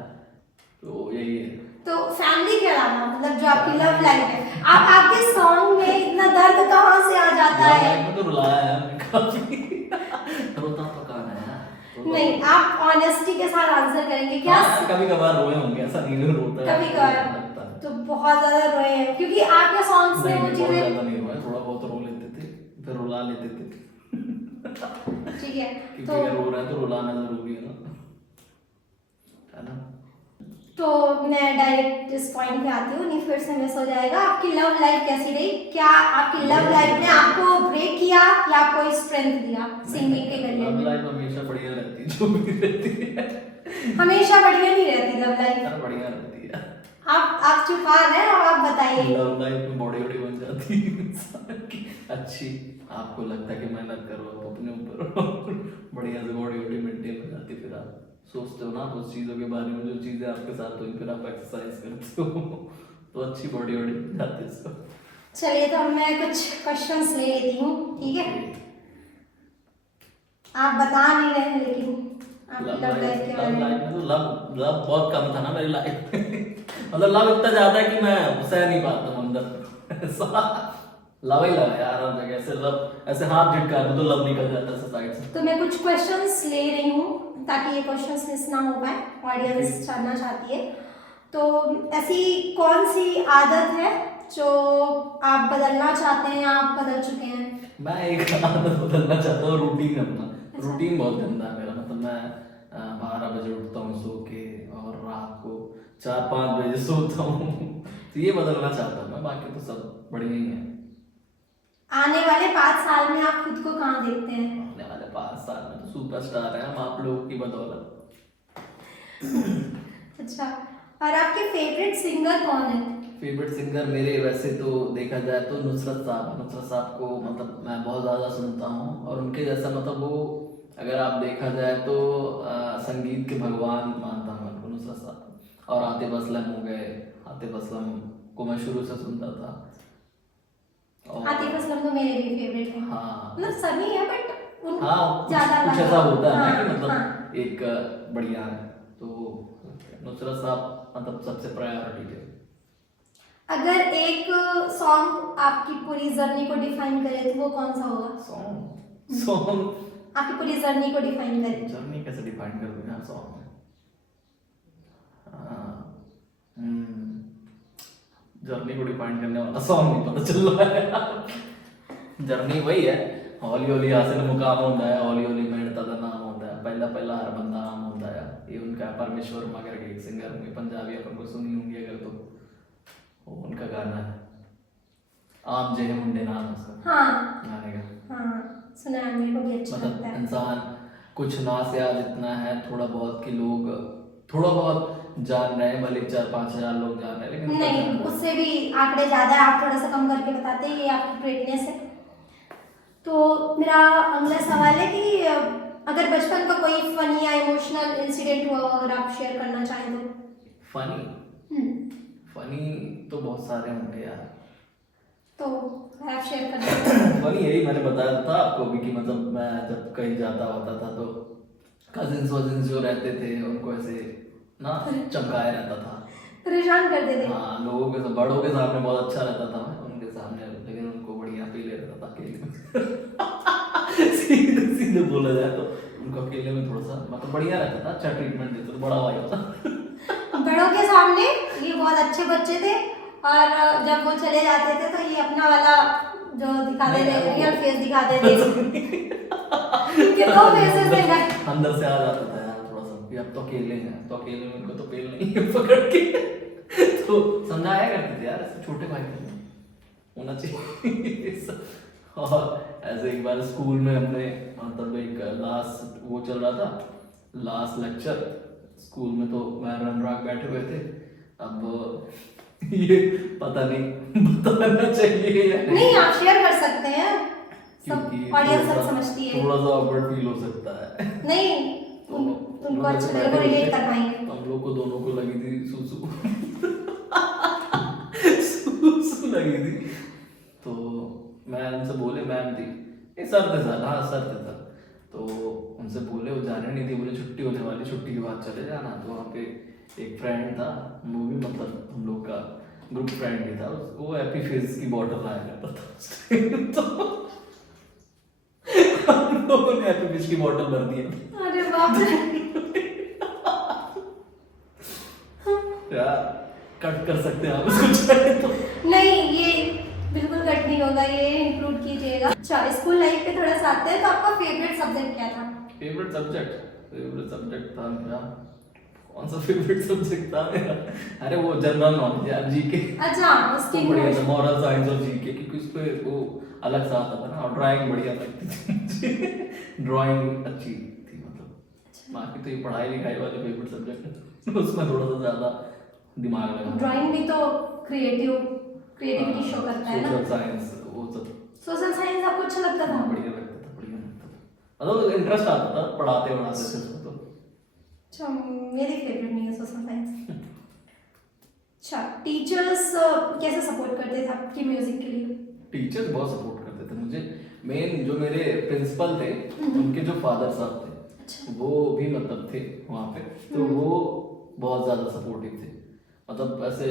तो यही है। तो फैमिली के अलावा मतलब जो आपकी लव लाइफ है, आपके सॉन्ग में इतना दर्द कहाँ से आ जाता लव है? लाइफ में तो रुलाया है हमने काफी रोता तो कहाँ है यार, रोता नहीं, तो- आप ऑनेस्टी के साथ आंसर करेंगे क्या? हाँ, कभी कभार रोए होंगे, ऐसा नहीं है रोता है, कभी कभार लगता है। तो बहुत ज्यादा रोए हैं, क्योंकि आपके सॉन्ग्स में नहीं, वो बहुत चीजें। ज्यादा नहीं रोए, थोड़ा बहुत रो लेते थे, फिर रुला लेते थे ठीक है, क्योंकि तो अगर रो रहे हैं तो रुलाना जरूरी है ना। तो मैं डायरेक्ट इस पॉइंट पे आती हूँ, नहीं फिर से मिस हो जाएगा। आपकी लव लाइफ कैसी रही? क्या आपकी लव लाइफ ने आपको ब्रेक किया या आपको स्ट्रेंथ दिया सिंगिंग के करियर लव में? लाइफ हमेशा बढ़िया रहती है, जो भी रहती है हमेशा बढ़िया नहीं रहती लव लाइफ। यार, बढ़िया रहती है। आप छुपा रहे हैं, अब आप बताइए। लव लाइफ में बॉडी वॉडी बन जाती है इंसान की अच्छी, आपको लगता है कि मेहनत करो आप अपने ऊपर बढ़िया से बॉडी वॉडी मेंटेन हो जाती है, फिर आप सोचते हो ना उस चीज़ों के बारे में, जो चीज़ें आपके साथ हुई, फिर आप एक्सरसाइज करते हो तो अच्छी बॉडी वॉडी बन जाती है इसको। चलिए, तो मैं कुछ क्वेश्चंस ले लेती हूँ, ठीक है? आप बता नहीं रहे हैं लेकिन आपकी लव लाइफ के बारे लव में। लाइफ में तो लव बहुत कम था ना मेरी लाइफ में मतलब लव इतना ज्यादा है कि मैं सह नहीं पाता हूँ अंदर ऐसा लव ही लव है यार, हर जगह ऐसे लव, ऐसे हाथ झटका दो तो लव निकल जाता है साइड से। तो मैं कुछ क्वेश्चंस ले रही हूँ ताकि ये क्वेश्चंस मिस ना हो पाए, ऑडियंस जानना चाहती है। तो ऐसी कौन सी आदत है जो आप बदलना चाहते हैं या आप बदल चुके हैं? मैं एक आदत बदलना चाहता हूँ, रूटीन अपना। अच्छा। रूटीन बहुत गंदा है मेरा, मतलब मैं 12 बजे उठता हूँ सो के और रात को 4-5 बजे सोता हूँ तो ये बदलना चाहता हूँ मैं, बाकी तो सब बढ़िया ही है। आने वाले 5 साल में आप खुद को कहाँ देखते हैं? आने वाले 5 साल में तो सुपरस्टार हैं हम आप लोगों की बदौलत। अच्छा, और आपके फेवरेट सिंगर कौन है? फेवरेट सिंगर मेरे वैसे तो देखा जाए तो नुसरत साहब को मतलब मैं बहुत ज़्यादा सुनता हूँ, और उनके जैसा मतलब वो अगर आप देखा जाए तो संगीत के भगवान मानता हूँ उनको, नुसरत साहब। और आतिफ असलम हो गए, आतिफ असलम को मैं शुरू से सुनता था। और आतिफ असलम तो मेरे भी फेवरेट हैं। हाँ, मतलब सभी है बट उन हाँ, ज्यादा कुछ ऐसा होता है ना हाँ, कि मतलब हाँ। एक बढ़िया है, तो नुसरत साहब मतलब सबसे प्रायोरिटी है। अगर एक सॉन्ग आपकी पूरी जर्नी को डिफाइन करे तो वो कौन सा होगा? सॉन्ग आपकी पूरी जर्नी को डिफाइन करे। जर्नी कैसे डिफाइन कर दूं यार सॉन्ग में? जर्नी को डिफाइन करने वाला सॉन्ग नहीं पता चल रहा है जर्नी वही है, हौली हौली हासिल मुकाम होता है, हौली हौली मेहनत दा नाम होता है, पहला पहला हर बंदा नाम होता है। ये उनका परमेश्वर मगर के एक सिंगर होंगे पंजाबी, अपन को सुनी होंगी अगर, तो वो उनका गाना है आम जे मुंडे नाम है उसका हाँ गाने का। हाँ, सुना है, मेरे को भी अच्छा लगता मतलब है। इंसान कुछ ना से आज इतना है, थोड़ा बहुत कि लोग थोड़ा बहुत जान रहे हैं, भले 4-5 हजार लोग जान रहे हैं, लेकिन नहीं, जान रहे हैं। उससे भी आंकड़े ज्यादा है, आप थोड़ा सा कम करके बताते हैं, ये आपकी ग्रेटनेस है। तो मेरा अगला सवाल है कि अगर बचपन का कोई फनी या इमोशनल इंसिडेंट हुआ हो, अगर आप शेयर करना चाहें तो? फनी तो बहुत सारे होंगे यार। तो अगर आप शेयर करना फनी यही मैंने बताया था आपको भी कि मतलब मैं जब कहीं जाता होता था तो कजिन्स वजिन्स जो रहते थे उनको ऐसे ना चमकाया रहता था, परेशान कर देते। हाँ, लोगों के बड़ों के सामने बहुत अच्छा रहता था मैं उनके सामने, लेकिन उनको बढ़िया पी ले रहता था अकेले में सीधे सीधे बोला जाए तो उनको अकेले में थोड़ा सा मतलब बढ़िया रहता था, अच्छा ट्रीटमेंट देते तो बड़ा भाई होता बड़ा बड़ों के सामने ये बहुत अच्छे बच्चे थे, और जब वो चले जाते थे तो ये अपना वाला जो दिखाते थे, रियल फेस दिखाते थे। इनके दो फेसेस थे गाइस। अंदर से आ जाता था यार थोड़ा सा कि अब तो अकेले हैं, तो अकेले में उनको तो पेल नहीं है पकड़ के। तो समझाया करते थे यार, ऐसे छोटे भाई होना चाहिए। और ऐसे एक बार स्कूल में हमने मतलब एक लास्ट वो चल रहा था, लास्ट लेक्चर स्कूल में, तो मैं अनुराग बैठे हुए थे। अब ये पता नहीं बताना चाहिए या नहीं, आप शेयर कर सकते हैं, सब क्योंकि ऑडियंस सब थोड़ा सा- समझती है। थोड़ा सा awkward फील हो सकता है। नहीं, तो तुमको हम अच्छा ऐसे लगेगा, बैठे हुए रिलेट थे, कर पाएंगे। तो हम लोग को दोनों को लगी थी सुसु। सुसु लगी थी, तो मैं उनसे बोले, मैम थी, ये सर थे सर, हाँ सर थे सर, तो उनसे बोले, वो जाने नहीं थी, बोले छुट्टी होने वाली, छुट्टी के बाद चले जाना। तो वहाँ पे एक फ्रेंड था, वो भी मतलब हम लोग का ग्रुप फ्रेंड ही था, वो हैप्पी फिज की बॉटल लाया करता था। तो हम लोगों ने हैप्पी फिज की बॉटल भर दी। अरे बाप रे। यार कट कर सकते हैं आप इसको चाहे तो। नहीं, ये बिल्कुल कट नहीं होगा, ये इंक्लूड कीजिएगा। अच्छा, स्कूल लाइफ पे थोड़ा सा आते हैं, तो आपका फेवरेट सब्जेक्ट क्या था? फेवरेट सब्जेक्ट था मेरा, कौन सा फेवरेट सब्जेक्ट था मेरा? अरे वो जनरल नॉलेज यार, जीके। अच्छा, उसकी वो बढ़िया था, मॉरल साइंस और जीके, क्योंकि उस पे वो अलग सा आता था ना, और ड्राइंग बढ़िया लगती थी। ड्राइंग अच्छी थी मतलब। बाकी तो ये पढ़ाई लिखाई वाले फेवरेट सब्जेक्ट उसमें थोड़ा सा ज्यादा दिमाग लगा। ड्राइंग भी तो क्रिएटिविटी शो करता है ना। सोशल साइंस वो सब सोशल साइंस आपको अच्छा लगता था? बढ़िया लगता था, बढ़िया लगता था, मतलब इंटरेस्ट आता था, पढ़ाते थे उसमें तो। अच्छा, मेरी फेवरेट नहीं है सोशल साइंस। अच्छा, टीचर्स कैसे सपोर्ट करते थे आपकी म्यूजिक के लिए? टीचर्स बहुत सपोर्ट करते थे मुझे। मेन जो मेरे प्रिंसिपल थे, उनके जो फादर साहब थे, अच्छा। वो भी मतलब थे वहाँ पे, तो वो बहुत ज़्यादा सपोर्टिव थे। मतलब ऐसे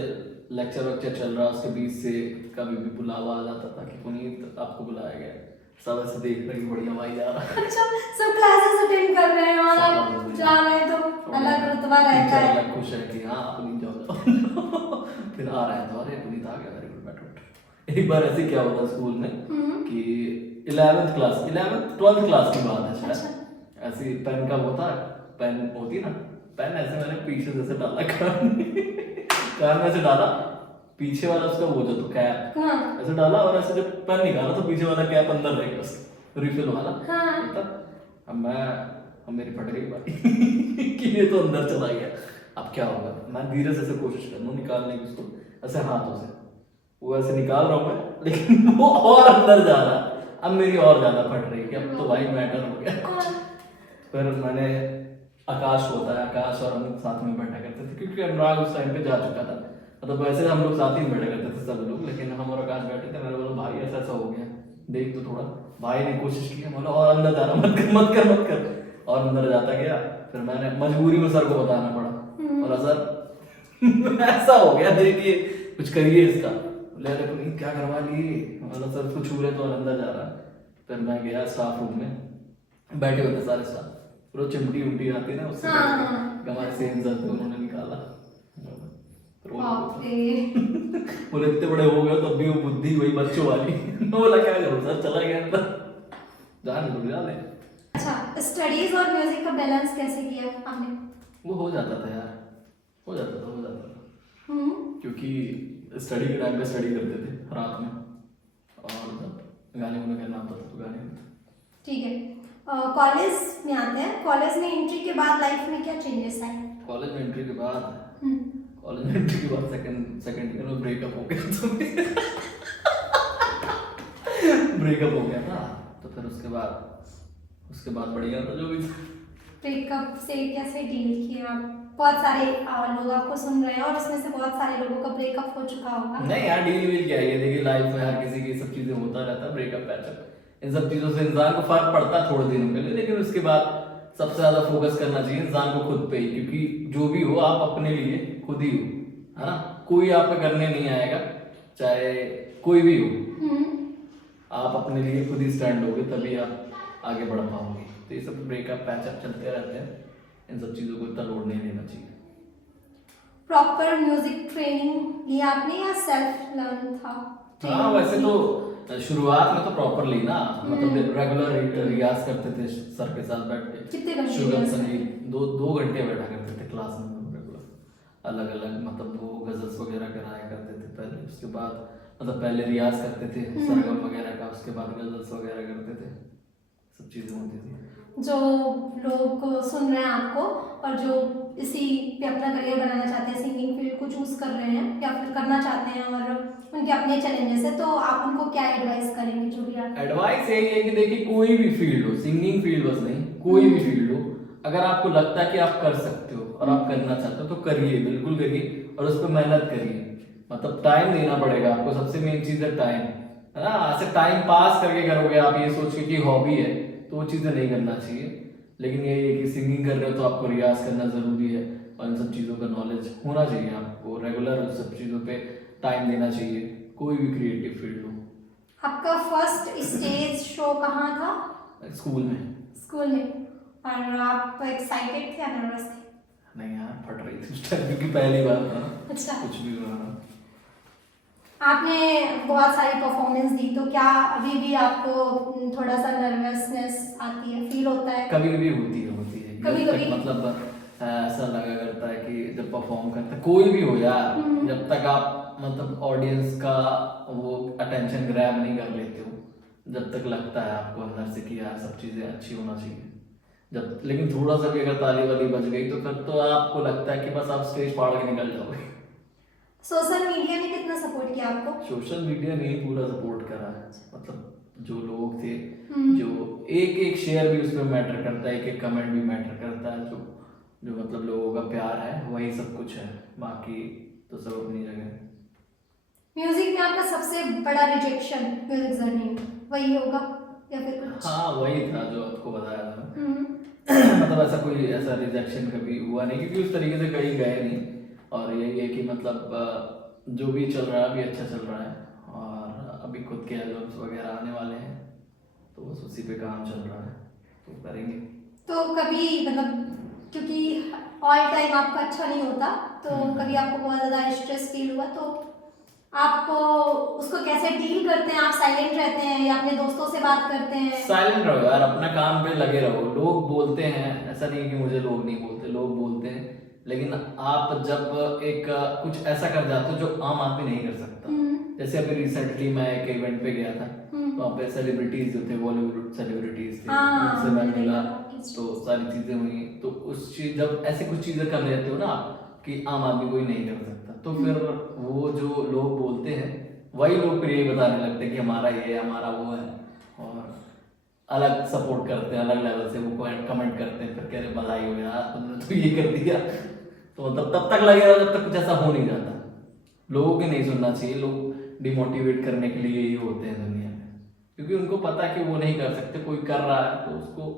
लेक्चर वेक्चर चल रहा, उसके बीच से कभी भी बुलावा आ जाता था कि पुनीत आपको बुलाया गया है, सब ऐसे देख रहे हैं, बढ़िया भाई जा रहा है। अच्छा, सब क्लासेस अटेंड कर रहे हैं और आप जा रहे हैं, तो अलग रुतबा रहता टीचर है। अलग खुश है कि हाँ पुनीत जाओ। फिर आ रहे हैं तो अरे पुनीत आ गया, वेरी गुड, बैठो। एक बार ऐसे क्या हुआ स्कूल में कि 11th क्लास 12th क्लास की बात है शायद। ऐसी पेन का वो था, पेन होती ना, पेन ऐसे मैंने पीछे से डाला कान में से डाला, पीछे वाला उसका वो जो तो कैप हाँ। ऐसे डाला, और ऐसे जब पेन निकाला तो पीछे वाला कैप अंदर रह गया उसका, रिफिल वाला। हाँ। अब मेरी फट गई बात कि ये तो अंदर चला गया, अब क्या होगा। मैं धीरे से ऐसे कोशिश कर रहा हूँ निकालने की उसको, ऐसे हाथों से वो ऐसे निकाल रहा हूँ मैं, लेकिन वो और अंदर जा रहा है। अब मेरी और ज्यादा फट रही है, अब तो भाई मैटर हो गया। फिर मैंने आकाश होता है, आकाश और हम साथ में बैठा करते थे, क्योंकि अनुराग उस टाइम पे जा चुका था। मतलब वैसे हम लोग साथ ही में बैठा करते थे सब लोग, लेकिन हम और आकाश बैठे थे। मैंने बोला भाई ऐसा ऐसा हो गया, देख तो थोड़ा। भाई ने कोशिश की, बोला और अंदर जा रहा, मत कर मत कर मत कर, और अंदर जाता गया। फिर मैंने मजबूरी में सर को बताना पड़ा, बोला सर ऐसा हो गया, देखिए कुछ करिए इसका। ले रहे पुनीत क्या करवा लिए, मतलब सर उसको छू रहे तो और अंदर जा रहा। फिर मैं गया स्टाफ रूम में, बैठे होते सारे स्टाफ, फिर वो चिमटी उमटी आती है ना उससे, हमारे सेम सर थे, उन्होंने निकाला। फिर बाप रे। बोले इतने बड़े हो गए तब भी वो बुद्धि वही बच्चों वाली। मैं बोला क्या करूँ सर, चला गया अंदर, जान दो जाने। अच्छा, स्टडीज और म्यूजिक का बैलेंस कैसे किया आपने? वो हो जाता था यार, हो जाता था। क्योंकि स्टडी के टाइम पे स्टडी करते थे रात में, और जब गाने वाने करना होता था तो गाने। ठीक है, कॉलेज में आते हैं। कॉलेज में एंट्री के बाद लाइफ में क्या चेंजेस आए? कॉलेज में एंट्री के बाद सेकंड ईयर में ब्रेकअप हो गया। तो ब्रेकअप हो गया था, तो फिर उसके बाद बढ़िया था जो भी। ब्रेकअप से कैसे डील किए आप? बहुत सारे लोग आपको सुन रहे हैं, और उसमें से बहुत सारे लोगों का ब्रेकअप हो चुका होगा। नहीं यार, डील वील क्या है, देखिए लाइफ में हर किसी की सब चीजें होता रहता है, ब्रेकअप पैचअप, इन सब चीजों से इंसान को फर्क पड़ता है थोड़े दिनों के लिए, लेकिन उसके बाद सबसे ज्यादा फोकस करना चाहिए इंसान को खुद पे ही, क्योंकि जो भी हो आप अपने लिए खुद ही हो, है ना। कोई आप पे करने नहीं आएगा, चाहे कोई भी हो, आप अपने लिए खुद ही स्टैंड होगे, तभी आप आगे बढ़ पाओगे। तो ये सब ब्रेकअप पैचअप चलते रहते हैं, इन सब चीज़ों को इतना लोड नहीं लेना चाहिए। प्रॉपर म्यूजिक ट्रेनिंग लिया आपने या सेल्फ लर्न था? हाँ वैसे तो शुरुआत में तो प्रॉपर ली ना, मतलब रेगुलर रियाज करते थे सर के साथ बैठ के। कितने घंटे शुगर रियाज संगीत 2 घंटे बैठा करते थे क्लास में रेगुलर, अलग अलग मतलब वो गजल्स वगैरह कराया करते थे पहले। उसके बाद मतलब पहले रियाज करते थे सरगम वगैरह का, उसके बाद गजल्स वगैरह करते थे, सब चीजें होती थी। जो लोग सुन रहे हैं आपको और जो इसी पे अपना करियर बनाना चाहते हैं, सिंगिंग फील्ड को चूज कर रहे हैं या फिर करना चाहते हैं और उनके अपने चैलेंजेस है, तो आप उनको क्या एडवाइस करेंगे? जो भी आप एडवाइस यही है कि देखिए कोई भी फील्ड हो, सिंगिंग फील्ड बस नहीं, कोई भी फील्ड हो, अगर आपको लगता है कि आप कर सकते हो और आप करना चाहते हो तो करिए, बिल्कुल करिए और उस पर मेहनत करिए। मतलब टाइम देना पड़ेगा आपको, सबसे मेन चीज है टाइम, है ना। ऐसे टाइम पास करके करोगे आप ये सोच के कि हॉबी है तो वो चीजें नहीं करना चाहिए। लेकिन ये है कि सिंगिंग कर रहे हो तो आपको रियाज करना जरूरी है और इन सब चीज़ों का नॉलेज होना चाहिए आपको, रेगुलर उन सब चीज़ों पे टाइम देना चाहिए, कोई भी क्रिएटिव फील्ड हो। आपका फर्स्ट स्टेज शो कहाँ था? स्कूल में। स्कूल में। और आप एक्साइटेड थे या नर्वस थे? नहीं यार फट रही थी उस टाइम क्योंकि पहली बार था ना, अच्छा। कुछ भी हुआ ना। आपने बहुत सारी परफॉर्मेंस दी, तो क्या अभी भी आपको थोड़ा सा नर्वसनेस आती है, फील होता है? कभी कभी होती है कभी-कभी? मतलब ऐसा लगा करता है कि जब परफॉर्म करते हैं कोई भी हो यार, जब तक आप मतलब ऑडियंस का वो अटेंशन ग्रैब नहीं कर लेते हो, जब तक लगता है आपको अंदर से कि यार सब चीज़ें अच्छी होना चाहिए, जब लेकिन थोड़ा सा भी अगर ताली वाली बज गई तो फिर तो आपको लगता है कि बस आप स्टेज फाड़ के निकल जाओगे। सोशल मीडिया ने कितना सपोर्ट किया आपको? सोशल मीडिया ने ही पूरा सपोर्ट करा है, मतलब जो लोग थे, जो एक एक शेयर भी उसमें मैटर करता है, एक एक कमेंट भी मैटर करता है, जो मतलब लोगों का प्यार है वही सब कुछ है, बाकी तो सब अपनी जगह है। म्यूजिक में आपका सबसे बड़ा रिजेक्शन म्यूजिक जर्नी में वही होगा या फिर कुछ? हाँ वही था जो आपको बताया था। हम्म। मतलब ऐसा कोई ऐसा रिजेक्शन कभी हुआ नहीं क्योंकि उस तरीके से कहीं गए नहीं, और यही है कि मतलब जो भी चल रहा है अभी अच्छा चल रहा है, और अभी खुद के एल्बम्स वगैरह आने वाले हैं तो बस उसी पे काम चल रहा है, तो करेंगे। तो कभी मतलब क्योंकि ऑल टाइम आपका अच्छा नहीं होता, तो कभी आपको बहुत ज़्यादा स्ट्रेस फील हुआ तो आप उसको कैसे डील करते हैं? आप साइलेंट रहते हैं या अपने दोस्तों से बात करते हैं? साइलेंट रहो यार, अपना काम पे लगे रहो। लोग बोलते हैं, ऐसा नहीं कि मुझे लोग नहीं बोलते, लोग बोलते हैं, लेकिन आप जब एक कुछ ऐसा कर जाते हो जो आम आदमी नहीं कर सकता, जैसे अभी रिसेंटली मैं एक इवेंट पे गया था, वहाँ पे सेलिब्रिटीज जो थे, बॉलीवुड सेलिब्रिटीज थे, उनसे मैं मिला, तो सारी चीजें हुई। तो उस चीज जब ऐसे कुछ चीजें कर लेते हो ना आप कि आम आदमी कोई नहीं कर सकता, तो फिर वो जो लोग बोलते हैं वही लोग फिर ये बताने लगते हैं कि हमारा ये है, हमारा वो है, और अलग सपोर्ट करते हैं, अलग लेवल से वो कमेंट करते हैं, फिर कह रहे बधाई हो यार तुमने तो ये कर दिया। तो मतलब तब तक लगेगा जब तक कुछ ऐसा हो नहीं जाता। लोगों की नहीं सुनना चाहिए, लोग डिमोटिवेट करने के लिए ही होते हैं दुनिया में, क्योंकि उनको पता है कि वो नहीं कर सकते, कोई कर रहा है तो उसको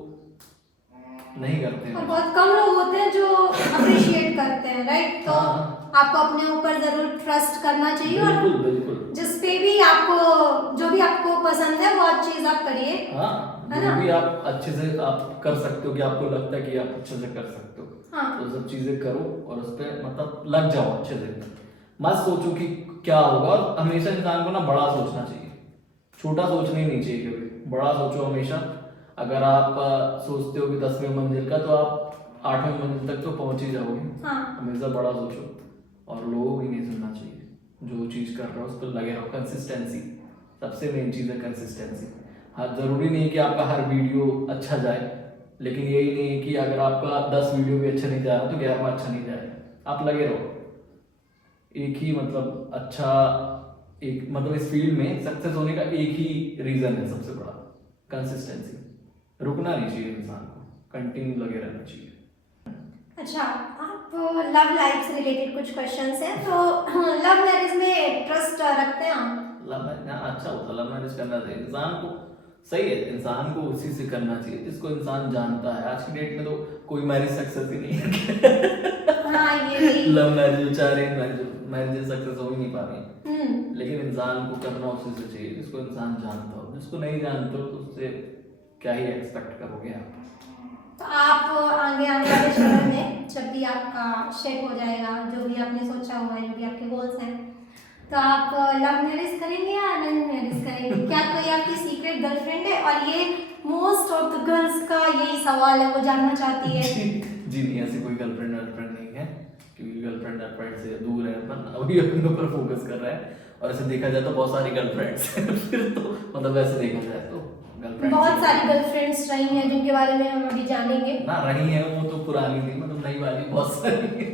नहीं करते हैं। और बहुत कम लोग होते हैं जो अप्रिशिएट करते हैं, राइट? तो आपको अपने ऊपर जरूर ट्रस्ट करना चाहिए, बिल्कुल और बिल्कुल जिस पे भी आपको जो भी आपको पसंद है वो चीज आप करिए। हाँ, जो भी आप अच्छे से आप कर सकते हो, कि आपको लगता है कि आप अच्छे से कर सकते हो, हाँ। तो सब चीजें करो और उस पर मतलब लग जाओ अच्छे से, मत सोचो कि क्या होगा। और हमेशा इंसान को ना बड़ा सोचना चाहिए, छोटा सोचना ही नहीं चाहिए कभी, बड़ा सोचो हमेशा। अगर आप सोचते हो कि 10वीं मंजिल का, तो आप 8वीं मंजिल तक तो पहुंच ही जाओगे। हाँ। हमेशा बड़ा सोचो, और लोगों की नहीं सुनना चाहिए, जो चीज कर रहे हो उस पर लगे रहो। कंसिस्टेंसी सबसे मेन चीज है, कंसिस्टेंसी। हाँ, जरूरी नहीं है कि आपका हर वीडियो अच्छा जाए, लेकिन यही नहीं है कि अगर आपका 10 वीडियो भी अच्छा नहीं जा रहा तो 11वां अच्छा नहीं जाएगा। आप लगे रहो, एक ही मतलब अच्छा, एक मतलब इस फील्ड में सक्सेस होने का एक ही रीजन है सबसे बड़ा, कंसिस्टेंसी। रुकना नहीं चाहिए इंसान को, कंटिन्यू लगे रहना चाहिए। अच्छा, आप लव लाइफ से रिलेटेड कुछ क्वेश्चंस हैं, तो लव मैरिज में ट्रस्ट रखते हैं आप? लव मैरिज अच्छा होता, लव मैरिज करना चाहिए इंसान को, सही है, इंसान को उसी से करना चाहिए जिसको इंसान जानता है। आज की डेट में तो कोई मैरिज सक्सेस ही नहीं है। हाँ, ये लव मैरिज बेचारे मैरिज सक्सेस हो ही नहीं पा रही, लेकिन इंसान को करना उसी से चाहिए जिसको इंसान जानता हो। जिसको नहीं जानते हो तो उससे क्या ही एक्सपेक्ट करोगे आप। तो आप आगे आने वाले समय में जब भी आपका सेट हो जाएगा, जो भी आपने सोचा हुआ है, जो भी आपके गोल्स हैं, तो आप लव मैरिज करेंगे या अरेंज मैरिज करेंगे? क्या कोई आपकी सीक्रेट गर्लफ्रेंड है? और ये मोस्ट ऑफ द गर्ल्स का यही सवाल है, वो जानना चाहती है। जी नहीं, ऐसी कोई गर्लफ्रेंड वर्लफ्रेंड नहीं है, क्योंकि गर्लफ्रेंड वर्लफ्रेंड से दूर है अपन, अभी अपने ऊपर फोकस कर रहा है। और ऐसे देखा जाए तो बहुत सारी गर्लफ्रेंड्स हैं फिर तो मतलब वैसे देखा जाए तो गर्लफ्रेंड बहुत सारी गर्लफ्रेंड्स रही हैं जिनके बारे में हम अभी जानेंगे। ना रही है, वो तो पुरानी थी, मतलब नई वाली बहुत सारी है।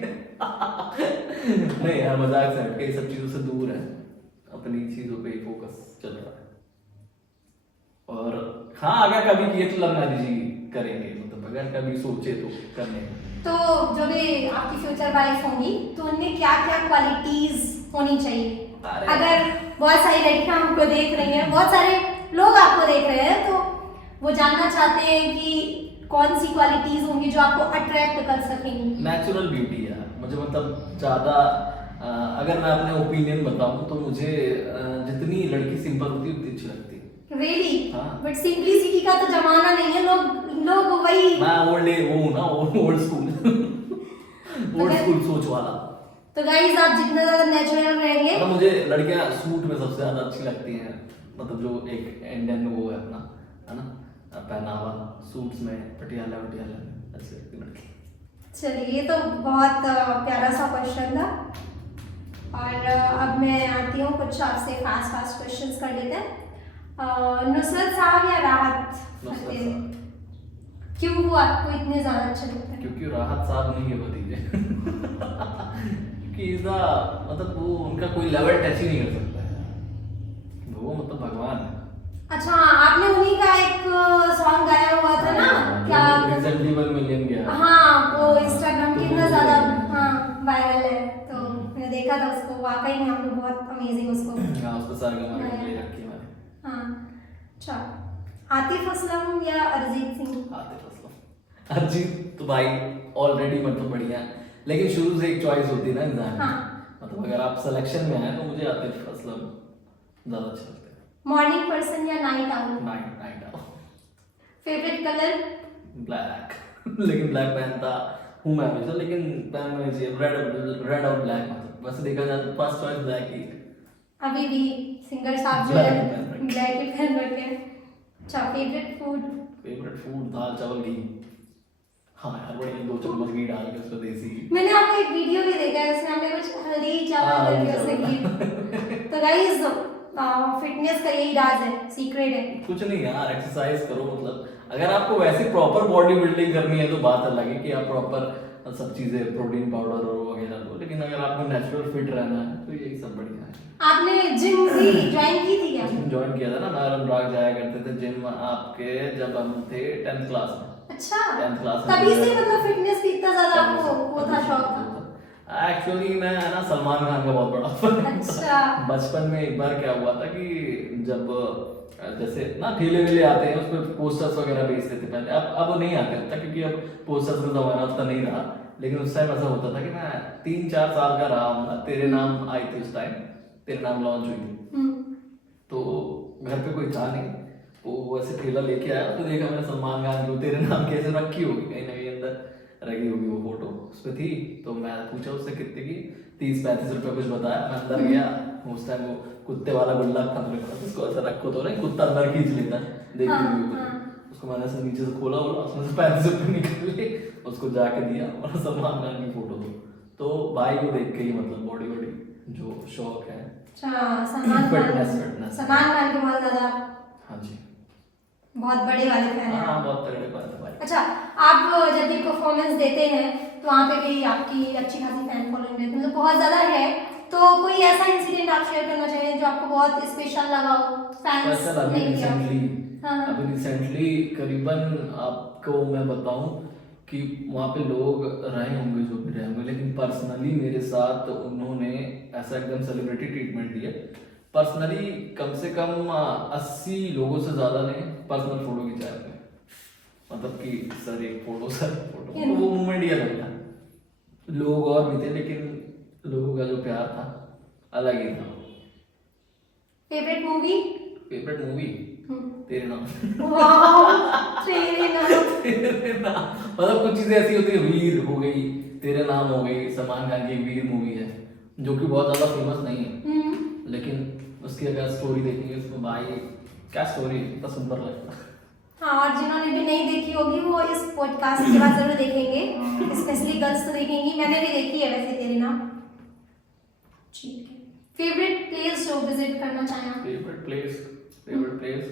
नहीं यार, मजाक से हटके ये सब चीजों से दूर है, अपनी चीजों पे ही फोकस चल रहा है। और हाँ, अगर कभी किए तो लव मैरिज ही करेंगे, मतलब अगर कभी सोचे तो करने का। तो जो भी आपकी फ्यूचर वाइफ होंगी, तो उनमें क्या क्या क्वालिटीज होनी चाहिए? अगर बहुत सारी लड़कियां हमको देख रही हैं, बहुत सारे लोग आपको देख रहे हैं, तो वो जानना चाहते हैं कि कौन सी क्वालिटीज होंगी जो आपको अट्रैक्ट कर सकेंगी। नेचुरल ब्यूटी यार, मुझे मतलब ज़्यादा अगर मैं अपने ओपिनियन बताऊं तो मुझे जितनी लड़की सिंपल होती है उतनी अच्छी लगती है। रियली? हाँ। बट सिंपलिसिटी का तो जमाना नहीं है, लोग वही। मैं ओल्ड स्कूल सोच वाला। तो गाइस, आप जितना ज्यादा नेचुरल रहेंगे, मतलब मुझे लड़कियां सूट में सबसे ज्यादा अच्छी लगती हैं, मतलब जो एक इंडियन वो है अपना, है ना, पहनावा, सूट्स में पटियाला अच्छी लगती है लड़की। चलिए, ये तो बहुत प्यारा सा क्वेश्चन था। और अब मैं आती हूँ, कुछ आपसे फास्ट क्वेश्चंस कर लेते हैं। नुसरत साहब या राहत नुसरत फतेह? साहब। क्यों वो आपको इतने ज्यादा अच्छे लगते हैं? क्योंकि राहत साहब नहीं है भतीजे। क्योंकि इसका मतलब वो उनका कोई लेवल टच ही नहीं कर सकता है, वो मतलब भगवान है। अच्छा, आपने उन्हीं का एक सॉन्ग गाया हुआ था ना, क्या? रिसेंटली 1 मिलियन गया। हाँ, वो इंस्टाग्राम तो कितना ज्यादा वायरल है, तो मैंने देखा था उसको, वाकई में आपने बहुत अमेजिंग उसको। हाँ, उसको सारे गाने ले रखे हैं मैंने। हाँ, अच्छा, आतिफ असलम या अरिजीत सिंह? आतिफ असलम। अरिजीत तो भाई ऑलरेडी मतलब बढ़िया है, लेकिन शुरू से एक चॉइस होती है ना इंसान की। हाँ। मतलब अगर आप सिलेक्शन में आए तो मुझे आतिफ असलम ज्यादा अच्छा लगता है। मॉर्निंग पर्सन या night owl? Night owl. Favourite colour? Black. लेकिन ब्लैक पहनता हूँ मैं हमेशा, लेकिन पहनना चाहिए रेड और ब्लैक, मतलब वैसे देखा जाए तो फर्स्ट चॉइस ब्लैक ही। अभी भी सिंगर साहब जो है ब्लैक ही पहन रखे हैं। अच्छा, फेवरेट फूड? दाल चावल घी। हाँ यार, बड़ी 2 चम्मच घी डाल के उसको देसी घी। मैंने आपको एक वीडियो भी देखा है, उसमें आपने कुछ हल्दी चावल करके उससे घी। तो गाइस, फिटनेस का यही राज है, सीक्रेट है। कुछ नहीं यार, एक्सरसाइज करो, मतलब अगर आपको वैसे प्रॉपर बॉडी बिल्डिंग करनी है तो बात अलग है कि आप प्रॉपर सब चीजें प्रोटीन पाउडर और वगैरह लो, लेकिन अगर आपको नेचुरल फिट रहना है तो यही सब बढ़िया है। आपने जिम भी ज्वाइन की थी क्या? जिम ज्वाइन किया था ना, मैं और अनुराग जाया करते थे जिम आपके, जब हम थे 10th क्लास में। अच्छा, 10th क्लास में तभी से मतलब फिटनेस भी इतना ज्यादा आपको वो था, शौक था? एक्चुअली मैं ना सलमान खान का बहुत बड़ा fan था। अच्छा। बचपन में एक बार क्या हुआ था कि जब जैसे ना ठेले वेले आते हैं, उसमें पोस्टर्स वगैरह बेचते थे पहले, अब नहीं आते उतना, क्योंकि अब पोस्टर्स का जमाना उतना नहीं रहा, लेकिन उस टाइम ऐसा होता था कि मैं 3-4 साल का रहा हूँ ना, तेरे नाम आई थी उस टाइम, तेरे नाम लॉन्च हुई थी, तो घर पे कोई था नहीं, तो वो ऐसे ठेला लेके आया, तो देखा मैंने सलमान खान की तेरे नाम कैसे रखी होगी, कहीं ना कहीं अंदर रखी होगी वो फोटो उस पे थी, तो मैं पूछा उससे कितने की, 30-35 रुपए कुछ बताया, मैं अंदर गया, उस टाइम वो कुत्ते वाला गुल्ला था मेरे पास, उसको ऐसा रखो तो नहीं, कुत्ता अंदर खींच लेता है, देख उसको मैंने ऐसे नीचे से खोला, उसमें से 35 रुपए निकले, उसको जाके दिया और सलमान खान की फोटो दो, तो भाई को देख के ही मतलब बॉडी जो शौक है। अच्छा, सलमान खान के बहुत ज्यादा, हाँ जी, बहुत बड़े वाले फैन हैं। हाँ, बहुत तगड़े बात है भाई। अच्छा, आप जब भी परफॉर्मेंस देते हैं तो वहाँ पे भी आपकी अच्छी खासी फैन फॉलोइंग रहती है, मतलब बहुत ज़्यादा है, तो कोई ऐसा इंसिडेंट आप शेयर करना चाहिए जो आपको बहुत स्पेशल लगा हो? फैंस ने किया? अभी रिसेंटली करीबन आपको मैं बताऊं कि वहाँ पे लोग रहे होंगे जो भी रहे होंगे, लेकिन पर्सनली मेरे साथ उन्होंने ऐसा एकदम सेलिब्रिटी ट्रीटमेंट दिया। पर्सनली कम से कम 80 लोगों से ज़्यादा ने पर्सनल फोटो खिंचाए अपने, मतलब कि सर एक फोटो तो वो मोमेंट ही अलग था। लोग और भी थे, लेकिन लोगों का जो प्यार था अलग ही था। Favourite movie? तेरे नाम। वाओ, तेरे नाम। मतलब कुछ चीजें ऐसी होती है, वीर हो गई, तेरे नाम हो गई, सलमान खान की एक वीर मूवी है जो कि बहुत ज्यादा फेमस नहीं है, लेकिन उसकी अगर स्टोरी देखेंगे उसमें भाई क्या स्टोरी, इतना सुंदर लगता है। हाँ, और जिन्होंने भी नहीं देखी होगी वो इस पॉडकास्ट के बाद जरूर देखेंगे, स्पेशली गर्ल्स तो देखेंगी, मैंने भी देखी है वैसे तेरे नाम। ठीक है, फेवरेट प्लेस जो विजिट करना चाहें आप? फेवरेट प्लेस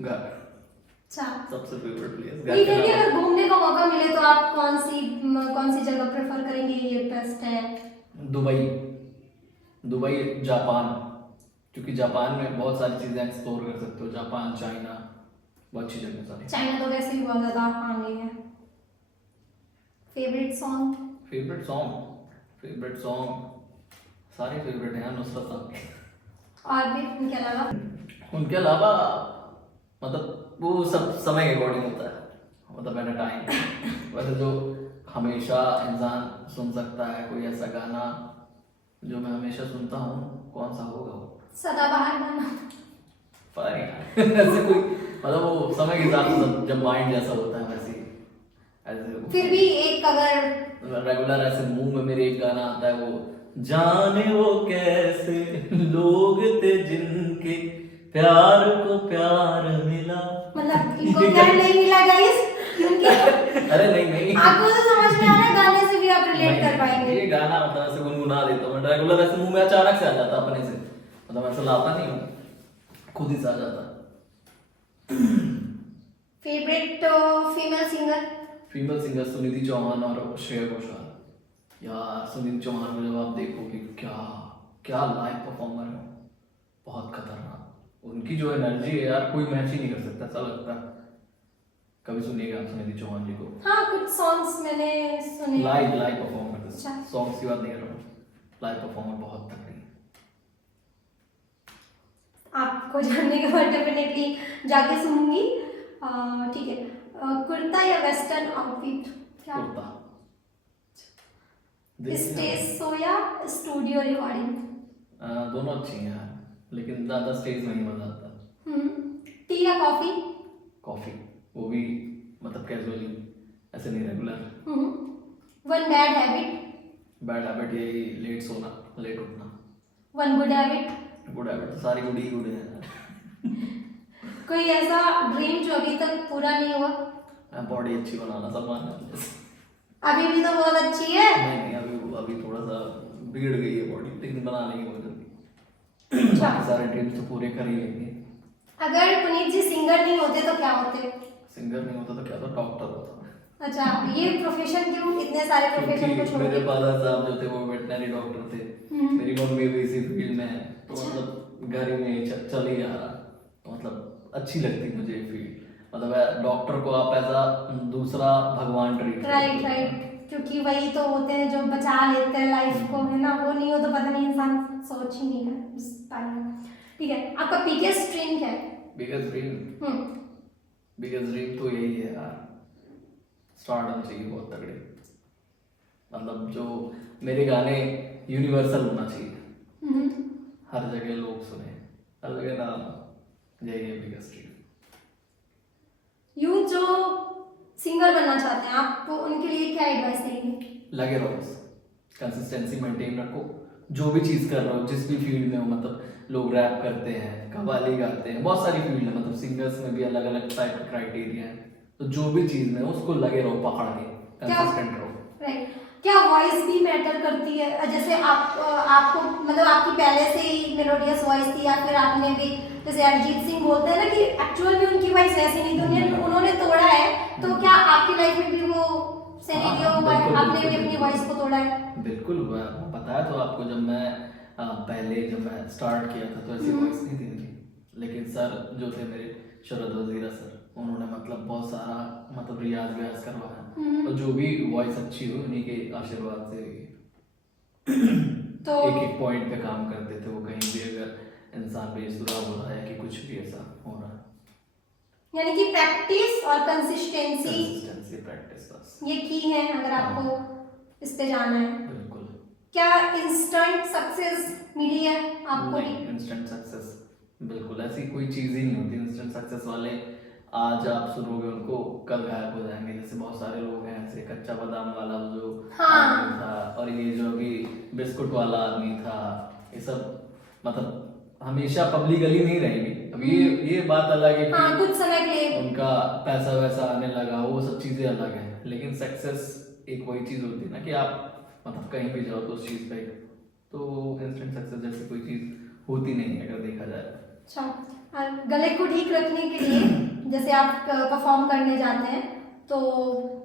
घर, अच्छा, सबसे फेवरेट प्लेस नहीं फिर भी अगर घूमने का मौका मिले तो आप कौन सी जगह प्रेफर करेंगे, ये बेस्ट है? दुबई, जापान, क्योंकि जापान में बहुत सारी चीजें एक्सप्लोर कर सकते हो। जापान, चाइना, बहुत अच्छी जगह सारी। चाइना तो वैसे ही बहुत ज्यादा आगे है। Favourite song? फेवरेट सॉन्ग सारे फेवरेट हैं नुसरत साहब के। और भी उनके अलावा? उनके अलावा मतलब वो सब समय के अकॉर्डिंग होता है, मतलब एट अ टाइम। वैसे जो हमेशा इंसान सुन सकता है कोई ऐसा गाना जो मैं हमेशा सुनता हूँ, कौन सा होगा वो? सदाबहार गाना? पता नहीं यार ऐसे कोई, मतलब वो समय के हिसाब से जब माइंड जैसा होता है वैसे ही, ऐसे फिर भी एक अगर रेगुलर ऐसे मुंह में मेरे एक गाना आता है, वो जाने वो कैसे लोग थे जिनके प्यार को प्यार मिला। मतलब इनको प्यार नहीं मिला गाइस, क्योंकि अरे नहीं आपको तो समझ में आ रहा है, गाने से भी आप रिलेट कर पाएंगे। ये गाना मतलब ऐसे गुनगुना देता हूँ मैं, रेगुलर ऐसे मुंह में अचानक से आ जाता अपने से, मतलब ऐसा लाता नहीं हूँ, खुद ही से आ जाता। Favourite female singer? Sunidhi Chauhan और श्रेया घोषाल। यार सुनिधि चौहान को जब आप देखोगे, क्या क्या लाइव परफॉर्मर है, बहुत खतरनाक। उनकी जो एनर्जी है यार, कोई मैच ही नहीं कर सकता, ऐसा लगता है। कभी सुनिएगा आप सुनिधि चौहान जी को। हाँ, कुछ सॉन्ग्स मैंने सुने। लाइव परफॉर्म करते अच्छा। हैं, सॉन्ग्स की बात नहीं कर रहा हूँ, लाइव परफॉर्मर बहुत तगड़ी है। आपको जानने के बाद डेफिनेटली जाके सुनूंगी। ठीक है, कुर्ता या वेस्टर्न आउटफिट? क्या कुर्ता। स्टेज शो या स्टूडियो रिकॉर्डिंग? दोनों अच्छी हैं यार, लेकिन ज्यादा स्टेज में ही मजा आता है। टी या कॉफी? कॉफी, वो भी मतलब कैजुअली, ऐसे नहीं रेगुलर। One bad habit? यही लेट सोना, लेट उठना। One good habit? Good habit तो सारी गुड ही गुड है यार। कोई ऐसा ड्रीम जो अभी तक पूरा नहीं हुआ? बॉडी अच्छी बनाना, सलमान खान जैसे। अभी भी तो बहुत अच्छी है। नहीं अभी थोड़ा सा बिगड़ गई है बॉडी, लेकिन बना लेंगे बहुत जल्दी। बाकी सारे ड्रीम्स तो पूरे कर ही लेंगे। अगर पुनीत जी सिंगर नहीं होते तो क्या होते? सिंगर नहीं होता तो क्या होता? डॉक्टर होता। अच्छा, ये प्रोफेशन क्यों, इतने सारे प्रोफेशन को छोड़ मेरे के? फादर साहब जो थे वो वेटनरी डॉक्टर थे, मेरी मम्मी भी इसी फील्ड में है, तो मतलब घर ही में चल ही जा रहा, तो मतलब अच्छी लगती मुझे ये फील्ड। मतलब डॉक्टर को आप ऐसा दूसरा भगवान ट्रीट करते हो। राइट, क्योंकि वही तो होते हैं जो बचा लेते हैं लाइफ को, है ना? वो नहीं हो तो पता नहीं इंसान सोच ही नहीं पाएगा। ठीक है, आपका बिगेस्ट ड्रीम क्या है? बिगेस्ट ड्रीम तो यही है यार, स्टारडम चाहिए बहुत तगड़े, मतलब जो मेरे गाने यूनिवर्सल होना चाहिए, हर जगह लोग सुने, हर जगह नाम, यही है बिगेस्ट ड्रीम। यूथ जो सिंगर बनना चाहते हैं, आप उनके लिए क्या एडवाइस देंगे? लगे रहो बस, कंसिस्टेंसी मेंटेन रखो, जो भी चीज़ कर रहे हो, जिस भी फील्ड में हो, मतलब लोग रैप करते हैं, कव्वाली गाते हैं, बहुत सारी फील्ड है, मतलब सिंगर्स में भी अलग अलग टाइप का क्राइटेरिया है, तो जो भी चीज़ में हो उसको लगे रहो, पकड़ के कंसिस्टेंट रहो। राइट, क्या वॉइस भी मैटर करती है? जैसे आपको मतलब आपकी पहले से ही मेलोडियस वॉइस थी, या फिर आपने भी जैसे अरिजीत सिंह बोलते हैं ना कि एक्चुअल में उनकी वॉइस ऐसी नहीं थी, उन्होंने तोड़ा है, तो क्या आपकी लाइफ में भी वो सिनेरियो हुआ है, आपने भी अपनी वॉइस को तोड़ा है? बिल्कुल हुआ है, मैं बताया तो आपको, जब मैं स्टार्ट किया था तो ऐसी वॉइस नहीं थी मेरी, लेकिन सर जो थे मेरे शरद वजीरा सर, उन्होंने मतलब बहुत सारा मतलब रियाज व्याज करवाया, तो जो भी वॉइस अच्छी हुई उन्हीं के आशीर्वाद से तो एक पॉइंट पे काम करते थे वो, कहीं भी अगर इंसान बेसुरा हो रहा है कि कुछ भी ऐसा हो रहा है, यानी कि प्रैक्टिस और कंसिस्टेंसी प्रैक्टिस बस ये की है अगर आपको इस पे जाना है। बिल्कुल। क्या इंस्टेंट सक्सेस मिली है आपको? इंस्टेंट सक्सेस बिल्कुल ऐसी कोई चीज़ ही नहीं होती, इंस्टेंट सक्सेस वाले आज आप सुनोगे उनको, कल गायब हो जाएंगे। जैसे बहुत सारे लोग हैं ऐसे, कच्चा बादाम वाला जो हाँ। आदमी था, और ये जो अभी बिस्कुट वाला आदमी था, ये सब मतलब हमेशा पब्लिकली नहीं रहेंगे। अब ये बात अलग है हाँ, कि कुछ समय के लिए। उनका पैसा वैसा आने लगा, वो सब चीजें अलग है, लेकिन सक्सेस एक वही चीज होती है ना कि आप मतलब कहीं भी जाओ तो उस चीज पे तो इंस्टेंट सक्सेस जैसी कोई चीज होती नहीं है अगर देखा जाए। अच्छा, और गले को ठीक रखने के लिए जैसे आप परफॉर्म करने जाते हैं तो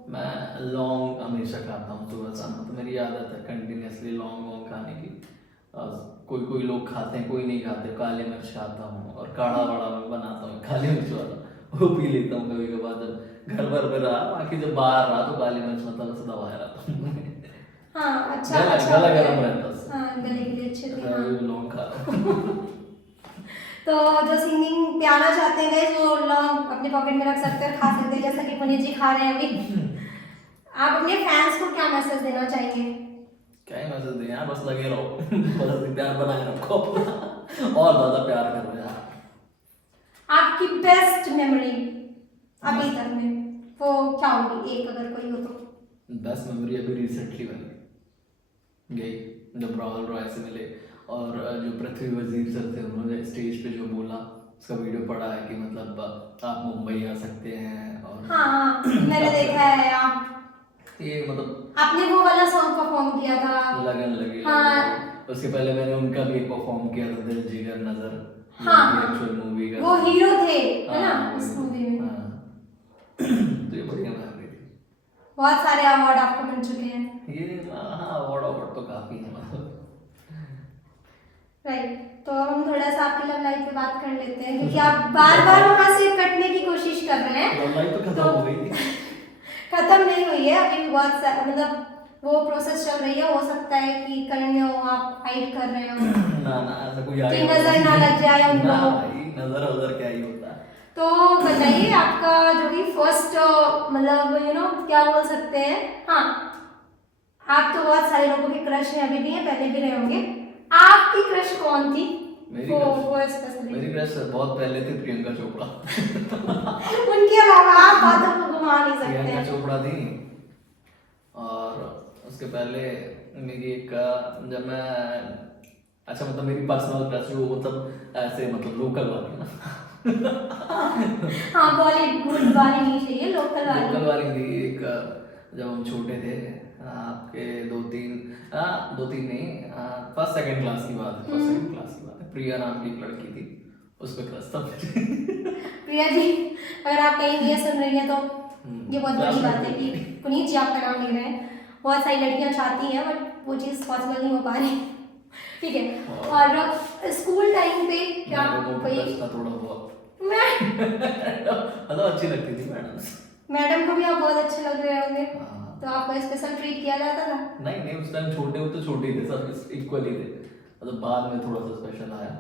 मैं लौंग हमेशा खाता हूँ सुबह शाम, तो मेरी आदत है कंटिन्यूसली लौंग वोंग खाने की। कोई कोई लोग खाते हैं, कोई नहीं खाते। काली मिर्च खाता हूँ, और काढ़ा वाड़ा मैं बनाता हूँ काली मिर्च वाला, वो पी लेता हूँ कभी कभार जब घर पर रहा। बाकी जब बाहर रहा तो काली मिर्च मतलब ऐसे दबाया रहता हूँ। हाँ, अच्छा गला अच्छा गला गर्म रहता है। हाँ, गले के लिए अच्छे थे। हाँ। मैं लौंग खा रहा हूँ। तो जो सिंगिंग पे आना चाहते हैं guys, वो लौंग अपने पॉकेट में रख सकते हैं, खा सकते हैं, जैसा कि पुनीत जी खा रहे हैं अभी। आप अपने फैंस को क्या मैसेज देना चाहेंगे? क्या ही मैसेज दें यार, बस लगे रहो। बस प्यार बनाए रखो अपना, और ज्यादा प्यार करो यार। आपकी बेस्ट मेमोरी अभी तक में वो क्या होगी, एक अगर कोई हो तो? बेस्ट मेमोरी अभी रिसेंटली बनी गई जब राहुल रॉय से मिले, और जो पृथ्वी वजीर सर थे उन्होंने स्टेज पे जो बोला, उसका वीडियो पड़ा है कि मतलब आप मुंबई आ सकते हैं। और हाँ हाँ, मैंने देखा है। आप ये मतलब आपने वो वाला सॉन्ग परफॉर्म किया था, लगन लगी। हाँ। उसके पहले मैंने उनका भी परफॉर्म किया था, दिल जिगर नजर, हाँ एक्चुअल मूवी का। वो हीरो थे है ना हाँ, उस मूवी में। हाँ। तो ये बढ़िया मेमोरी थी। बहुत सारे अवार्ड आपको मिल चुके हैं। ये हाँ, अवार्ड तो काफी है मतलब। राइट, तो हम थोड़ा सा आपकी लव लाइफ पे बात कर लेते हैं, क्योंकि आप बार बार वहां से कटने की कोशिश कर रहे हैं। लव लाइफ तो खत्म हो गई। खत्म नहीं हुई है अभी भी, बहुत मतलब वो प्रोसेस चल रही है। हो सकता है कि करने हो, आप हाइड कर रहे हो ना ना, ऐसा कोई कि नजर ना लग जाए उनको। ना भाई, नजर उधर क्या ही होता है। तो बताइए आपका जो भी फर्स्ट मतलब क्या बोल सकते हैं। हाँ, आप तो बहुत सारे लोगों के क्रश हैं, अभी भी हैं, पहले भी रहे होंगे। आपकी क्रश कौन थी? मेरी वो crush- स्पेशली मेरी क्रश बहुत पहले थी प्रियंका चोपड़ा। उनके अलावा आप बातों को घुमा नहीं सकते प्रियंका हैं। चोपड़ा थी, और उसके पहले मेरी एक जब मैं अच्छा मतलब मेरी पर्सनल क्रश जो मतलब ऐसे मतलब लोकल वाली ना। हाँ, बॉलीवुड वाली नहीं चाहिए, लोकल लोकल वाली। वाली थी एक, जब हम छोटे थे, आपके दो तीन नहीं, फर्स्ट सेकंड क्लास की बात है, फर्स्ट सेकंड क्लास की बात है। प्रिया नाम की एक लड़की थी, उस पर क्रश था मुझे। प्रिया जी, अगर आप कहीं भी ये सुन रही हैं तो ये बहुत बड़ी क्लासमेट बात है कि पुनीत जी आपका नाम लिख रहे हैं। बहुत सारी लड़कियां चाहती हैं बट वो चीज़ पॉसिबल नहीं हो पा रही। ठीक है, और स्कूल टाइम पे क्या कोई क्रश था थोड़ा बहुत। मैं मतलब अच्छी लगती थी मैडम। मैडम को भी आप बहुत अच्छे लग रहे होंगे, हाँ। तो आपको स्पेशल ट्रीट किया जाता था? नहीं नहीं, उस टाइम छोटे हो तो छोटे ही थे, सब इक्वली थे। मतलब बाद में थोड़ा सा स्पेशल आया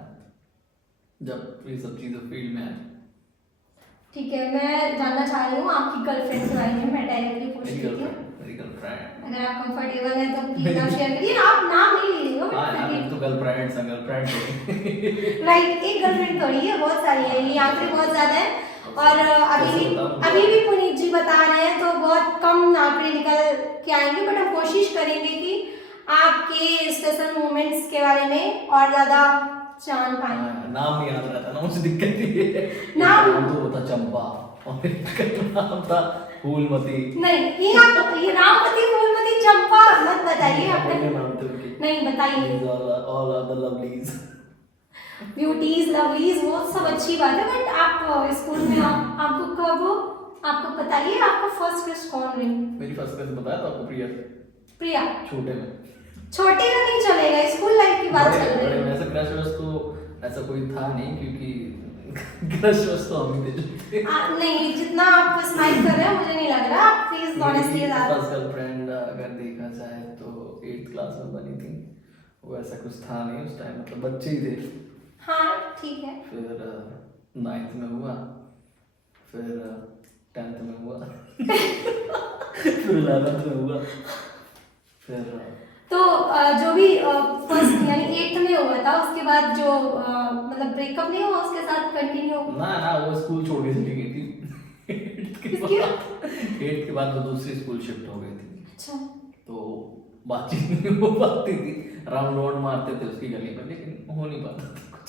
जब ये सब चीज़ें फील्ड में आई। ठीक है, मैं जानना चाह रही हूँ आपकी गर्लफ्रेंड के बारे में। मैं डायरेक्टली पूछ मेरी लेती हूँ, गर्लफ्रेंड। अगर आप कंफर्टेबल हैं तो प्लीज आप शेयर करिए। आप नाम नहीं ले रही हो हाँ यार, मैं तो गर्लफ्रेंड राइट, एक गर्लफ्रेंड थोड़ी है, बहुत सारी है, ये आंकड़े बहुत ज्यादा है। और अभी भी पुनीत जी बता रहे हैं तो बहुत कम आंकड़े निकल के आएंगे, बट हम कोशिश करेंगे कि आपके स्पेशल मोमेंट्स के बारे में और ज्यादा जान पाए। नाम नहीं याद रहता ना, मुझे दिक्कत ये है। नाम तो होता चंपा, और इसका नाम था फूलमती। नहीं, ये रामवती, फूलमती, चंपा मत बताइए आपने। नाम थे उनके। नहीं बताइए। All are the lovelies। Beauties, lovelies, वो सब अच्छी बात है, बट आप स्कूल में आपको कब, आपको बताइए आपका फर्स्ट क्रश कौन रही? मेरी फर्स्ट क्लास बताया था आपको, प्रिया। प्रिया। छोटे में। छोटे में नहीं चलेगा, स्कूल लाइफ की बात चल रही है। ऐसा क्रश वश तो ऐसा कोई था नहीं, क्योंकि क्रश वश तो हम ही थे जो थे। नहीं, जितना आप स्माइल कर रहे हैं मुझे नहीं लग रहा। आप प्लीज ऑनेस्टली बता। फर्स्ट गर्लफ्रेंड अगर देखा जाए तो 8th क्लास में बनी थी। वो ऐसा कुछ था नहीं उस टाइम, मतलब बच्चे ही थे। हाँ ठीक है। फिर 9th में हुआ, फिर 10th में हुआ, फिर 11th में हुआ, फिर तो जो भी फर्स्ट यानी 8th में हुआ था, उसके बाद जो मतलब ब्रेकअप नहीं हुआ उसके साथ कंटिन्यू? ना ना, वो स्कूल छोड़ के चली गई थी। एट्थ के बाद वो दूसरी स्कूल शिफ्ट हो गई थी, अच्छा। तो बातचीत नहीं हो पाती थी, राउंड राउंड मारते थे उसकी गली में, लेकिन हो नहीं पाता था कुछ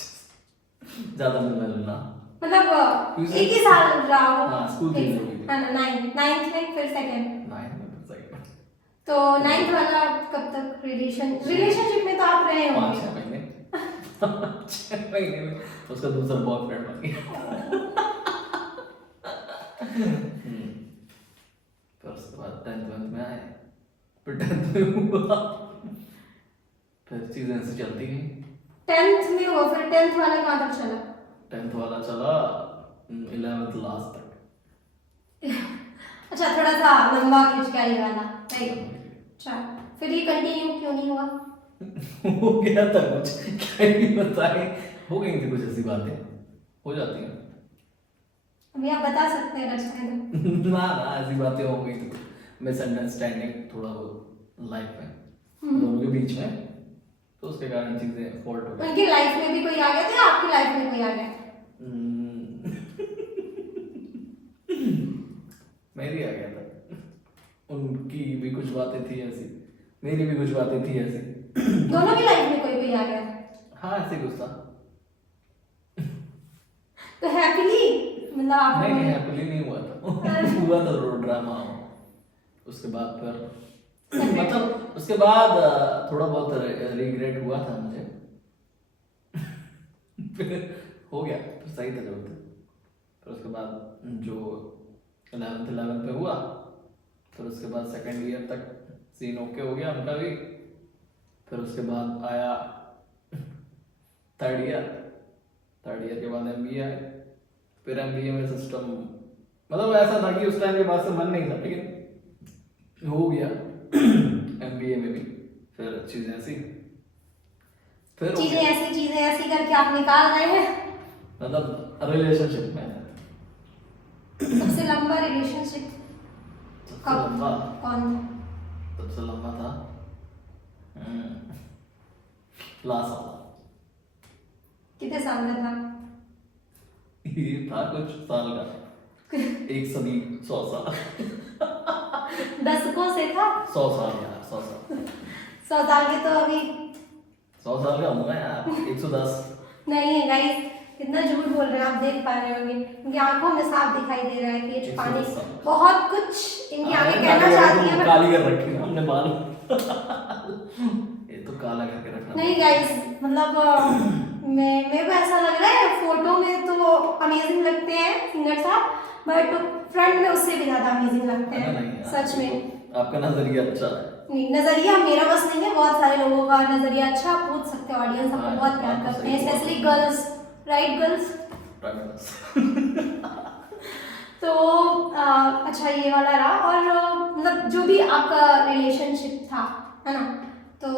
ज्यादा मिलना जुलना। मतलब एक ही साल रहा हो। हाँ, स्कूल चेंज हो गई थी। हाँ, नाइन्थ में फिर सेकंड। नाइन्थ में फिर सेकंड। तो नाइन्थ वाला कब तक रिलेशनशिप में तो आप रहे 5-6 होंगे? महीने 6 महीने में उसका दूसरा बॉयफ्रेंड बन गया। फिर उसके बाद 10th में आए, फिर 10th में हुआ, फिर चीजें ऐसे चलती गई। 10th में हुआ, फिर 10th वाला कहाँ तक चला? 10th वाला चला 11th लास्ट तक। अच्छा, थोड़ा सा लंबा खिंचकाई वाला, राइट। अच्छा, फिर ये कंटिन्यू क्यों नहीं हुआ? हो गया था कुछ, क्या ही बताएं, हो गई थी कुछ ऐसी बातें, हो जाती हैं। अभी आप बता सकते हैं अगर चाहें तो। ना ना, ऐसी बातें हो गई थी, मिसअंडरस्टैंडिंग थोड़ा बहुत लाइफ में दोनों के बीच में, तो उसके कारण चीजें फॉल्ट हो गई। उनकी लाइफ में भी कोई आ गया था या आपकी लाइफ में कोई आ गया? मेरी आ गया था, उनकी भी कुछ बातें थी ऐसी, मेरी भी कुछ बातें थी ऐसी। दोनों की लाइफ में कोई कोई आ गया? हाँ, ऐसे कुछ था। तो हैप्पीली, मतलब आप नहीं, हैप्पीली नहीं हुआ था। हुआ था रोड ड्रामा। उसके बाद फिर मतलब उसके बाद थोड़ा बहुत रिग्रेट हुआ था मुझे। फिर हो गया, फिर सही था जब तक। फिर उसके बाद जो 11th पे हुआ, फिर उसके बाद सेकंड ईयर तक सीन ओके हो गया उनका भी। फिर उसके बाद आया थर्ड ईयर के बाद MBA आए। फिर MBA में सिस्टम मतलब ऐसा था कि उस टाइम के बाद से मन नहीं था, लेकिन हो गया। MBA में भी फिर चीजें ऐसी, फिर चीजें ऐसी करके आप निकाल रहे हैं। मतलब रिलेशनशिप में सबसे लंबा रिलेशनशिप सबसे लंबा, कौन था? सबसे लंबा था लास्ट वाला। कितने साल का था? ये था कुछ साल का, 1 सदी 100 साल। दशकों से था? 100 साल यार, 100 साल। 100 साल के तो अभी 100 साल का होगा यार, 110। नहीं है गाइस, कितना झूठ बोल रहे हैं। आप देख पा रहे होंगे, इनकी आंखों में साफ दिखाई दे रहा है कि ये पानी बहुत कुछ इनकी आंखें कहना चाहती है, काली कर रखी है हमने बाल। ये तो काला करके रखा। नहीं गाइस, मतलब मेरे को ऐसा लग रहा है फोटो में तो अमेजिंग लगते हैं सिंगर साहब, बट फ्रंट में उससे भी ज्यादा अमेजिंग लगते हैं सच में। आपका नजरिया अच्छा है। नहीं, नजरिया मेरा बस नहीं है, बहुत सारे लोगों का नजरिया अच्छा। आप पूछ सकते हो, ऑडियंस आपको बहुत प्यार करते हैं, स्पेशली गर्ल्स, राइट गर्ल्स? तो अच्छा, ये वाला रहा। और मतलब जो भी आपका रिलेशनशिप था, है ना, तो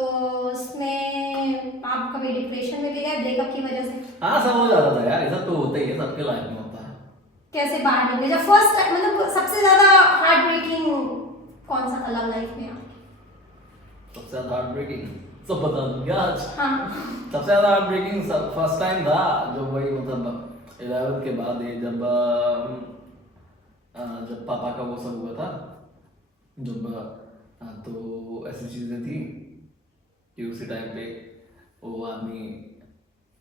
उसमें आप कभी डिप्रेशन में भी गए ब्रेकअप की वजह से? हाँ, सब हो जाता था यार, ये सब तो होता ही है, सबके लाइफ में होता है। कैसे बाहर निकले जब फर्स्ट टाइम, मतलब सबसे ज्यादा हार्ट ब्रेकिंग कौन सा था लव लाइफ में आपकी? सबसे ज्यादा हार्ट ब्रेकिंग सब बता दूं क्या आज? हाँ। सबसे ज्यादा हार्ट ब्रेकिंग फर्स्ट टाइम था, जो वही मतलब 11th के बाद ये जब पापा का वो सब हुआ था, जब तो ऐसी चीजें थी कि उसी टाइम पे वो आदमी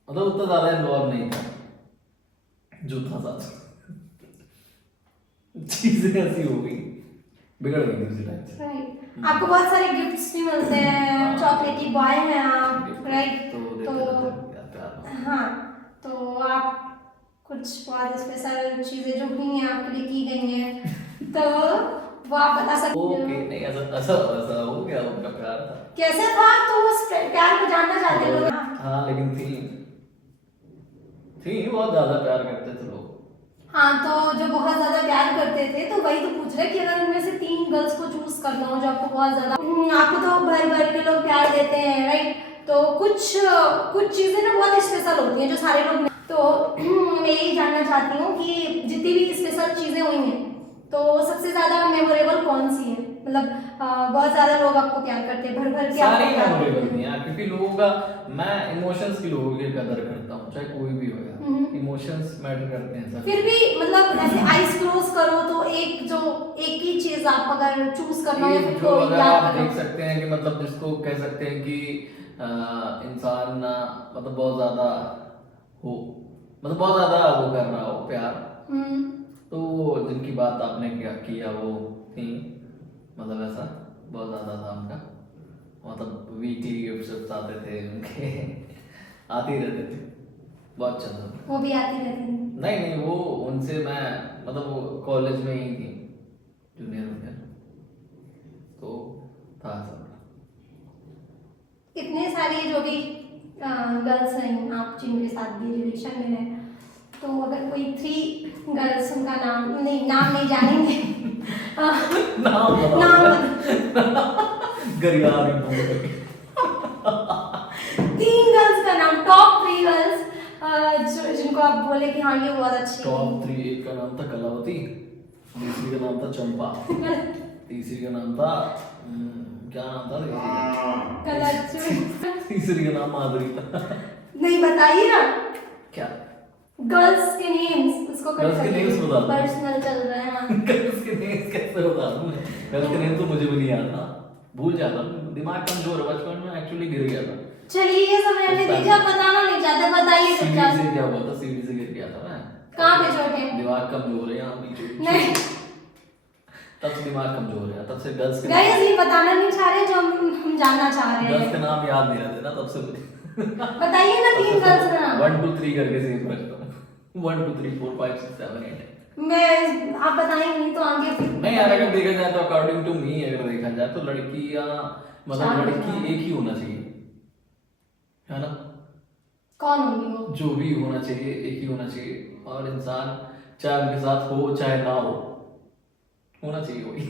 मतलब उतना ज्यादा इन्वॉल्व नहीं था जो था साथ। चीजें ऐसी हो गई, बिगड़ गई थी उसी टाइम से। राइट। आपको बहुत सारे गिफ्ट्स भी मिलते हैं, चॉकलेटी बॉय हैं आप, राइट? तो हाँ, तो आप कुछ बहुत स्पेशल चीजें जो हुई हैं आपके लिए की गई हैं, तो वो आप बता सकते हो? ओके, नहीं ऐसा ऐसा ऐसा हो गया, उनका प्यार था। कैसे था? तो उस प्यार को जानना चाहते हैं लोग। हाँ, लेकिन थी बहुत ज्यादा प्यार करते थे लोग। हाँ, तो जो बहुत ज्यादा प्यार करते थे, तो वही तो पूछ रहे कि अगर उनमें से 3 गर्ल्स को चूज करना हो जो आपको बहुत ज्यादा, आपको तो भर भर के लोग प्यार देते हैं, राइट? तो कुछ चीजें ना बहुत स्पेशल होती हैं जो सारे लोग, तो मैं यही जानना चाहती हूँ कि जितनी भी स्पेशल चीजें हुई हैं, तो सबसे ज्यादा मेमोरेबल कौन सी है? मतलब बहुत ज्यादा लोग आपको प्यार करते हैं, भर भर के सारी आपको प्यार करते मेमोरेबल हैं। नहीं यार, क्योंकि लोगों का, मैं इमोशंस की लोगों की कदर करता हूँ, चाहे कोई भी हो यार, इमोशंस मैटर करते हैं सर। फिर भी मतलब ऐसे आईज क्लोज करो तो एक ही चीज आप अगर चूज करना हो या फिर जो कोई अगर याद आप करना देख हो। सकते हैं कि मतलब जिसको कह सकते हैं कि इंसान ना मतलब बहुत ज्यादा हो, मतलब बहुत ज्यादा वो कर रहा हो प्यार, हम्म। तो जिनकी बात आपने क्या किया वो थी, मतलब ऐसा बहुत ज्यादा था उनका, मतलब वीकली गिफ्ट्स आते थे उनके आते ही रहते थे, बहुत अच्छा था। वो भी आती रहती है। नहीं नहीं, वो उनसे मैं मतलब वो कॉलेज में ही थी, जूनियर जूनियर, तो था सब। इतने सारे जो भी गर्ल्स हैं आप जिनके साथ भी रिलेशन में हैं, तो अगर कोई 3 गर्ल्स उनका नाम नहीं जानेंगे नाम नाम बताओ गरियार ही बोल रहे। 3 गर्ल्स का नाम, टॉप 3 गर्ल्स जिनको आप बोले कि हाँ ये बहुत अच्छी टॉप 3, एक का नाम था कलावती, दूसरी का नाम था चंपा, तीसरी का नाम था क्या नाम था तीसरी का नाम माधुरी था। नहीं बताइए ना क्या? गर्ल्स के नेम्स, उसको Girls के names बता दो। पर्सनल चल रहा है हाँ। गर्ल्स के नेम कैसे बता दूं मैं? गर्ल्स के नेम तो मुझे भी नहीं याद ना, भूल जाता हूं, दिमाग कमजोर है, बचपन में एक्चुअली गिर गया था। चलिए ये सब रहने दीजिए, आप बताना नहीं चाहते बताइए सीढ़ी चुपचाप। से क्या हुआ था, सीढ़ी से गिर गया था मैं। कहाँ पे चोट है? दिमाग कमजोर है यहाँ पीछे। नहीं तब से दिमाग कमजोर है, तब से गर्ल्स के गाइस ये बताना नहीं चाह रहे जो हम जानना चाह रहे गर्ल्स के हैं। नाम याद नहीं रहते ना तब से मुझे। बताइए ना 3 गर्ल्स का नाम। 1 2 3 करके सेव रखता हूँ, 1 2 3 4 5 6 7 8। मैं आप बताएंगे नहीं तो आगे फिर नहीं यार, अगर देखा जाए तो अकॉर्डिंग टू मी, अगर देखा जाए तो लड़कियां मतलब चार लड़की होना। एक ही होना चाहिए, है ना? कौन होंगी वो? जो भी होना चाहिए एक ही होना चाहिए, और इंसान चाहे उनके साथ हो चाहे ना हो, होना चाहिए वही।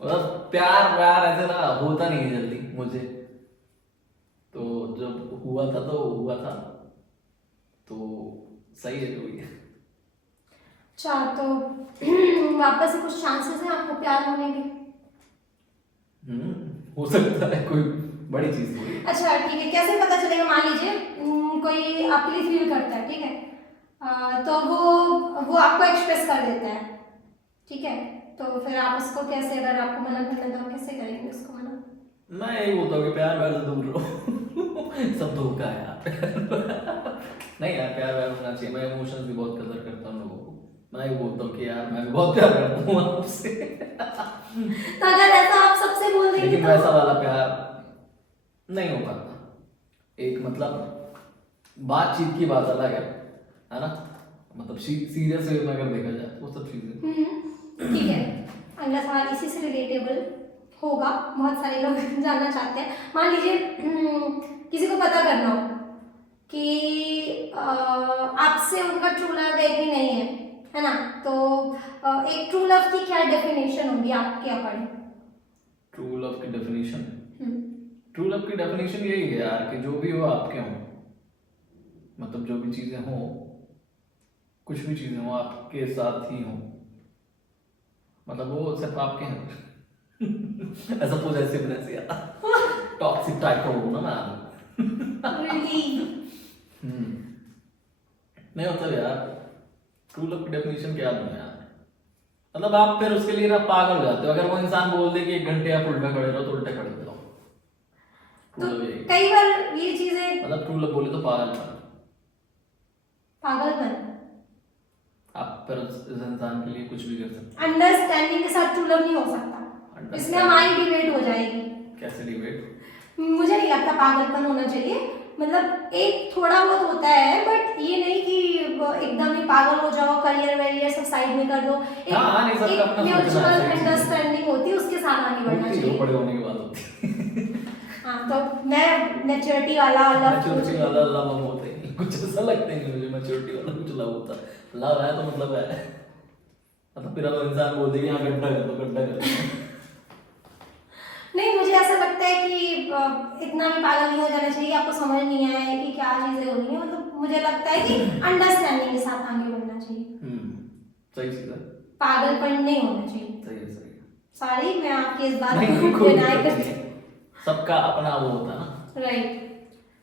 मतलब प्यार प्यार ऐसे ना होता नहीं है जल्दी मुझे, तो जब हुआ था तो हुआ था, तो सही है जो भी है। अच्छा तो वापस से कुछ चांसेस हैं आपको प्यार होने के? हो सकता है, कोई बड़ी चीज थोड़ी है। अच्छा ठीक है, कैसे पता चलेगा? मान लीजिए कोई आपके लिए फील करता है, ठीक है, तो वो आपको एक्सप्रेस कर देता है, ठीक है, तो फिर आप उसको कैसे, अगर आपको मना करना है तो आप कैसे करेंगे उसको मना? मैं यही बोलता हूँ कि प्यार व्यार से दूर रहो। सब धोखा है यार। नहीं यार, प्यार व्यार होना चाहिए, मैं इमोशंस भी बहुत कदर करता हूँ लोगों को, मैं ये बोलता हूँ कि यार मैं भी बहुत प्यार करता हूँ आपसे। तो अगर ऐसा आप सबसे बोल देंगे लेकिन तो वैसा वाला प्यार नहीं हो पाता। एक मतलब बातचीत की बात अलग है ना? मतलब सीरियस वे में अगर देखा जाए वो सब चीजें। ठीक है, अगला सवाल इसी से रिलेटेबल होगा, बहुत सारे लोग जानना चाहते हैं। मान लीजिए किसी को पता करना हो कि आपसे उनका ट्रू लव है कि नहीं है ना? तो एक ट्रू लव की क्या डेफिनेशन होगी आपके अकॉर्डिंग? ट्रू लव की डेफिनेशन, ट्रू लव की डेफिनेशन यही है यार कि जो भी हो आपके हो, मतलब जो भी चीजें हो, कुछ भी चीजें हो आपके साथ ही हो, मतलब वो सिर्फ आपके हैं। ऐसा पोजेसिवनेस यार, टॉक्सिक टाइप का हूँ ना मैं। Really? नहीं मतलब यार, ट्रू लव की डेफिनेशन क्या दूं यार? मतलब आप फिर उसके लिए ना पागल हो जाते हो, अगर वो इंसान बोल दे कि 1 घंटे आप उल्टा खड़े रहो तो उल्टा खड़े रहो। तो कई बार ये चीजें, मतलब ट्रू लव बोले तो पागलपन, आप फिर इस इंसान के लिए कुछ भी कर सकते अंडरस्टैंडिंग के साथ ट्रू लव नहीं हो सकता। इसमें हमारी डिबेट हो जाएगी। हो। कैसे डिबेट? मुझे नहीं लगता पागलपन होना चाहिए, मतलब एक थोड़ा बहुत होता है, बट ये नहीं कि एकदम ही पागल हो जाओ, करियर वेरियर सब साइड में कर दो। हाँ, नहीं, सबका अपना सोचना म्यूचुअल है, सही चीज़ है। अंडरस्टैंडिंग होती है, उसके साथ आगे बढ़ना होती है, चाहिए। बड़े होने के बाद होती है। हाँ तो मैं मैच्योरिटी वाला मैच्योरिटी वाला लव हम होते हैं, कुछ ऐसा लगता ही नहीं मुझे मैच्योरिटी वाला कुछ लव होता। लव है तो मतलब है, मतलब फिर अब इंसान बोल देगा यहाँ गड्ढा कर दो, गड्ढा कर दो। नहीं, मुझे ऐसा लगता है कि इतना भी पागल नहीं हो जाना चाहिए, आपको समझ नहीं आए कि क्या चीजें हो रही हैं, मतलब मुझे लगता है कि अंडरस्टैंडिंग के साथ आगे बढ़ना चाहिए। सही चीज है, पागलपन नहीं होना चाहिए। सही है, सही है। सॉरी, मैं आपकी इस बात नहीं, को कोई डिनाई दिक्कत करती नहीं है। सबका अपना वो होता है ना। राइट,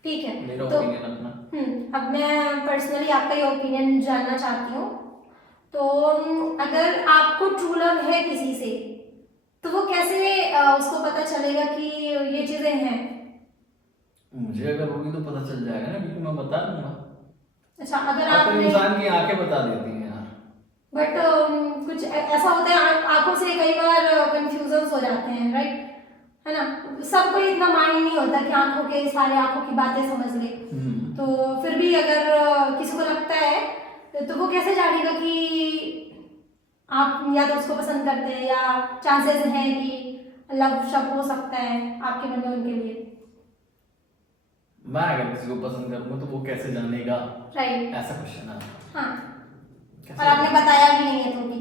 ठीक है। मेरा तो ओपिनियन अपना। अब मैं पर्सनली आपका ये ओपिनियन जानना चाहती हूँ तो अगर आपको ट्रू लव है किसी से तो वो कैसे उसको पता चलेगा कि ये चीजें हैं? मुझे अगर होगी तो पता चल जाएगा ना, क्योंकि मैं बता दूंगा। अच्छा, अगर तो आपने इंसान की आंखें बता देती हैं यार। बट कुछ ऐसा होता है आंखों से कई बार कंफ्यूजन हो जाते हैं, राइट? है ना? सबको इतना माइंड नहीं होता कि आंखों के सारे आंखों की बातें समझ ले। तो फिर भी अगर किसी को लगता है तो वो कैसे जानेगा कि आप या तो उसको पसंद करते हैं या चांसेस हैं कि लव शब्द हो सकता है आपके मन में उनके लिए? मैं अगर किसी को पसंद करूंगा तो वो कैसे जानेगा, राइट। ऐसा क्वेश्चन है। हाँ, कैसे और आपने बताया भी नहीं है तो भी।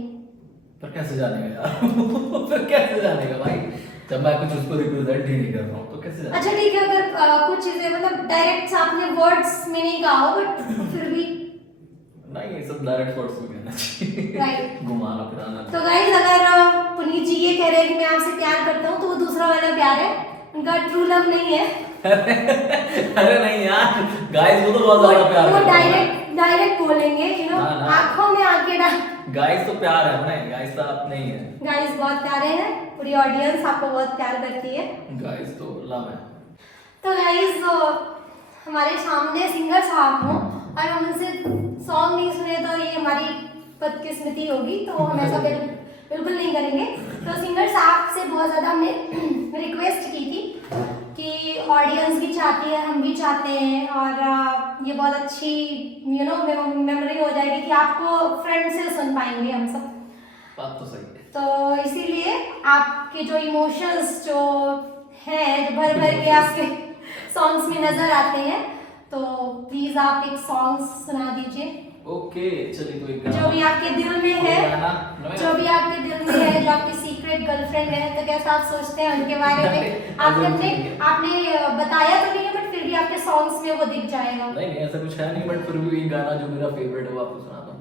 पर कैसे जानेगा यार? फिर कैसे जानेगा भाई, जब मैं कुछ उसको रिप्रेजेंट ही नहीं कर रहा हूँ तो कैसे जानेगा? अच्छा ठीक है, अगर कुछ चीजें मतलब डायरेक्ट आपने वर्ड्स में नहीं कहा हो बट फिर भी। नहीं, ये सब डायरेक्ट वर्ड्स में कहना चाहिए। Right. घुमाना फिराना। तो गाइस, अगर पुनीत जी ये कह रहे हैं कि मैं आपसे प्यार करता हूँ तो वो दूसरा वाला प्यार है, उनका ट्रू लव नहीं है। अरे नहीं यार, गाइस वो तो बहुत ज्यादा प्यार वो करते हैं। डायरेक्ट बोलेंगे, ना, ना। आंखों में आंखें डाल। गाइस तो प्यार है ना, गाइस तो आप नहीं है। गाइस बहुत प्यारे हैं, पूरी ऑडियंस आपको बहुत प्यार करती है। गाइस तो लव है। तो गाइस, हमारे सामने सिंगर साहब हो और हम उनसे सॉन्ग नहीं सुने तो ये हमारी बदकिस्मती होगी, तो हम ऐसा बिल्कुल नहीं करेंगे। तो सिंगर साहब से बहुत ज़्यादा हमने रिक्वेस्ट की थी कि ऑडियंस भी चाहती है, हम भी चाहते हैं, और ये बहुत अच्छी मेमोरी हो जाएगी कि आपको फ्रेंड से सुन पाएंगे हम सब। बात तो सही है। तो इसीलिए आपके जो इमोशंस जो हैं, जो भर भर के आपके सॉन्ग्स में नजर आते हैं, तो प्लीज आप एक सॉन्ग सुना दीजिए। ओके, चलिए कोई गाना। जो भी आपके दिल में है, जो भी आपके दिल में है, जो आपकी सीक्रेट गर्लफ्रेंड है, तो कैसा आप सोचते हैं उनके बारे में? आपने बताया तो नहीं है बट फिर भी आपके सॉन्ग्स में वो दिख जाएगा। नहीं ऐसा कुछ है नहीं, बट फिर भी एक गाना जो मेरा फेवरेट है वो आपको सुनाता हूँ।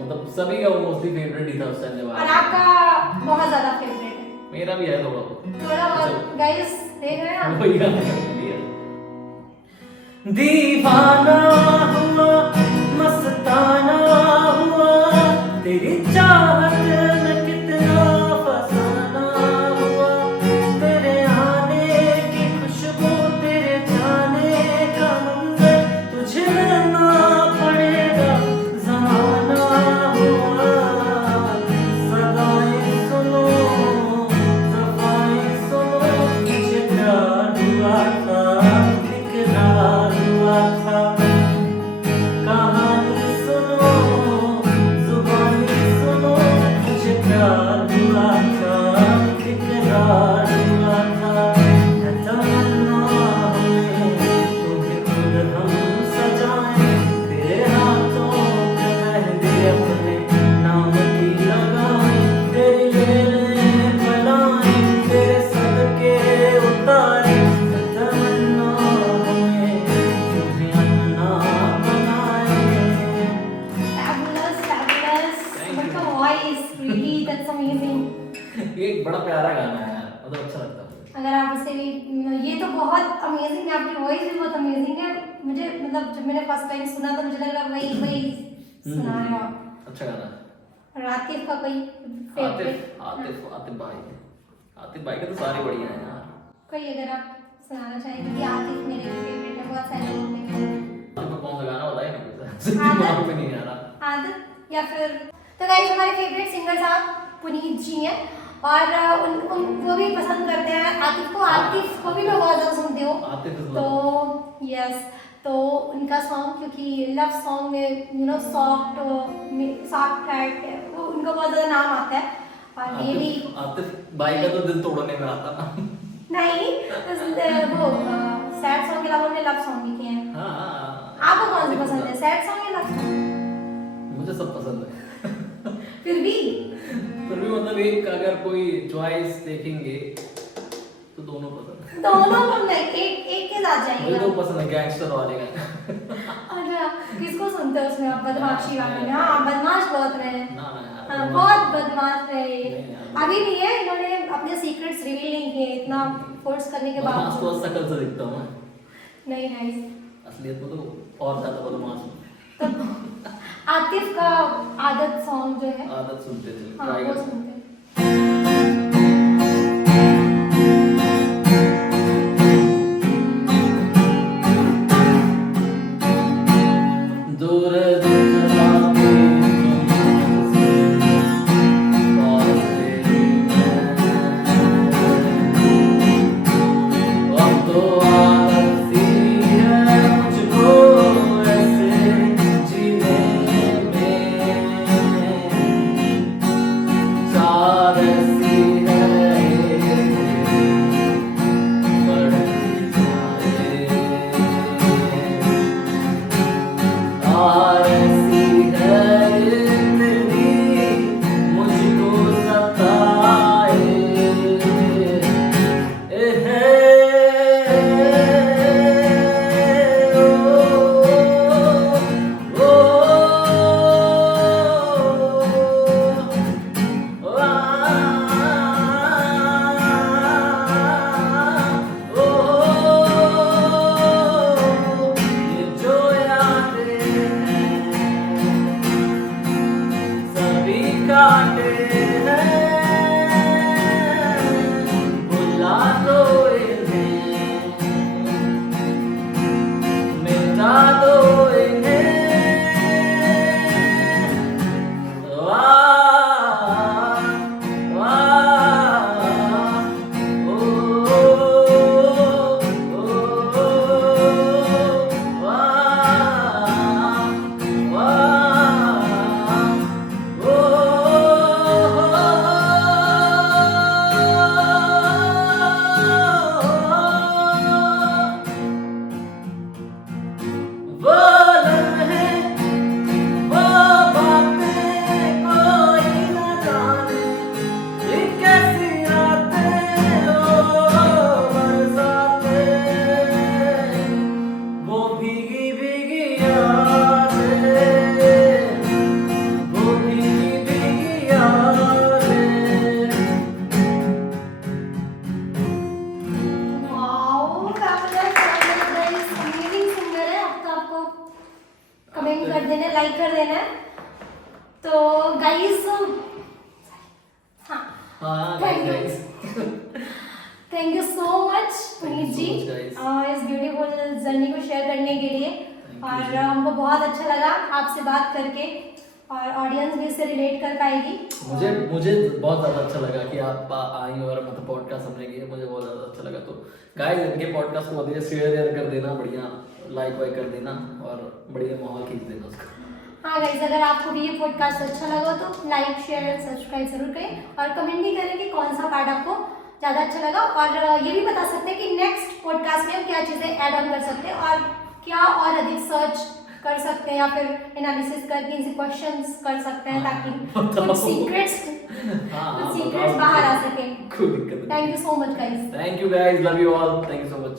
मतलब सभी का वो मोस्टली फेवरेट ही था उस टाइम जब और आपका बहुत ज्यादा फेवरेट है। मेरा भी है थोड़ा बहुत। गाइस देख रहे हैं आप? वही गाना दीवाना हुआ, मस्ताना हुआ, तेरी चाहत में कितना फसाना हुआ, तेरे आने की खुशबू, तेरे जाने का मंजर, तुझे मिलना पड़ेगा ज़माना हुआ, सदाएं सुनो, सफाएं सुनो, तुझे प्यार हुआ था, इकरार हुआ था, कहानी सुनो, जुबानी सुनो, मुझे प्यार हुआ था, इकरार हुआ था, है तमन्ना हमें तुम्हें खुद हम सजाएं, तेरे हाथों पे मेहंदी अपने नाम की लगाएं, तेरी लेने बनाएं, तेरे सदके उतारें, है तमन्ना हमें तुम्हें अपना बनाएं। Fabulous, fabulous. But the voice, really, that's amazing. ये एक बड़ा प्यारा गाना है यार, मतलब अच्छा लगता है। अगर आप उसे भी, ये तो बहुत अमेजिंग है, आपकी वॉइस भी बहुत अमेजिंग है। मुझे मतलब जब मैंने फर्स्ट टाइम सुना तो मुझे लग रहा वही वही सुना रहे हो आप। अच्छा गाना है। और आतिफ का कोई फेवरेट? आतिफ भाई के तो सारे बढ़िया हैं यार। कोई अगर आप सुनाना चाहें, क्योंकि आतिफ मेरे भी फेवरेट है, बहुत सारे लोग हैं। आतिफ का कौन सा गाना बताइए ना कुछ, आदत? दिमाग में नहीं आ रहा। आदत या फिर? तो गाइस, हमारे फेवरेट सिंगर साहब पुनीत जी हैं और उन वो भी पसंद करते हैं आतिफ को। आतिफ को भी मैं बहुत ज़्यादा सुनती हूँ। आतिफ is तो love। यस, तो उनका सॉन्ग, क्योंकि लव सॉन्ग में सॉफ्ट हार्ट, वो उनका बहुत ज़्यादा नाम आता है। और ये भी आतिफ भाई का तो दिल तोड़ने में आता ना। नहीं, वो सैड सॉन्ग के अलावा उन्होंने लव सॉन्ग भी किए हैं। हाँ, आपको कौन सा पसंद है, सैड सॉन्ग या लव सॉन्ग? मुझे सब पसंद है। फिर भी मतलब एक अगर कोई चॉइस देखेंगे तो दोनों पसंद है। दोनों को नहीं, एक के साथ जाएंगे। मुझे तो पसंद है गैंगस्टर वाले गाने। अच्छा, किसको सुनते हो उसमें आप? बदमाशी वाले में? हाँ, बदमाश बहुत रहे। ना यार, हाँ, बहुत बदमाश रहे। नहीं यार। अभी भी है, इन्होंने अपने सीक्रेट्स रिवील नहीं किए इतना फोर्स करने के बदमाश तो बावजूद। शकल से दिखता हूँ मैं। नहीं गाइस, असलियत में तो और ज्यादा बदमाश हूँ। तो आतिफ का आदत सॉन्ग जो है, आदत सुनते थे, हाँ ट्राई वो करते सुनते हैं। दूर दूर जाके तुमसे पास तेरी मैं। अब तो आदत सी है मुझको ऐसे जीने में, चार ऐसी है बढ़ती जाए, और ऐसी है तेरी मुझको सताए। ये जो यादें सभी काटे हैं, भुला दो इन्हें, मिटा दो इन्हें। वाह वाह ओ वाह वाह वो लम्हे, वो बातें कोई न जाने, ये कैसी रातें ओ बरसातें, वो भीगी भीगी यादें, वो भीगी भीगी यादें। वाओ, फैबुलस, अमेजिंग सिंगर है। अब तो आपको कमेंट कर देना, लाइक कर देना है। तो गाइस, हाँ, हाँ Thank you. guys. Thank you so much Thank you Puneet so ji much, guys. इस ब्यूटीफुल जर्नी को शेयर करने के लिए। Thank you, और जी। हमको बहुत अच्छा लगा आपसे बात करके, और ऑडियंस भी इससे रिलेट कर पाएगी। मुझे बहुत ज़्यादा अच्छा लगा कि आप आई और मतलब पॉडकास्ट हमने किया, मुझे बहुत ज़्यादा अच्छा लगा। तो गाइस इनके पॉडकास्ट को बढ़िया शेयर कर देना, बढ़िया लाइक वाइक कर देना और बढ़िया माहौल खींच देना उसका। हाँ गाइस, अगर आपको भी ये पॉडकास्ट अच्छा लगा तो लाइक शेयर एंड सब्सक्राइब जरूर करें, और कमेंट भी करें कि कौन सा पार्ट आपको ज़्यादा अच्छा लगा, और ये भी बता सकते हैं कि नेक्स्ट पॉडकास्ट में हम क्या चीज़ें ऐड ऑन कर सकते हैं, और क्या और अधिक सर्च कर सकते हैं, या फिर एनालिसिस करके इनसे क्वेश्चंस कर सकते हैं, ताकि कुछ सीक्रेट्स बाहर आ सके। कोई दिक्कत नहीं। Thank you so much guys. Thank you guys, love you all, thank you so much.